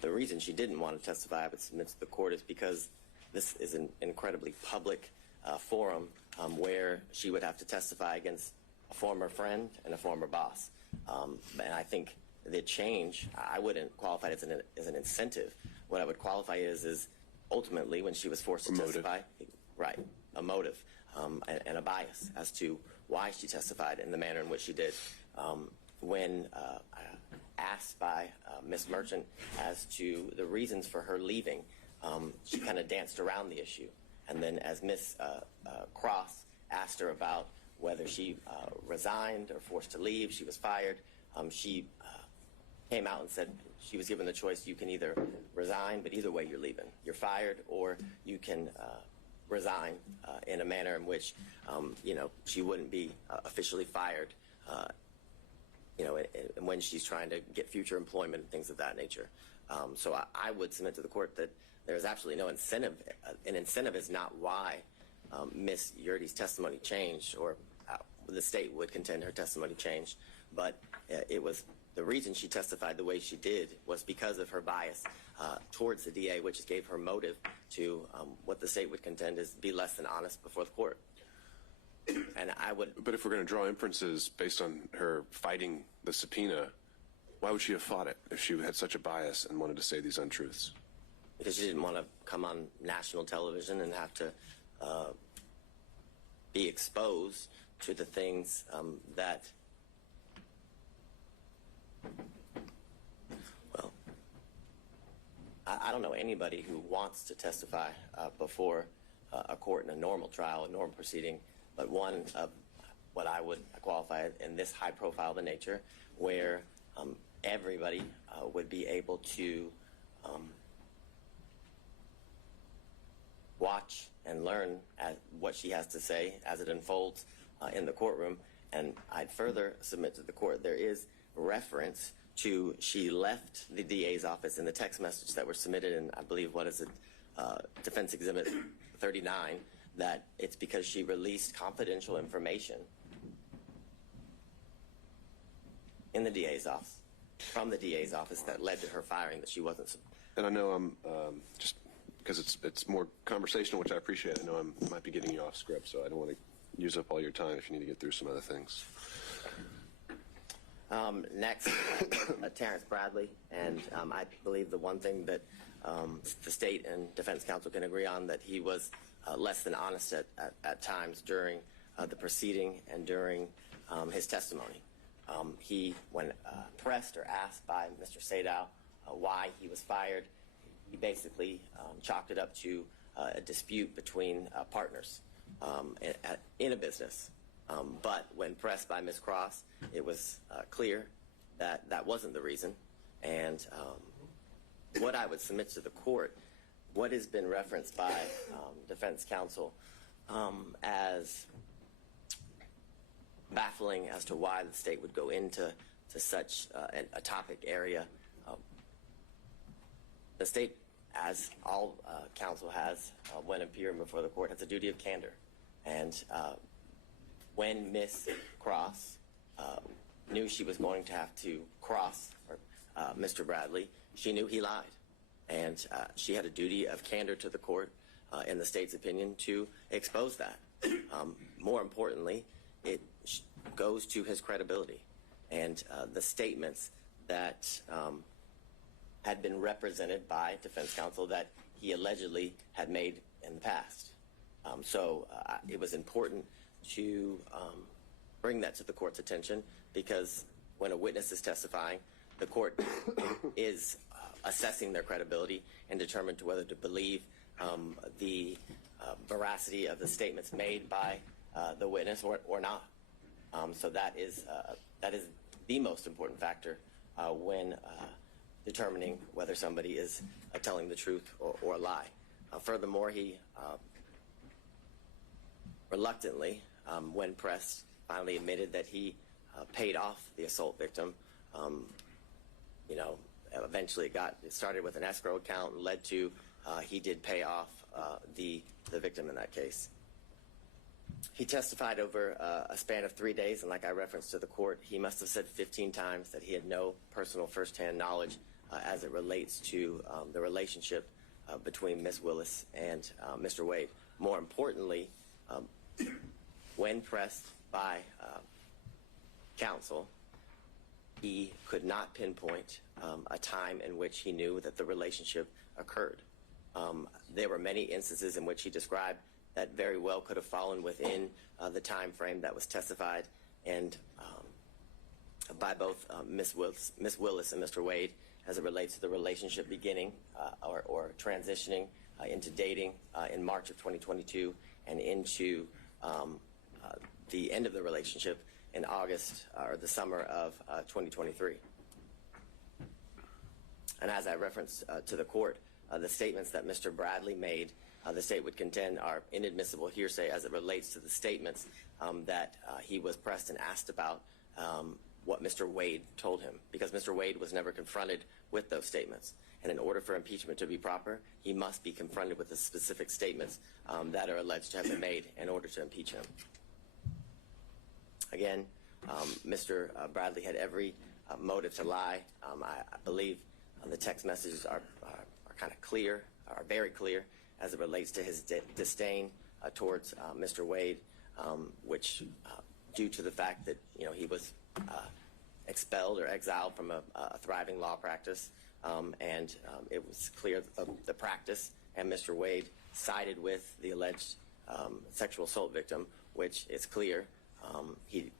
the reason she didn't want to testify, I would submit to the court, is because this is an incredibly public forum where she would have to testify against a former friend and a former boss. And I think the change, I wouldn't qualify it as an incentive. What I would qualify is ultimately when she was forced to testify, right, a motive and a bias as to why she testified in the manner in which she did. When asked by Ms. Merchant as to the reasons for her leaving, she kind of danced around the issue. And then as Ms. Cross asked her about whether she resigned or forced to leave, she was fired, she came out and said she was given the choice: you can either resign, but either way you're leaving. You're fired, or you can resign in a manner in which, she wouldn't be officially fired, when she's trying to get future employment and things of that nature. So I would submit to the court that there's absolutely no incentive. An incentive is not why Ms. Yurdy's testimony changed, or the state would contend her testimony changed, but it was the reason she testified the way she did was because of her bias towards the DA, which gave her motive to what the state would contend is be less than honest before the court. And I would. But if we're going to draw inferences based on her fighting the subpoena, why would she have fought it if she had such a bias and wanted to say these untruths? Because she didn't want to come on national television and have to be exposed to the things that I don't know anybody who wants to testify before a court in a normal trial, a normal proceeding, but one of what I would qualify in this high profile of a nature where everybody would be able to watch and learn what she has to say as it unfolds in the courtroom. And I'd further submit to the court there is reference to she left the DA's office in the text message that were submitted in, I believe, what is it, Defense Exhibit 39, that it's because she released confidential information in the DA's office, from the DA's office, that led to her firing, that she wasn't. And I know I'm just because it's more conversational, which I appreciate. I know I might be getting you off script, so I don't want to use up all your time if you need to get through some other things. Next, Terrence Bradley, and I believe the one thing that the state and defense counsel can agree on, that he was less than honest at times during the proceeding and during his testimony. He, when pressed or asked by Mr. Sadow why he was fired, he basically chalked it up to a dispute between partners in a business. But when pressed by Ms. Cross, it was clear that that wasn't the reason. And what I would submit to the court, what has been referenced by defense counsel as baffling as to why the state would go into such a topic area. The state, as all counsel has when appearing before the court, has a duty of candor. And when Ms. Cross knew she was going to have to cross Mr. Bradley, she knew he lied. And she had a duty of candor to the court, in the state's opinion, to expose that. More importantly, it goes to his credibility and the statements that had been represented by defense counsel that he allegedly had made in the past. So it was important to bring that to the court's attention, because when a witness is testifying, the court is assessing their credibility and determined to whether to believe the veracity of the statements made by the witness or not. So that is the most important factor when determining whether somebody is telling the truth or a lie. Furthermore, he reluctantly, when pressed, finally admitted that he paid off the assault victim. Eventually it started with an escrow account and led to he did pay off the victim in that case. He testified over a span of 3 days, and like I referenced to the court, he must have said 15 times that he had no personal firsthand knowledge as it relates to the relationship between Ms. Willis and Mr. Wade. More importantly, when pressed by counsel, he could not pinpoint a time in which he knew that the relationship occurred. There were many instances in which he described that very well could have fallen within the time frame that was testified and by both Ms. Willis and Mr. Wade as it relates to the relationship beginning or transitioning into dating in March of 2022 and into the end of the relationship in August or the summer of 2023. And as I referenced to the court, the statements that Mr. Bradley made, the state would contend are inadmissible hearsay as it relates to the statements that he was pressed and asked about what Mr. Wade told him, because Mr. Wade was never confronted with those statements. And in order for impeachment to be proper, he must be confronted with the specific statements that are alleged to have been made in order to impeach him. Again, Mr. Bradley had every motive to lie. I believe the text messages are kind of clear, are very clear as it relates to his disdain towards Mr. Wade, which due to the fact that he was expelled or exiled from a thriving law practice, and it was clear that the practice and Mr. Wade sided with the alleged sexual assault victim, which is clear he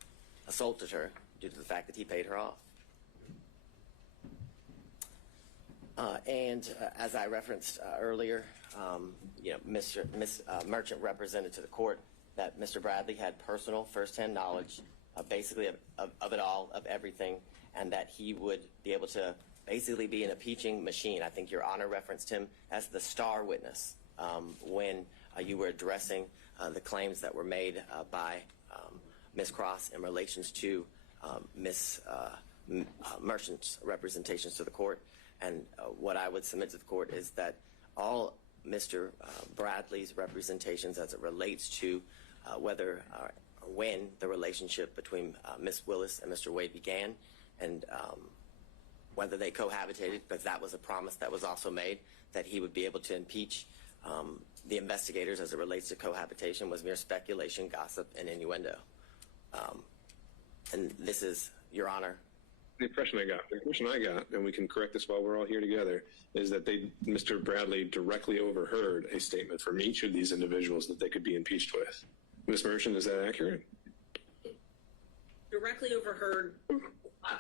assaulted her due to the fact that he paid her off. As I referenced earlier, Ms. Merchant represented to the court that Mr. Bradley had personal firsthand knowledge basically of it all, of everything, and that he would be able to basically be an impeaching machine. I think Your Honor referenced him as the star witness when you were addressing the claims that were made by Ms. Cross in relations to Ms. Merchant's representations to the court. And what I would submit to the court is that all Mr. Bradley's representations as it relates to whether or when the relationship between Ms. Willis and Mr. Wade began, and whether they cohabitated, because that was a promise that was also made, that he would be able to impeach the investigators as it relates to cohabitation, was mere speculation, gossip, and innuendo. And this is, Your Honor. The impression I got, and we can correct this while we're all here together, is that Mr. Bradley directly overheard a statement from each of these individuals that they could be impeached with. Ms. Merchant, is that accurate? Directly overheard.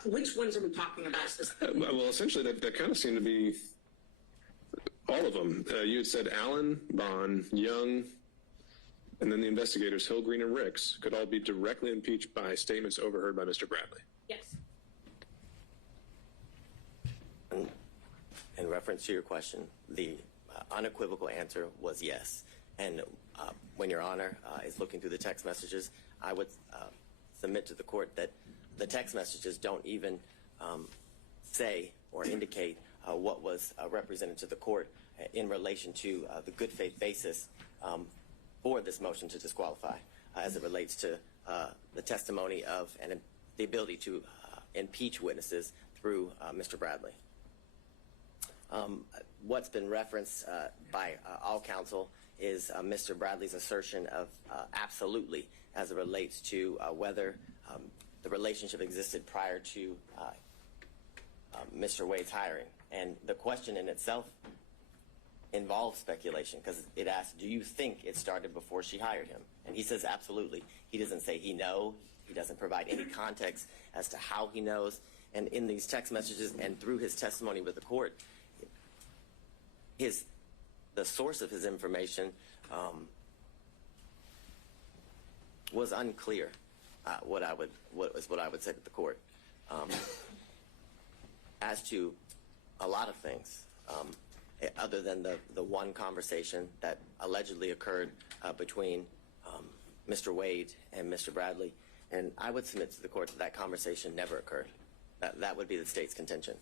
Which ones are we talking about? Well, essentially, that kind of seemed to be all of them. You had said Allen, Bond, Young, and then the investigators, Hill, Green, and Ricks, could all be directly impeached by statements overheard by Mr. Bradley. Yes. In reference to your question, the unequivocal answer was yes. And when Your Honor is looking through the text messages, I would submit to the court that the text messages don't even say or indicate what was represented to the court in relation to the good faith basis for this motion to disqualify as it relates to the testimony of and the ability to impeach witnesses through Mr. Bradley. What's been referenced by all counsel is Mr. Bradley's assertion of absolutely as it relates to whether the relationship existed prior to Mr. Wade's hiring. And the question in itself involves speculation, because it asks, do you think it started before she hired him? And he says absolutely. He doesn't say he knows. He doesn't provide any context as to how he knows. And in these text messages and through his testimony with the court, the source of his information was unclear. What I would say to the court, as to a lot of things, other than the one conversation that allegedly occurred between Mr. Wade and Mr. Bradley, and I would submit to the court that that conversation never occurred. That would be the state's contention.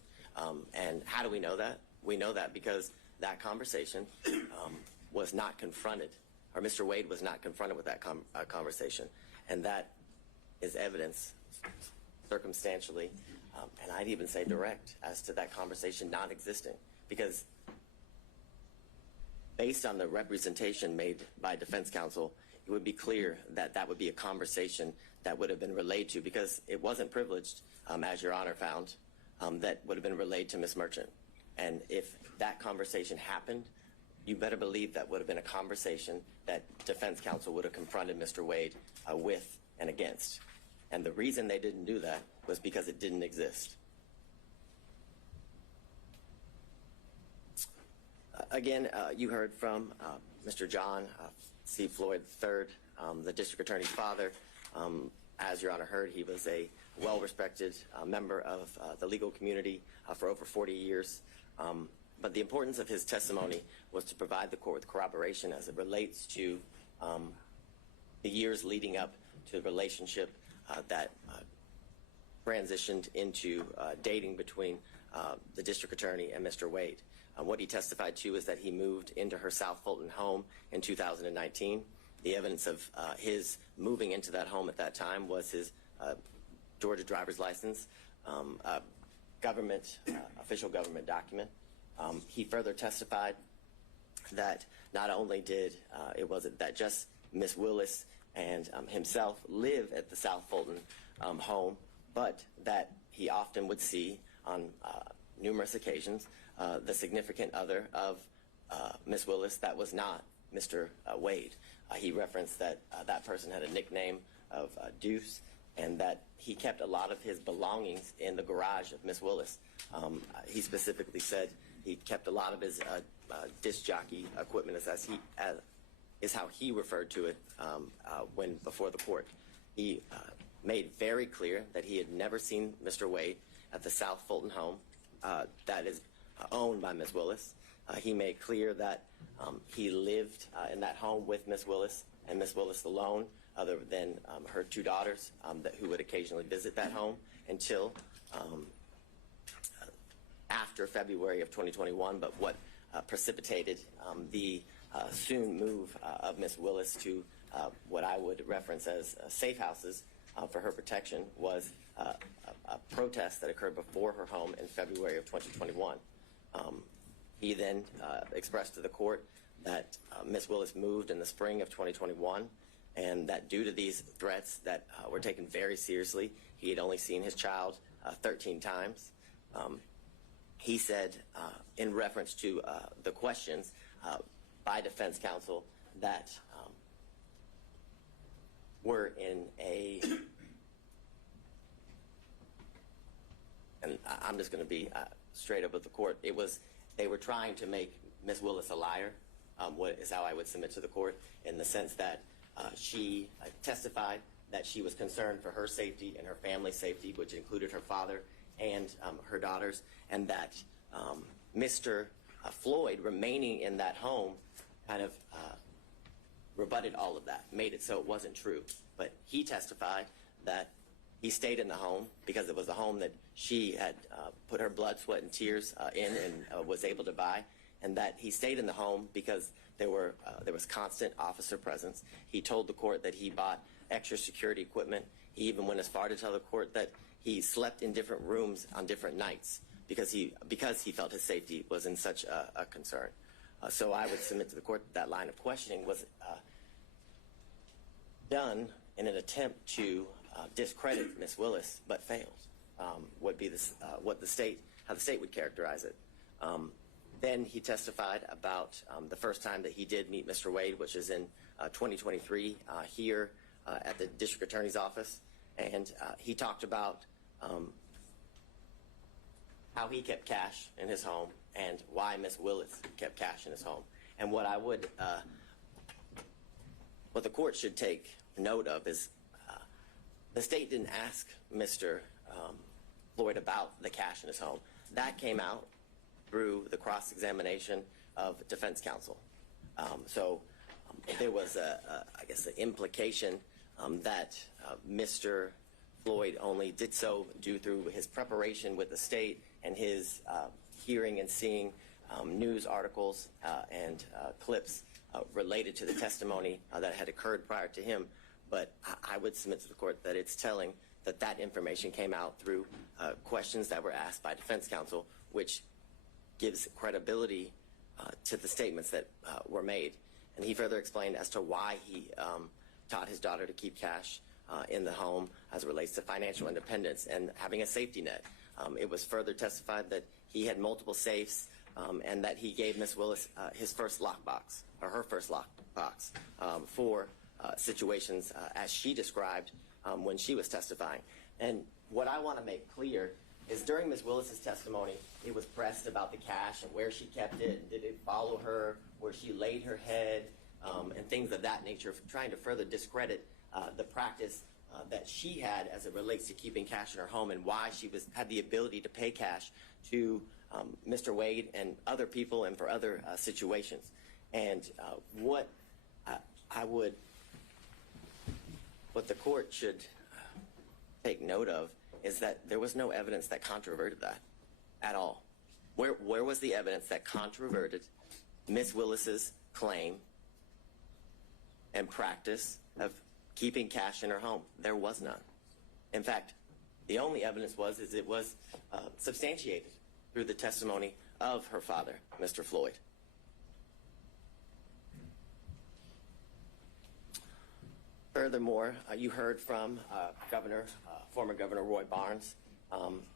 And how do we know that? We know that because that conversation was not confronted, or Mr. Wade was not confronted with that conversation. And that is evidence circumstantially, and I'd even say direct, as to that conversation not existing. Because based on the representation made by defense counsel, it would be clear that that would be a conversation that would have been relayed to, because it wasn't privileged, as Your Honor found, that would have been relayed to Ms. Merchant. And if that conversation happened, you better believe that would have been a conversation that defense counsel would have confronted Mr. Wade with and against. And the reason they didn't do that was because it didn't exist. Again, you heard from Mr. John C. Floyd III, the district attorney's father. As Your Honor heard, he was a well-respected member of the legal community for over 40 years. But the importance of his testimony was to provide the court with corroboration as it relates to the years leading up to the relationship that transitioned into dating between the district attorney and Mr. Wade. What he testified to is that he moved into her South Fulton home in 2019. The evidence of his moving into that home at that time was his Georgia driver's license, official government document. He further testified that not only did it wasn't that just Ms. Willis and himself live at the South Fulton home, but that he often would see on numerous occasions the significant other of Ms. Willis that was not Mr. Wade. He referenced that that person had a nickname of Deuce, and that he kept a lot of his belongings in the garage of Miss Willis. He specifically said he kept a lot of his disc jockey equipment, is how he referred to it when before the court. He made very clear that he had never seen Mr. Wade at the South Fulton home that is owned by Miss Willis. He made clear that he lived in that home with Miss Willis and Miss Willis alone, other than her two daughters who would occasionally visit that home until after February of 2021. But what precipitated the soon move of Miss Willis to what I would reference as safe houses for her protection was a protest that occurred before her home in February of 2021. He then expressed to the court that Miss Willis moved in the spring of 2021, and that due to these threats that were taken very seriously, he had only seen his child 13 times. He said, in reference to the questions by defense counsel that were in a, and I'm just going to be straight up with the court, they were trying to make Miss Willis a liar, what is how I would submit to the court, in the sense that she testified that she was concerned for her safety and her family's safety, which included her father and her daughters, and that Mr. Floyd remaining in that home kind of rebutted all of that, made it so it wasn't true. But he testified that he stayed in the home because it was a home that she had put her blood, sweat, and tears in and was able to buy, and that he stayed in the home because there was constant officer presence. He told the court that he bought extra security equipment. He even went as far to tell the court that he slept in different rooms on different nights because he felt his safety was in such a concern. So I would submit to the court that line of questioning was done in an attempt to discredit Miss Willis, but failed. Would be this, how the state would characterize it. Then he testified about the first time that he did meet Mr. Wade, which is in 2023 here at the district attorney's office, and he talked about how he kept cash in his home and why Miss Willis kept cash in his home. And what the court should take note of is the state didn't ask Mr. Floyd about the cash in his home. That came out through the cross-examination of defense counsel. So there was, I guess, an implication that Mr. Floyd only did so due through his preparation with the state and his hearing and seeing news articles and clips related to the testimony that had occurred prior to him. But I would submit to the court that it's telling that that information came out through questions that were asked by defense counsel, which gives credibility to the statements that were made. And he further explained as to why he taught his daughter to keep cash in the home as it relates to financial independence and having a safety net. It was further testified that he had multiple safes and that he gave Miss Willis his first lockbox, or her first lockbox, for situations as she described when she was testifying. And what I want to make clear is during Ms. Willis's testimony, it was pressed about the cash and where she kept it, and did it follow her, where she laid her head, and things of that nature, trying to further discredit the practice that she had as it relates to keeping cash in her home and why she had the ability to pay cash to Mr. Wade and other people and for other situations. And what the court should take note of is that there was no evidence that controverted that at all. Where was the evidence that controverted Miss Willis's claim and practice of keeping cash in her home? There was none. In fact, the only evidence is it was substantiated through the testimony of her father, Mr. Floyd. Furthermore, you heard from former Governor Roy Barnes,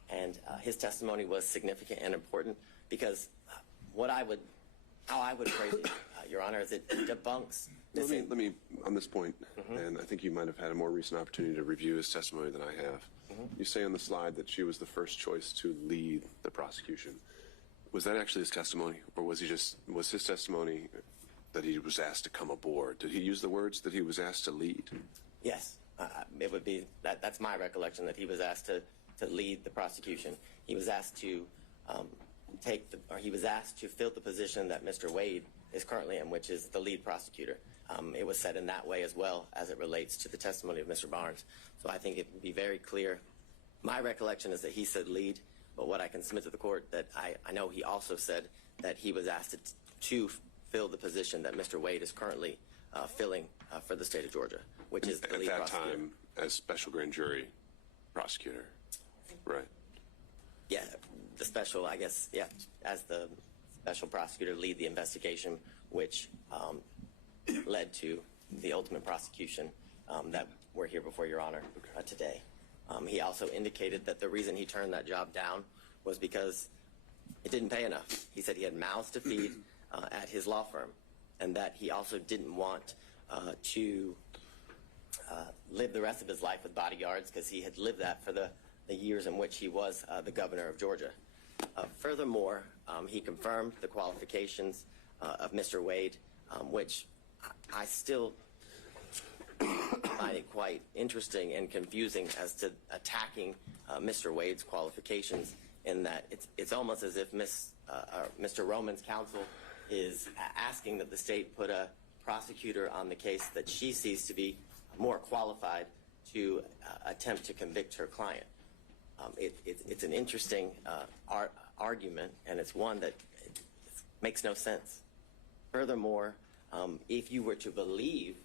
and his testimony was significant and important because how I would phrase it, Your Honor, is it debunks Let me on this point, and I think you might have had a more recent opportunity to review his testimony than I have. You say on the slide that she was the first choice to lead the prosecution. Was that actually his testimony, or was his testimony that he was asked to come aboard? Did he use the words that he was asked to lead? Yes, it would be that's my recollection, that he was asked to lead the prosecution. He was asked to he was asked to fill the position that Mr. Wade is currently in, which is the lead prosecutor. It was said in that way as well as it relates to the testimony of Mr. Barnes. So I think it would be very clear. My recollection is that he said lead, but what I can submit to the court, that I know he also said that he was asked to fill the position that Mr. Wade is currently filling for the state of Georgia, which is the lead prosecutor. At that time, as special grand jury prosecutor, right? Yeah, the special, I guess, yeah, as the special prosecutor, lead the investigation, which led to the ultimate prosecution that we're here before Your Honor today. He also indicated that the reason he turned that job down was because it didn't pay enough. He said he had mouths to feed at his law firm, and that he also didn't want to live the rest of his life with bodyguards, because he had lived that for the years in which he was the governor of Georgia. Furthermore, he confirmed the qualifications of Mr. Wade, which I still find it quite interesting and confusing as to attacking Mr. Wade's qualifications, in that it's almost as if Mr. Roman's counsel is asking that the state put a prosecutor on the case that she sees to be more qualified to attempt to convict her client. It's an interesting argument, and it's one that makes no sense. Furthermore, if you were to believe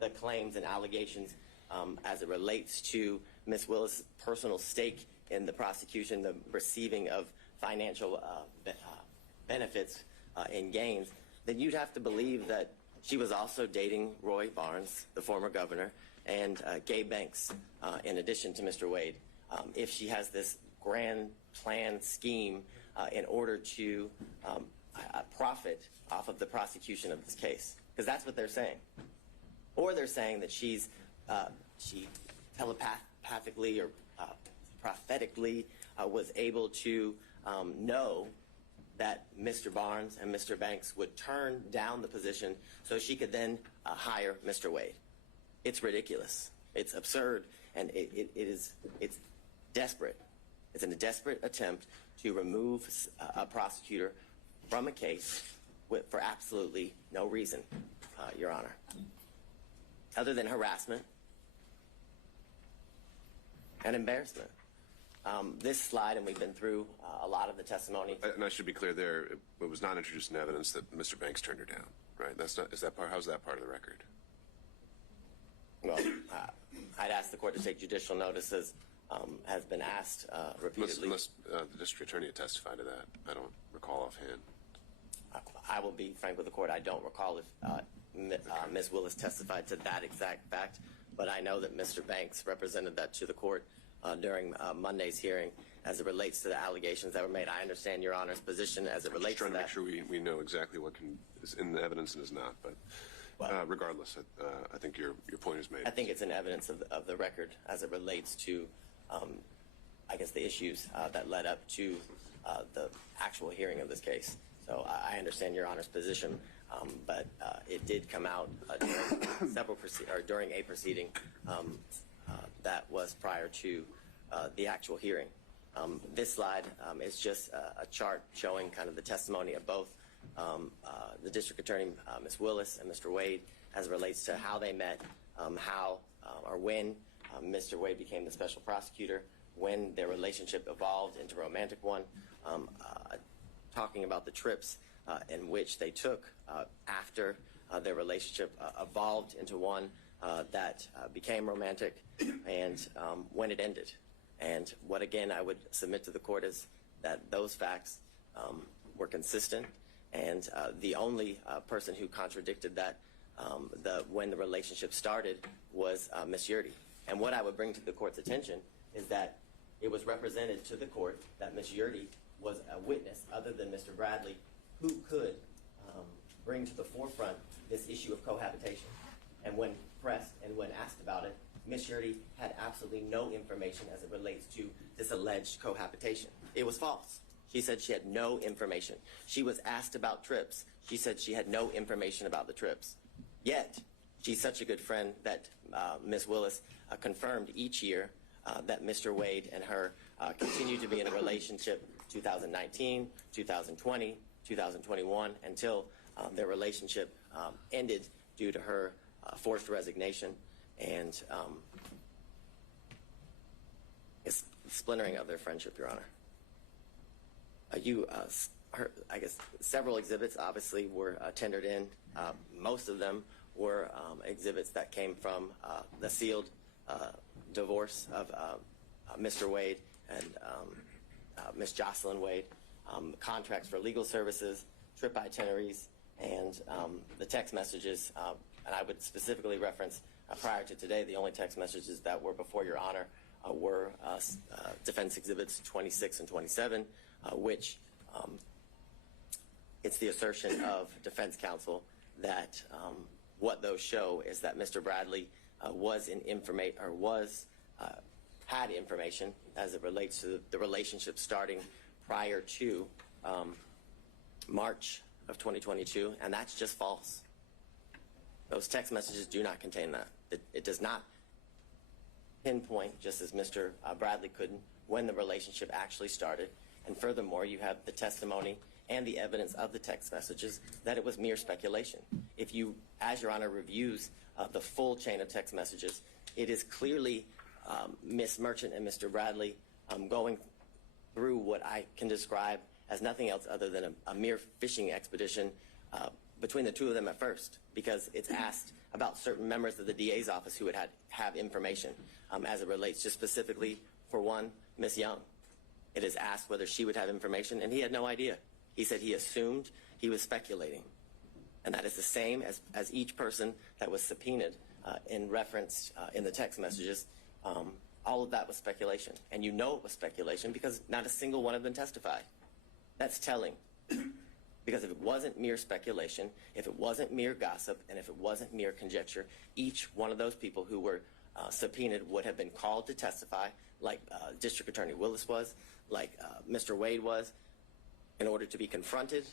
the claims and allegations as it relates to Ms. Willis' personal stake in the prosecution, the receiving of financial benefits and gains, then you'd have to believe that she was also dating Roy Barnes, the former governor, and Gabe Banks, in addition to Mr. Wade. If she has this grand plan scheme in order to profit off of the prosecution of this case, because that's what they're saying. Or they're saying that she telepathically or prophetically was able to know that Mr. Barnes and Mr. Banks would turn down the position so she could then hire Mr. Wade. It's ridiculous. It's absurd, and it's desperate. It's a desperate attempt to remove a prosecutor from a case for absolutely no reason, Your Honor, other than harassment and embarrassment. This slide, and we've been through a lot of the testimony. And I should be clear there, it was not introduced in evidence that Mr. Banks turned her down, right? How's that part of the record? Well, I'd ask the court to take judicial notices, has been asked repeatedly. Unless the district attorney had testified to that. I don't recall offhand. I will be frank with the court. I don't recall if Ms. Willis testified to that exact fact, but I know that Mr. Banks represented that to the court during Monday's hearing as it relates to the allegations that were made. I understand Your Honor's position as it relates to that. Just trying to make sure we know exactly what is in the evidence and is not, but regardless, I think your point is made. I think it's an evidence of the record as it relates to, I guess, the issues that led up to the actual hearing of this case. So I understand Your Honor's position, but it did come out during a proceeding that was prior to the actual hearing. This slide is just a chart showing kind of the testimony of both the district attorney, Ms. Willis, and Mr. Wade, as it relates to how they met, how or when Mr. Wade became the special prosecutor, when their relationship evolved into a romantic one, talking about the trips in which they took after their relationship evolved into one that became romantic, and when it ended. And what, again, I would submit to the court is that those facts were consistent, and the only person who contradicted that when the relationship started was Ms. Yurdy. And what I would bring to the court's attention is that it was represented to the court that Ms. Yurdy was a witness other than Mr. Bradley who could bring to the forefront this issue of cohabitation. And when pressed and when asked about it, Ms. Yurdy had absolutely no information as it relates to this alleged cohabitation. It was false. She said she had no information. She was asked about trips. She said she had no information about the trips. Yet, she's such a good friend that Ms. Willis confirmed each year that Mr. Wade and her continue to be in a relationship 2019, 2020, 2021, until their relationship ended due to her forced resignation and splintering of their friendship, Your Honor. I guess several exhibits obviously were tendered in. Most of them were exhibits that came from the sealed divorce of Mr. Wade and Ms. Jocelyn Wade, contracts for legal services, trip itineraries, and the text messages. And I would specifically reference prior to today, the only text messages that were before Your Honor were Defense Exhibits 26 and 27, which it's the assertion of defense counsel that what those show is that Mr. Bradley had information as it relates to the relationship starting prior to March of 2022, and that's just false. Those text messages do not contain that. It does not pinpoint, just as Mr. Bradley couldn't, when the relationship actually started. And furthermore, you have the testimony and the evidence of the text messages that it was mere speculation. If you, as Your Honor reviews the full chain of text messages, it is clearly Ms. Merchant and Mr. Bradley going through what I can describe as nothing else other than a mere fishing expedition between the two of them at first, because it's asked about certain members of the DA's office who would have information as it relates just specifically, for one, Ms. Young. It is asked whether she would have information, and he had no idea. He said he assumed, he was speculating. And that is the same as each person that was subpoenaed in reference in the text messages. All of that was speculation. And you know it was speculation because not a single one of them testified. That's telling. Because if it wasn't mere speculation, if it wasn't mere gossip, and if it wasn't mere conjecture, each one of those people who were subpoenaed would have been called to testify, like District Attorney Willis was, like Mr. Wade was, in order to be confronted